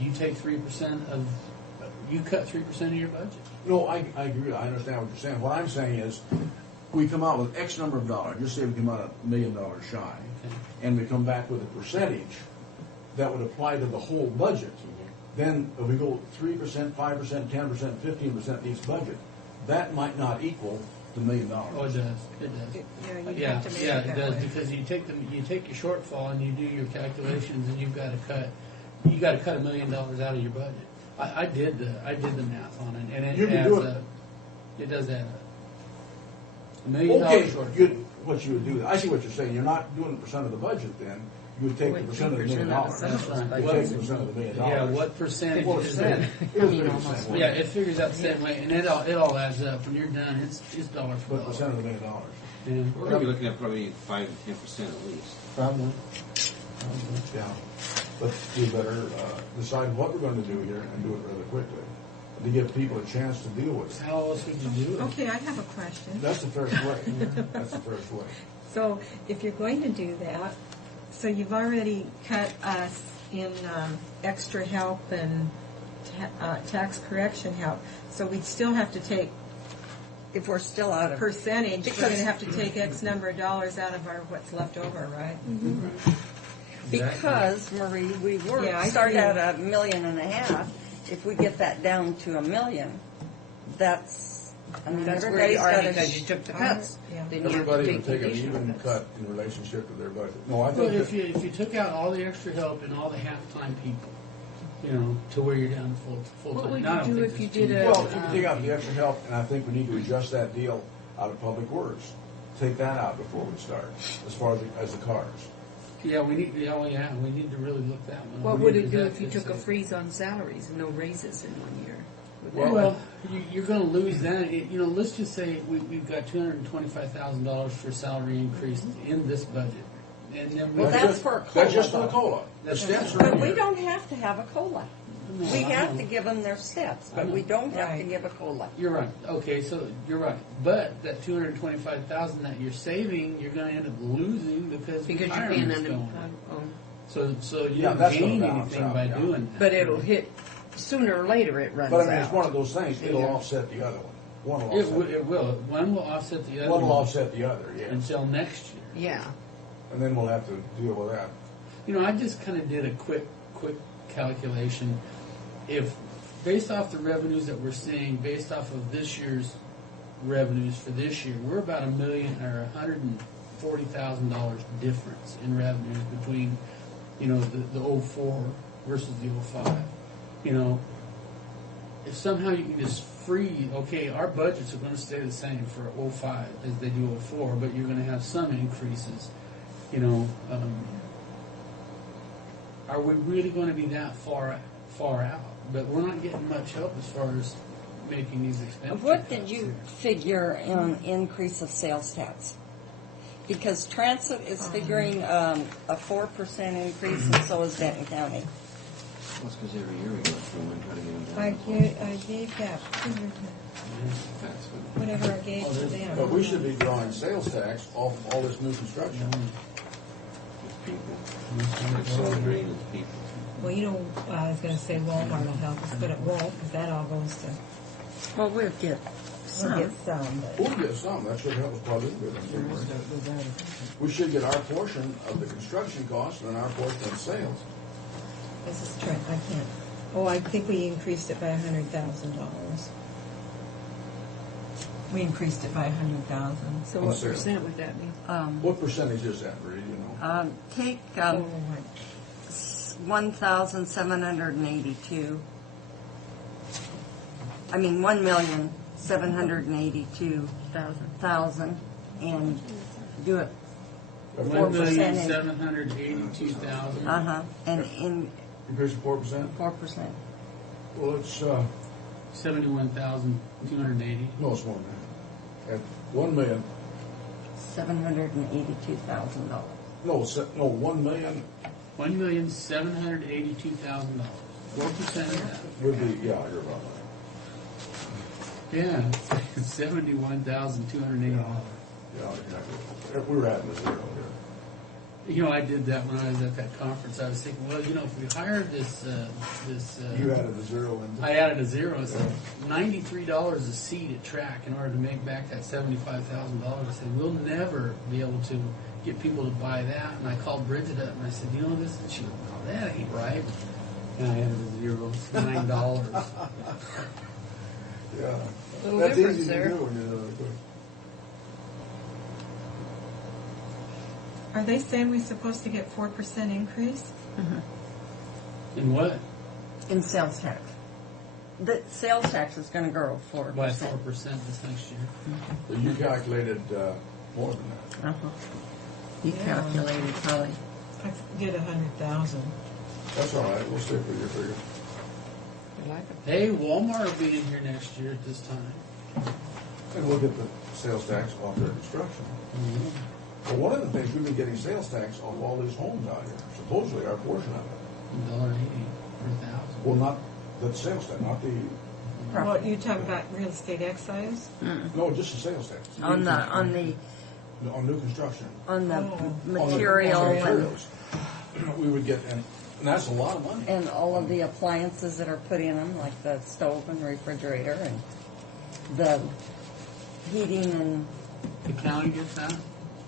You take 3% of, you cut 3% of your budget. No, I agree. I understand what you're saying. What I'm saying is, we come out with X number of dollars. Just say we come out $1 million shy, and we come back with a percentage that would apply to the whole budget. Then if we go 3%, 5%, 10%, 15% of each budget, that might not equal the $1 million. Oh, it does. It does. Yeah, you Yeah, have to make yeah, it it that does, way. because you take your shortfall and you do your calculations, and you got to cut $1 million out of your budget. I did the math on it, and it You can adds do it. up. It does add up. $1 million Okay, shortfall. what you would do, I see what you're saying. You're not doing the percent of the budget then. You would take the percent of the $1 million. That's right. You take the percent of the $1 million. Yeah, what percentage Well, is percent that? is the same way. Yeah, it figures out the same way, and it all adds up. When you're done, it's dollar for What dollar. percent of the $1 million? Yeah. We're going to be looking at probably 5 to 10% at least. Probably. Yeah. But we better decide what we're going to do here and do it rather quickly to give people a chance to deal with it. How else would you do it? Okay, I have a question. That's the first way. That's the first way. So if you're going to do that, so you've already cut us in extra help and tax correction help. So we'd still have to take If we're still out of percentage. We're Because- going to have to take X number of dollars out of our what's left over, right? Because, Marie, we were Yeah, I started see. at $1.5 million. If we get that down to $1 million, that's, I mean, That's where everybody's you are got because you took the cuts. Yeah. Then you have to Everybody take would take an additional even cuts. cut in relationship to their budget. No, I Well, think if you took out all the extra help and all the half-time people, to where you're down to full time. What would Now, I you don't do think if you there's did too a- many. well, if you can take out the extra help, and I think we need to adjust that deal out of Public Works. Take that out before we start, as far as the cars. Yeah, we need to really look that one. What We would need it to do if you fix took a it. freeze on salaries and no raises in 1 year? Would that- Well, you're going to lose that. Let's just say we've got $225,000 for salary increase in this budget, and then Well, that's for a COLA. That's just for the COLA. The That's steps right. are But in we here. don't have to have a COLA. No, We I have know. to give them their steps, I but know. we don't have to Right. give a COLA. You're right. Okay, so you're right. But that $225,000 that you're saving, you're going to end up losing because Because you're retirement's paying going on. up. So you Yeah, don't that's gain gonna balance anything out, by yeah. doing that. But it'll hit, sooner or later it runs But I mean, it's out. one of those things, it'll Yeah. offset the other one. One will offset, It will. One will offset the other one will offset the other, yes. until next year. Yeah. And then we'll have to deal with that. I just kind of did a quick calculation. If based off the revenues that we're seeing, based off of this year's revenues for this year, we're about $1 million or $140,000 difference in revenues between, the 04 versus the 05. If somehow you can just our budgets are going to stay the same for 05 as they do 04, but you're going to have some increases. Are we really going to be that far out? But we're not getting much help as far as making these expenditures. What did you figure in increase of sales tax? Because Transit is figuring a 4% increase, and so is Denton County. That's because every year we go through and try to get them down. I gave that figure That's good. to whatever I gave to them. But we should be drawing sales tax off all this new construction. With people. Accelerating with people. Well, I was going to say Walmart will help us, but it won't, because that all goes to. Well, we'll get We'll get some, but. We'll get some, that should help us quite a little bit. We should get our portion of the construction costs and our portion of sales. This is Trent, I can't. Oh, I think we increased it by $100,000. We increased it by $100,000. So On what sale. percent would that be? What percentage is that, Bree, you know? Take 1,782. I mean, 1,782,000, and do it 4%. 1,782,000. And in Increase of 4%? 4%. Well, it's, 71,280. no, it's more than that. At 1,000,000, $782,000. no, 1 million $1,782,000. 4% of that. would be, yeah, you're about right. Yeah, 71,280. Yeah, exactly. We're adding a zero here. You know, I did that when I was at that conference. I was thinking, well, you know, if we hired this, You added a zero in. I added a zero. It's like $93 a seat at track in order to make back that $75,000. I said, we'll never be able to get people to buy that. And I called Bridget up and I said, you know this? And she went, no, that ain't right. And I added a zero. It's $9. Yeah. Little That's difference easy there. to do when you're really good. Are they saying we're supposed to get 4% increase? In what? In sales tax. The sales tax is going to grow 4%. By 4% this next year. So you calculated more than that. You calculated probably. I did 100,000. That's all right. We'll stick with your figure. Hey, Walmart will be in here next year at this time. And we'll get the sales tax off their construction. Well, one of the things, we've been getting sales tax off all these homes out here, supposedly our portion of it. $1.80 per thousand. Well, not the sales tax, not the, What, you talking about real estate excise? no, just the sales tax. On the On new construction. material On the and, materials. We would get, and that's a lot of money. and all of the appliances that are put in them, like the stove and refrigerator and the heating and. The county gets that?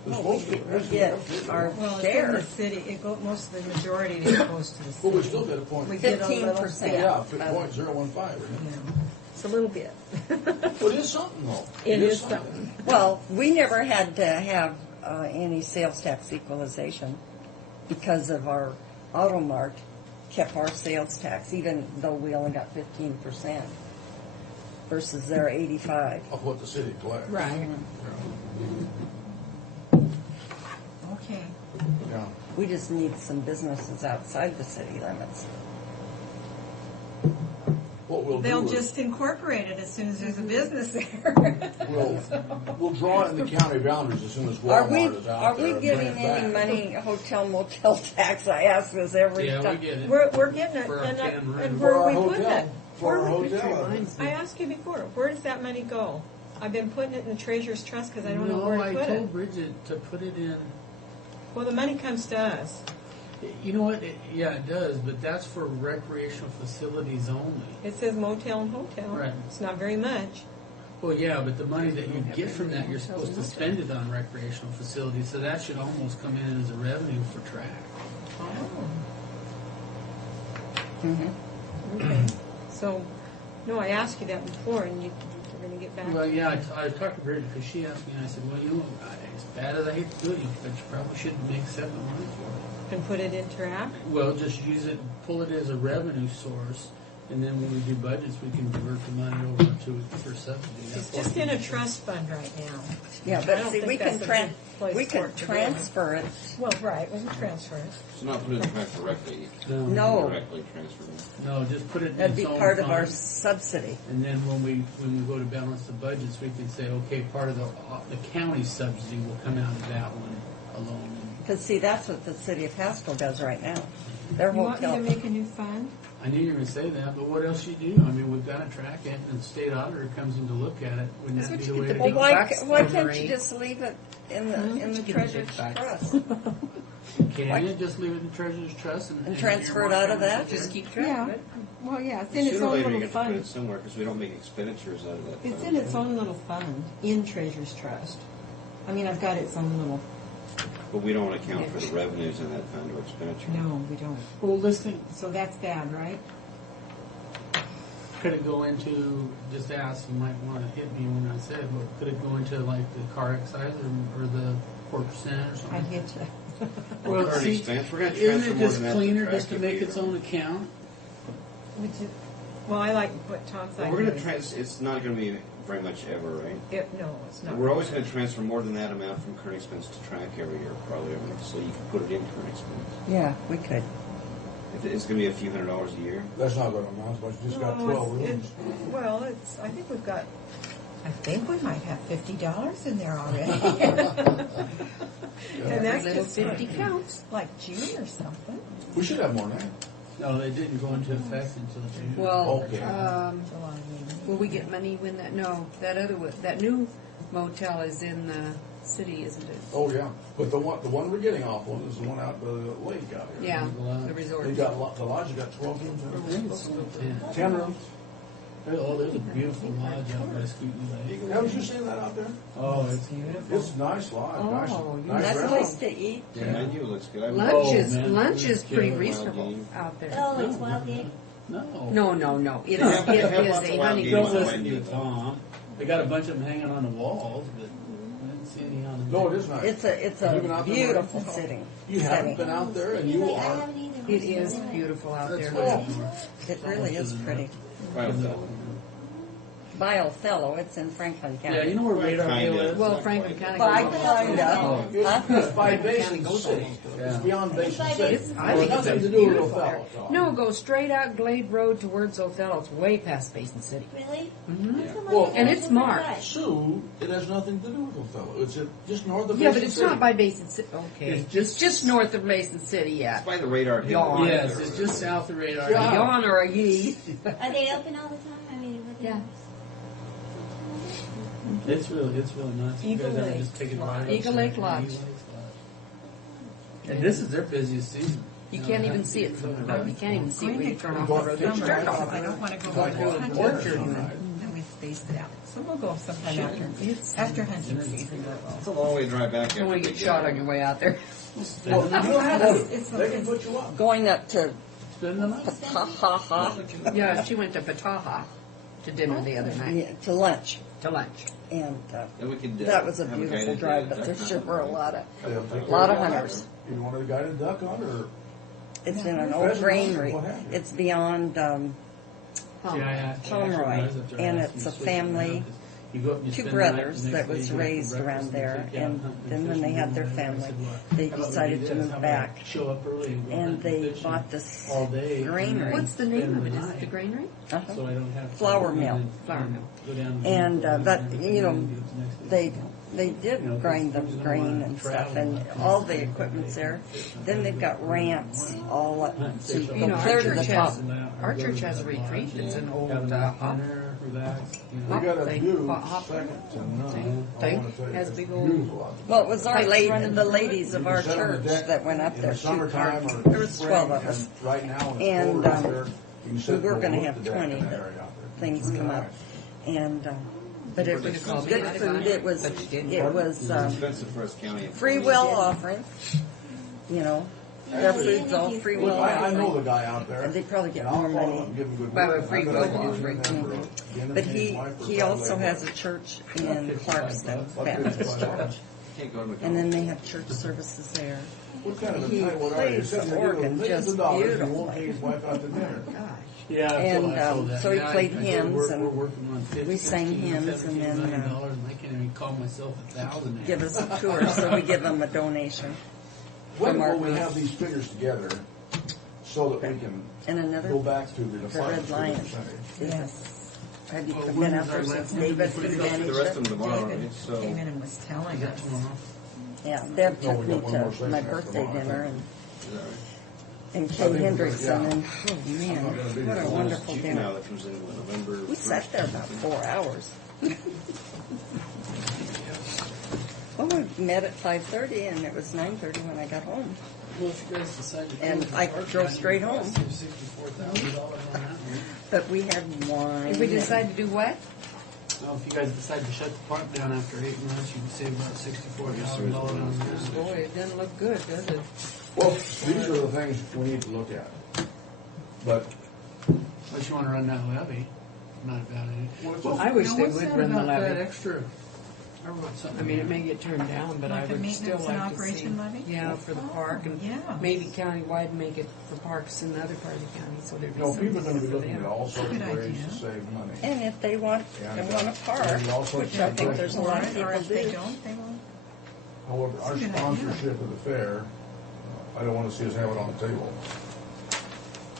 They're supposed to. We get our Well, it's in share. the city, most of the majority of it goes to the city. But we still get a point. We get a little 15%. bit. Yeah, 0.015, isn't it? It's a little bit. Well, it is something, though. It is something. Well, we never had to have any sales tax equalization because of our Auto Mart kept our sales tax, even though we only got 15% versus their 85. Of what the city collects. Right. Okay. Yeah. We just need some businesses outside the city limits. What we'll They'll do is, just incorporate it as soon as there's a business there. we'll draw it in the county boundaries as soon as Are Walmart is out are there. we and getting bring it any back. money hotel motel tax? I ask this every Yeah, time. we get it. We're getting it, For our and can room. and For where our are we putting hotel. it? For our Where- hotel. I asked you before, where does that money go? I've been putting it in the treasurer's trust because I don't know No, where to I put told it. Bridget to put it in. Well, the money comes to us. You know what? Yeah, it does, but that's for recreational facilities only. It says motel and hotel. Right. It's not very much. Well, yeah, but the money that you get from that, you're supposed to spend it on recreational facilities, so that should almost come in as a revenue for track. Okay. So, no, I asked you that before, and you're going to get back. Well, yeah, I talked to Bridget because she asked me, and I said, well, you know, as bad as I hate to do it, but you probably shouldn't make separate money for it. And put it in track? Well, just use it, pull it as a revenue source, and then when we do budgets, we can divert the money over to for subsidy. It's That's just what in we a do. trust fund right now. Yeah, I but don't see, think we that's can a good place we for can it to go. transfer it. Well, right, we can transfer it. So not put it in track directly. No. Directly transfer it. No, just put it in That'd be its own part of our fund. subsidy. And then when we go to balance the budgets, we can say, okay, part of the county subsidy will come out of that one alone. Because see, that's what the city of Haskell does right now. Their You want me hotel. to make a new fund? I knew you were going to say that, but what else you do? I mean, we've got to track it, and the state auditor comes in to look at it. Wouldn't that be the way to Well, do why it? can't you just leave it in the treasurer's trust Can you just leave it in the treasurer's trust and and transfer it out of that? Just keep track of it. Well, yeah, it's in its Sooner or own later, you little get to put it fund. somewhere, because we don't make expenditures out of that. It's fund. in its own little fund in Treasurer's Trust. I mean, I've got its own little. But we don't account for the revenues in that fund or expenditure. No, we don't. Well, this thing, So that's bad, right? could it go into, just ask, you might want to hit me when I say it, but could it go into like the car excise or the 4% or something? I'd hit you. Well, current see, expense, we're gonna isn't transfer it more just than that cleaner to just to track make every its year. own account? Well, I like what Tom's Well, idea we're gonna is. it's not gonna be very much ever, right? No, it's not. We're always gonna transfer more than that amount from current expense to track every year, probably, so you can put it in current expense. Yeah, we could. It's gonna be a few $100s a year. That's not gonna amount much, you just got No, 12 it's- rooms. Well, I think we've got, I think we might have $50 in there already. And that's Every little just 50 counts. like June or something. We should have more than that. No, they didn't go into effect until June. Well, Okay. will we get money when that, no, that new motel is in the city, isn't it? Oh, yeah, but the one we're getting off on is the one out by the lake out here. Yeah, the resort. They got, the lodge got 12 rooms in I think it's still it. 10. 10 rooms. Oh, there's a beautiful lodge out by Scootney Lake. Haven't you seen that out there? Oh, it's beautiful. It's nice lodge, nice, Oh, nice that's a restaurant. place to eat. Yeah, and you looks good. Lunch is pretty Killer. reasonable out there. Oh, it's Wild Gate. No. No. It They is, have it lots is of a wild honey. game. Don't Games listen on to Wendy. Tom. They got a bunch of them hanging on the walls, but I didn't see any on the. No, it is nice. It's Have you been a out there, beautiful Maureen? city. You haven't been out there and you Really, I are. haven't either. It is beautiful out there. It really is pretty. Right. By Othello, it's in Franklin County. Yeah, you know where Radar Kinda. Hill is? Well, Franklin County. By goes- kinda. It's by Basin City. It's beyond Basin City. I think Nothing it's to do with beautiful. Othello. Tom. No, go straight out Glade Road towards Othello. It's way past Basin City. Really? Well, And it's marked. Sue, it has nothing to do with Othello. It's just north of Basin Yeah, City. but it's not by Basin City. Okay. It's just north of Basin City, yeah. It's by the radar hill. Yawn. Yes, it's just south of Radar Yeah. A Hill. yawn or a yee. Are they open all the time? I mean, what Yeah. It's really nice. You Eagle guys ever Lake just take a ride? Eagle Lake Lodge. Eagle Lake Lodge. And this is their busiest season. You can't even see it from the road. You can't even see it when you turn off the road. It's Summer, dark off. I don't want to go Like through a hunting orchard season. ride. Then we spaced it out. So we'll go sometime after hunting season. It's a long way to drive back. You don't want to get shot on your way out there. Well, you don't have to. It's They can put you up. Going up to Spend the night. Pataha, Yeah, she went to Pataha to dinner the other night, yeah, to lunch. to lunch. And Then we could, that was a have beautiful guided, drive, but duck there hunt. sure were a lot of They'll take care Lot of you. hunters. You want a guided duck hunt or? It's in an old granary. It's beyond Pomeroy, and it's a family, two brothers that was raised around there, and then when they had their family, they decided to move back, Show up early and go and hunting, they fishing bought this all day. granary. What's the name of it? Is it the granary? Uh-huh. So I don't have to Flour go mill. and Flour mill. go down And but you know, they they did grind the grain and stuff, and all the equipment's there. Then they've got ramps all up, so you You know, go our clear to the church top. our church has a retreat. It's an old hop We hop got a thing. view Hop second to none. thing. I wanna tell you, Has it's big old. beautiful out there. Well, it was our Pipes running the through it. ladies of You our can sit on the church deck that went up in there. the summertime or There was spring, 12 of us. and right now when it's And, colder out there, you can sit we were and gonna look have at the deck 20 in that area out there. things It's really come up. nice. And but it was Call me good out if food. I- It was but you didn't. It's expensive for us county. free will offering. You know, their food's all free will Look, I know offering. the guy out there. And they probably get And I'll more call him money. and give him good By word. a free I bet will I'll give him offering. that for dinner But and he his wife or he also something. has a church in Clarkston, Baptist Church, Can't go to and then they have church services there. What kind of a He tight what are you? plays the Sitting there giving organ millions just of dollars, you beautifully. won't take his wife out to dinner. Yeah, And, I told that so he guy, played I said, hymns, we're and working on 50, we sang 16, hymns, and 17 then, million dollars, and I can't even call myself a thousandaire. Give us a tour, so we give them a donation. When From our will we group. have these figures together so that we can And another, go back to the the department Red Lion. percentage? Yes. Have you Well, been when out is there our since last- David when do we go through managed the rest it? of them tomorrow, David right? So came in and was telling us. Yeah, Deb No, took we me got one more to session my after birthday tomorrow, I dinner, think. and is that right? and I Kay think we're Hendrickson, good, and oh man, what a wonderful Chief dinner. now that comes in November. We sat there about 4 hours. Well, we met at 5:30, and it was 9:30 when I got home. Well, if you guys decide to do And the I park, drove then straight you home. save $64,000 on that one. But we had wine. If we decide to do what? Well, if you guys decide to shut the park down after 8 months, you can save about $64,000 on that. Boy, it doesn't look good, does it? Well, these are the things we need to look at. But Unless you want to run that levy, not a bad idea. I wish they what's would that run the about that levy. extra. I wrote something. I mean, it may get turned down, but I Like a would still maintenance and like to see. operation levy? Yeah, for the park, and yeah. maybe countywide make it for parks in the other part of the county, so there'd be you know, something people are going to be for looking them. at all sorts Good of ways idea. to save money. And if they want a park, and all sorts which of I think there's a lot of Or people if they do. don't, they won't. However, our That's a good idea. sponsorship of the fair, I don't want to see us have it on the table.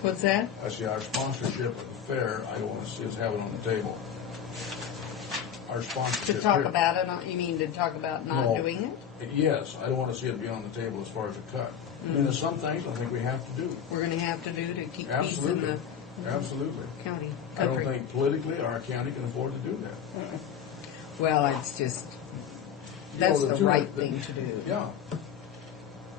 What's that? I see our sponsorship of the fair, I don't want to see us have it on the table. Our sponsorship. To talk here- about it, you mean to talk about not No. doing it? Yes, I don't want to see it be on the table as far as a cut. I mean, there's some things I think we have to do. We're gonna have to do to keep peace in Absolutely. the Absolutely. county, I don't country. think politically our county can afford to do that. Well, it's just, that's You know, the two- right thing to do. Yeah.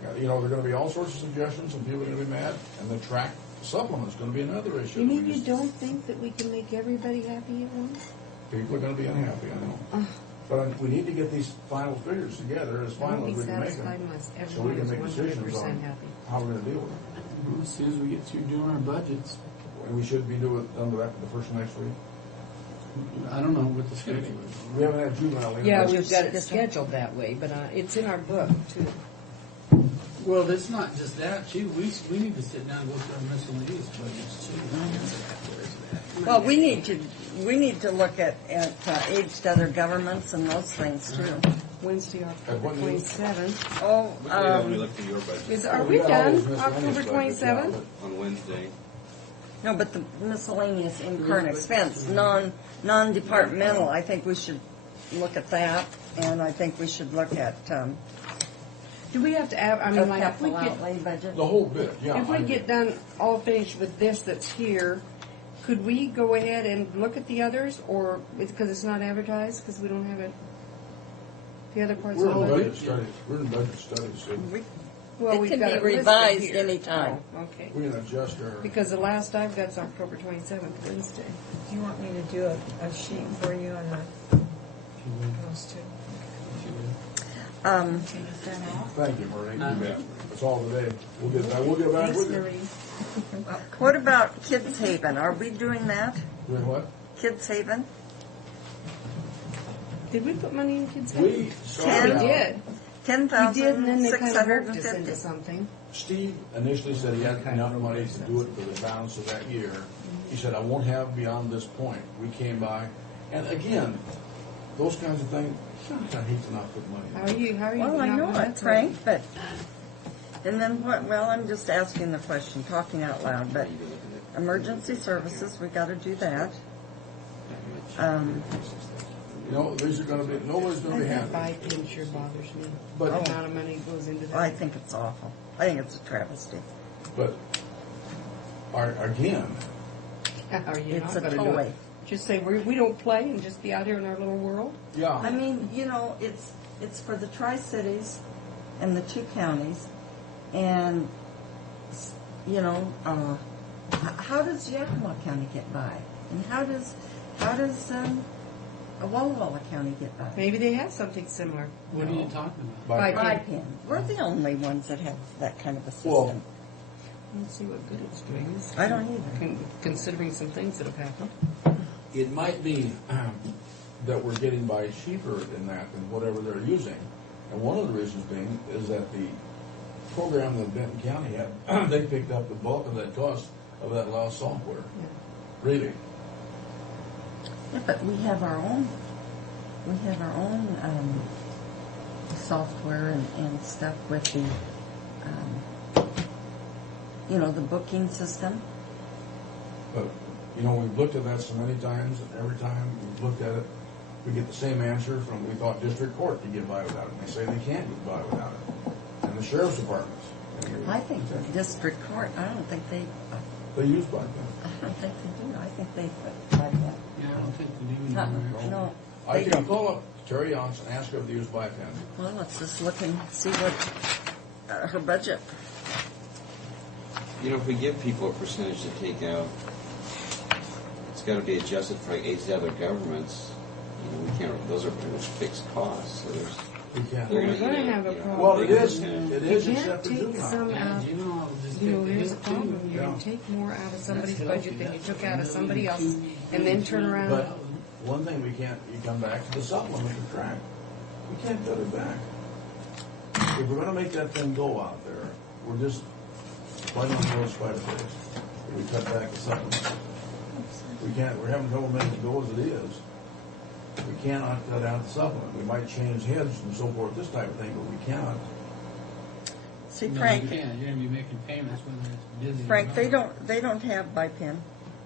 Yeah, you know, there are going to be all sorts of suggestions, and people are going to be mad, and the track supplement's going to be another issue. You mean you don't think that we can make everybody happy at once? People are going to be unhappy, I know. But we need to get these final figures together as I won't final be as we can make satisfied them, unless so we everyone can is make decisions 100% on happy. how we're going to deal with it. Well, as soon as we get through doing our budgets, And we should be done with that the first of next week. I don't know what the schedule is. We haven't had juvenile. in Yeah, there. we've got it scheduled that way, but it's in our book too. Well, it's not just that, too. We need to sit down and look at our miscellaneous budgets, too. Mm-hmm. Well, we need to look at aged other governments and those things too. Wednesday, October what meeting? 27th. Oh, We looked at your budget Are We we got all done those miscellaneous October budgets, yeah, 27th? on Wednesday. no, but the miscellaneous incurrent expense, non-departmental, I think we should look at that, and I think we should look at Do we have to have, I mean, like, if we capital get, outlay budget. The whole bit, yeah. if we get done, all finished with this that's here, could we go ahead and look at the others, or, because it's not advertised, because we don't have it, the other parts We're of in the budget budget? studies, we're in budget studies, so Well, It we've can got be it listed revised here. anytime. Oh, okay. we can adjust our. Because the last I've got is October 27th, Wednesday. Do you want me to do a sheet for you on those two? Take that off? Thank you, Marie. You bet. That's all today. We'll get back with you. What about Kids Haven? Are we doing that? Doing what? Kids Haven? Did we put money in kids' We We started out. did. We did, and then they kind of worked us into 10,650. something. Steve initially said he had enough money to do it for the balance of that year. He said, I won't have beyond this point. We came by, and again, those kinds of things, I hate to not put money in. How are you? Well, I not know with it, that? Frank, but, and then what, well, I'm just asking the question, talking out loud, but emergency services, we gotta do that. You know, these are gonna be, nobody's gonna be happy. Bike sure bothers me. But- The amount of money goes into that. I think it's awful. I think it's a travesty. But, again, Are you It's not a gonna do toy. it? Just say we don't play and just be out here in our little world? yeah. I mean, you know, it's for the Tri-Cities and the two counties, and, you know, how does Yakima County get by? And how does Walla Walla County get by? Maybe they have something similar. What are you talking about? Bike Bike in. We're the only ones that have that kind of a system. Well, Let's see what good it's doing. I don't either. Considering some things that have happened. it might be that we're getting by cheaper in that than whatever they're using. And one of the reasons being is that the program that Benton County had, they picked up the bulk of that cost of that lost software. Really. Yeah, but we have our own. We have our own software and stuff with the, you know, the booking system. But, you know, we've looked at that so many times, and every time we've looked at it, we get the same answer from, we thought district court could get by without it. And they say they can't get by without it. And the sheriff's departments. I think the district court. I don't think they. They use Blackpen. I don't think they do. I think they put like that. Yeah, I don't think they do anymore. No, I they can don't. call up Terry Yonks and ask her if they use Blackpen. Well, let's just look and see what her budget You know, if we give people a percentage to take out, it's got to be adjusted for each other governments. You know, we can't. Those are pretty much fixed costs. So there's. We can't. They're We're gonna going to eat have a you know, problem. Well, it big is. percentage. It You is can't except for take juvenile. some out. You know, just You know, take here's it the too. problem. You're going Yeah. to take more out of somebody's That's budget healthy. than you That's took out of $1 somebody else, million, and then turn around. But one thing we can't, you come back to the supplement to track. We can't cut it back. If we're gonna make that thing go out there, we're just fighting on those spider face. We cut back the supplement. We're having trouble making it go as it is. We cannot cut out the supplement. We might change heads and so forth, this type of thing, but we cannot. See, No, Frank, you can't. You're gonna be making payments when it's busy. Frank, they don't have BIPIN.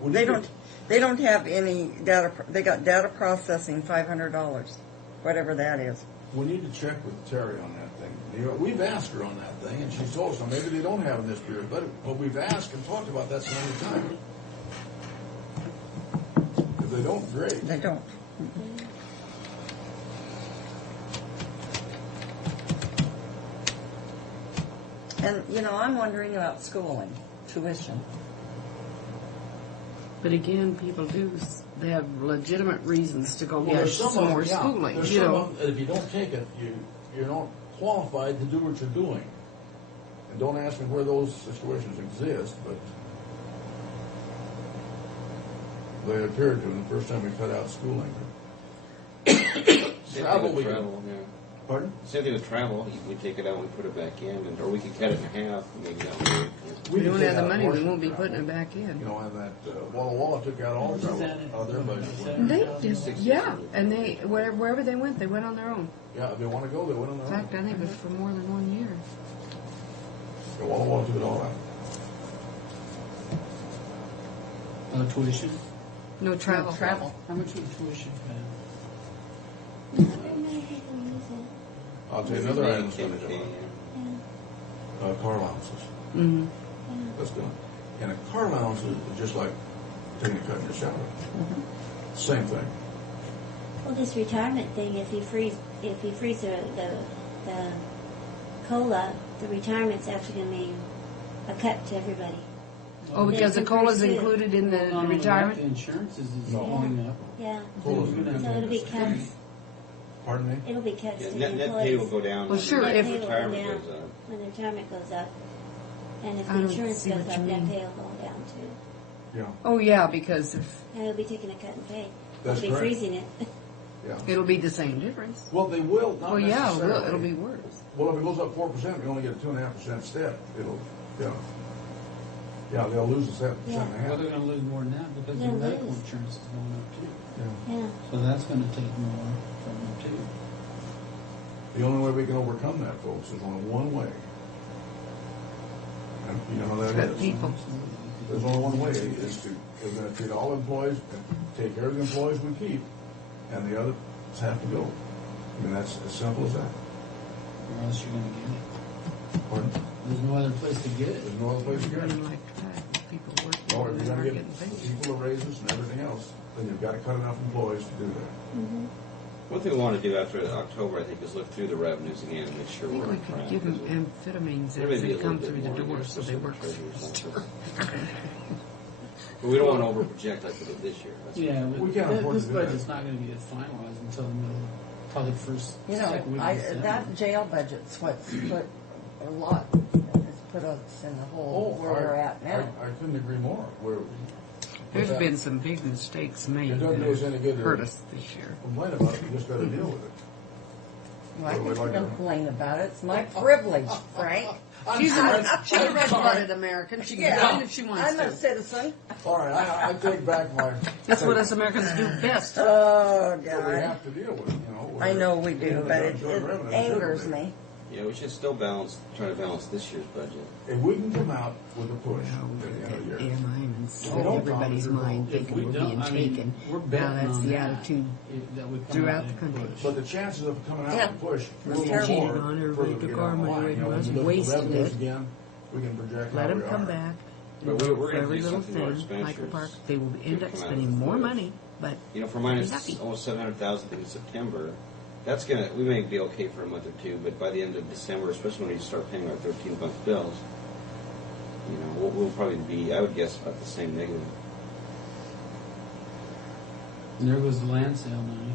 Well, They you don't have any data. They got data processing, $500, whatever that is. We need to check with Terry on that thing. You know, we've asked her on that thing, and she's told us, now maybe they don't have in this period, but we've asked and talked about that so many times. If they don't, great. They don't. And, you know, I'm wondering about schooling, tuition. But again, people they have legitimate reasons to go Well, get there's some some of more them, yeah. schooling. There's You some know, of them, if you don't take it, you're not qualified to do what you're doing. And don't ask me where those situations exist, but they appeared to the first time we cut out schooling. Same Travel, thing we with can. travel, yeah. Pardon? Same thing with travel. We take it out, we put it back in, or we could cut it in half, maybe down the road. We can don't take have the out money, we portion won't be of putting it travel. back in. You know, and that Walla Walla took out all the travel out of their budget. They did, yeah, and they, wherever they went on their own. Yeah, if they want to go, they went on In their own. fact, I think it was for more than 1 year. Yeah, Walla Walla took it all out. Tuition. No travel. How much would tuition I'll tell you another item that's going to go up. Car allowances. Mm-hmm. That's good. And a car allowance is just like taking a cut in your salary. Same thing. Well, this retirement thing, if you freeze the COLA, the retirement's actually going to mean a cut to everybody. oh, because the COLA's included in the The retirement. insurance is No. going up. Yeah. COLA's So gonna it'll be cuts. Pardon me? It'll be cuts Yeah, to net, the net employees. pay will go down Well, when sure, the if- retirement When goes up. When the retirement goes up. And if I the don't insurance see goes what up, you that mean. pay will go down too. Yeah. Oh yeah, because if And it'll be taking a cut in pay. That's They'll be correct. freezing it. Yeah. it'll be the same difference. Well, they will, not Well, yeah, necessarily. it'll be worse. Well, if it goes up 4%, we only get a 2.5% step. It'll, yeah, they'll lose a 7.5%. Yeah. Well, they're gonna lose more than that because They'll their medical lose. insurance is going up too. Yeah. Yeah. So that's gonna take more from them too. The only way we can overcome that, folks, is only one way. And you know how that Cut is. people. There's only one way, is to, we're gonna treat all employees, and take care of the employees we keep, and the others have to go. I mean, that's as simple as that. Or else you're gonna get it. Pardon? There's no other place to get it. There's no other place to get it. Like that, people work Or if more you're than gonna are give getting paid. people raises and everything else, then you've got to cut enough employees to do that. Mm-hmm. One thing we want to do after October, I think, is look through the revenues again and make sure I think we're we on could track. give them amphetamines There may as be they a come little through bit the more, door, so they work especially faster. But we don't want to over-project like we did this year. That's Yeah, but We can't afford this to do that. budget's not gonna get finalized until the middle, probably first, You know, second week of December. that jail budget's what's put a lot, it's put us in the hole where we're at now. I couldn't agree more. There's been some big mistakes made It doesn't that do us any good have to hurt us this year. complain about it, you just got to deal with it. Well, I What do we can like to- complain about it. It's my privilege, Frank. She's a red-blooded American. She can do it if she wants I'm to. a citizen. All right, I take back my. That's what us Americans do best. Oh, But we God. have to deal with it, you know. I know we do, but it Joint revenue, angers shouldn't me. Yeah, we should still try to balance this year's budget. If we can come out with a push at the end of the year. Airline and set We don't everybody's promise mind If thinking we we're don't, being I mean, taken. we're Now betting that's on the that, attitude that we come throughout out the and country. push. But the chances of coming out Yeah. with a push It's will be terrible. more Cheated on her, further we took down our the money line. away You know, from when us, we look at the wasted revenues it. again, we can project Let how them we come are. back. But we're For going to every do little something more thing, Hyper expenditures. Park, they will end up come out spending of the more push. money, but You know, for they'll be minus happy. almost 700,000 in September, that's gonna. We may be okay for a month or two, but by the end of December, especially when we start paying our 13th month bills, You know, we'll probably be, I would guess, about the same negative. And there goes the land sale money.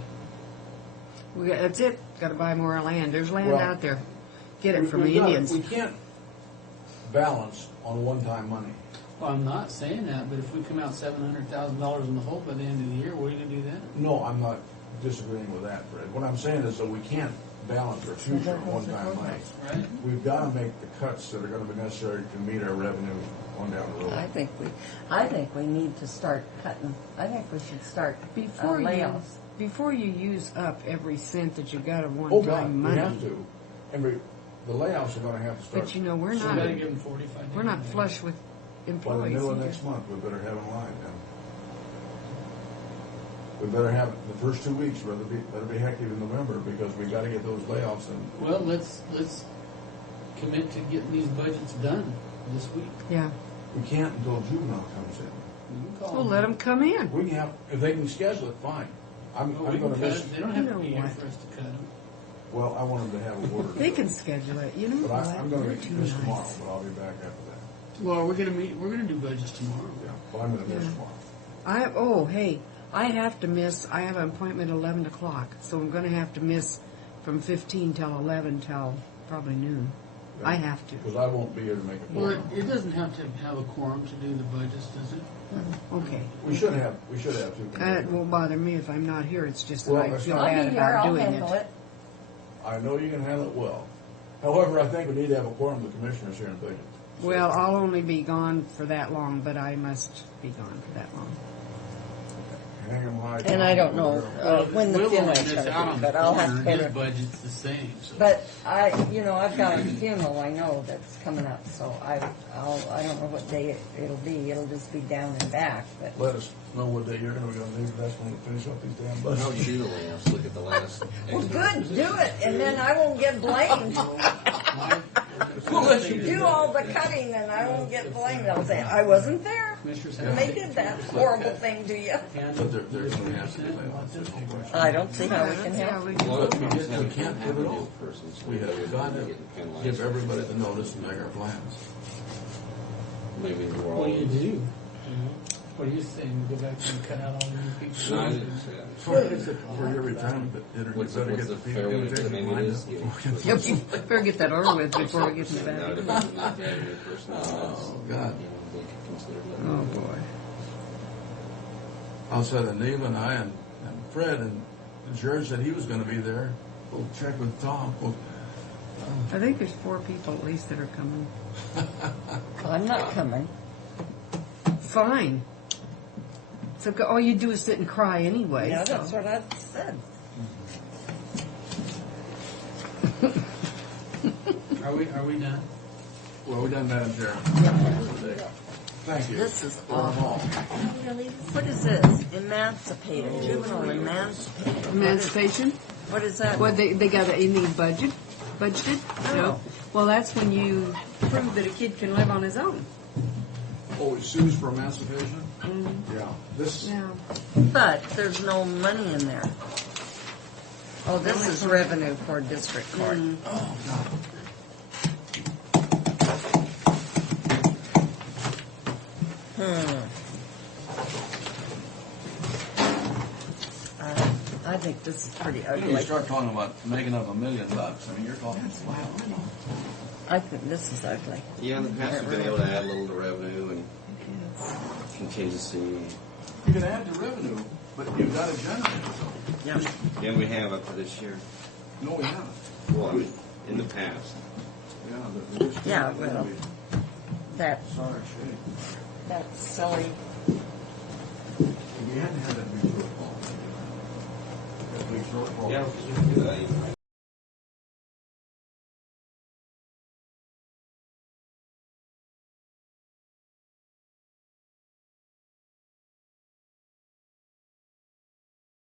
That's it. Got to buy more land. There's land Well, out there. Get it from the we gotta- Indians. We can't balance on one-time money. Well, I'm not saying that, but if we come out $700,000 in the hole by the end of the year, what are you gonna do then? No, I'm not disagreeing with that, Fred. What I'm saying is that we can't balance our future on one-time money. Right? We've got to make the cuts that are going to be necessary to meet our revenue on down the road. I think we need to start cutting. I think we should start Before you layoffs. before you use up every cent that you got of Oh, God, one-time we money. have to. The layoffs are going to have to start. But you know, we're So not we gotta give them 45 we're not days. flush with By the employees. middle of either. next month, we better have them live then. We better have, the first 2 weeks, better be hectic in November, because we got to get those layoffs and Well, let's commit to getting these budgets done this week. Yeah. we can't until juvenile comes in. You can call Well, let them come in. We can have, if they can schedule it, fine. I'm Well, we going can to cut miss, it. They don't have You to know be here what? for us to cut them. well, I want them to have a order. They can schedule it. You know But what? I'm going They're to too miss nice. tomorrow, but I'll be back after that. Well, we're gonna do budgets tomorrow. Yeah, well, I'm going to miss Yeah. tomorrow. I have to miss. I have an appointment at 11 o'clock, so I'm going to have to miss from 15 till 11 till probably noon. I have to. Because I won't be here to make a Well, point. it doesn't have to have a quorum to do the budgets, does it? Okay. We should have two. It won't bother me if I'm not here. It's just that Well, I that's feel fine. bad I'll be here. about I'll doing handle it. I know you can handle it well. However, I think we need to have a quorum of the commissioners here in Biggin. Well, I'll only be gone for that long, but I must be gone for that long. Hang 'em high. And I don't know when the We'll funeral's only miss going out to on be, the but I'll have corner, to and pay his budget's the same, so. But I've got a funeral I know that's coming up, so I don't know what day it'll be. It'll just be down and back, but. Let us know what day you're going to be on leave. That's when we finish up these damn How budgets. do the layoffs look at the last? Well, good, do it, and then I won't get blamed. Do all the cutting, and I won't get blamed. I'll say I wasn't there. And they did that horrible thing to you. But there's going to have to be layoffs. There's no question. I don't see how we can help. We can't give it all. We have got to give everybody the notice and make our plans. Maybe we're all. What do you do? What are you saying? Go back and cut out all the new people? No, I didn't say that. For your retirement, but you What's better the get the fair people. way to do it? Maybe it is. Yep, you better get that over with before we get to the Now, back. if it's not the new person, then that's, Oh, God. you know, they could consider it. Oh, boy. Outside of Neil and I and Fred and George said he was going to be there. We'll check with Tom. I think there's 4 people at least that are coming. I'm not coming. Fine. So all you do is sit and cry anyway. Yeah, so. that's what I said. Are we done? Well, we done Madam Chair. Thank you. This is For them all. What is this? Emancipated, juvenile emancipated. Emancipation? What is that? Well, they got a in the budgeted? No. Well, that's when you prove that a kid can live on his own. Oh, it sues for emancipation? Yeah. Yeah. But there's no money in there. Oh, this is revenue for district court. Oh, God. I think this is pretty When you ugly. start talking about making up $1 million, I mean, you're talking, wow. I think this is ugly. Yeah, in the past, we've been able to add a little to revenue and contingency. You can add the revenue, but you've got to generate it. Yeah. Yeah, we have up to this year. No, we haven't. Well, I mean, in the past. Yeah, but Yeah, well, that, sorry, shame. that's silly. We hadn't had that big shortfall. That big shortfall. Yeah, we can do that.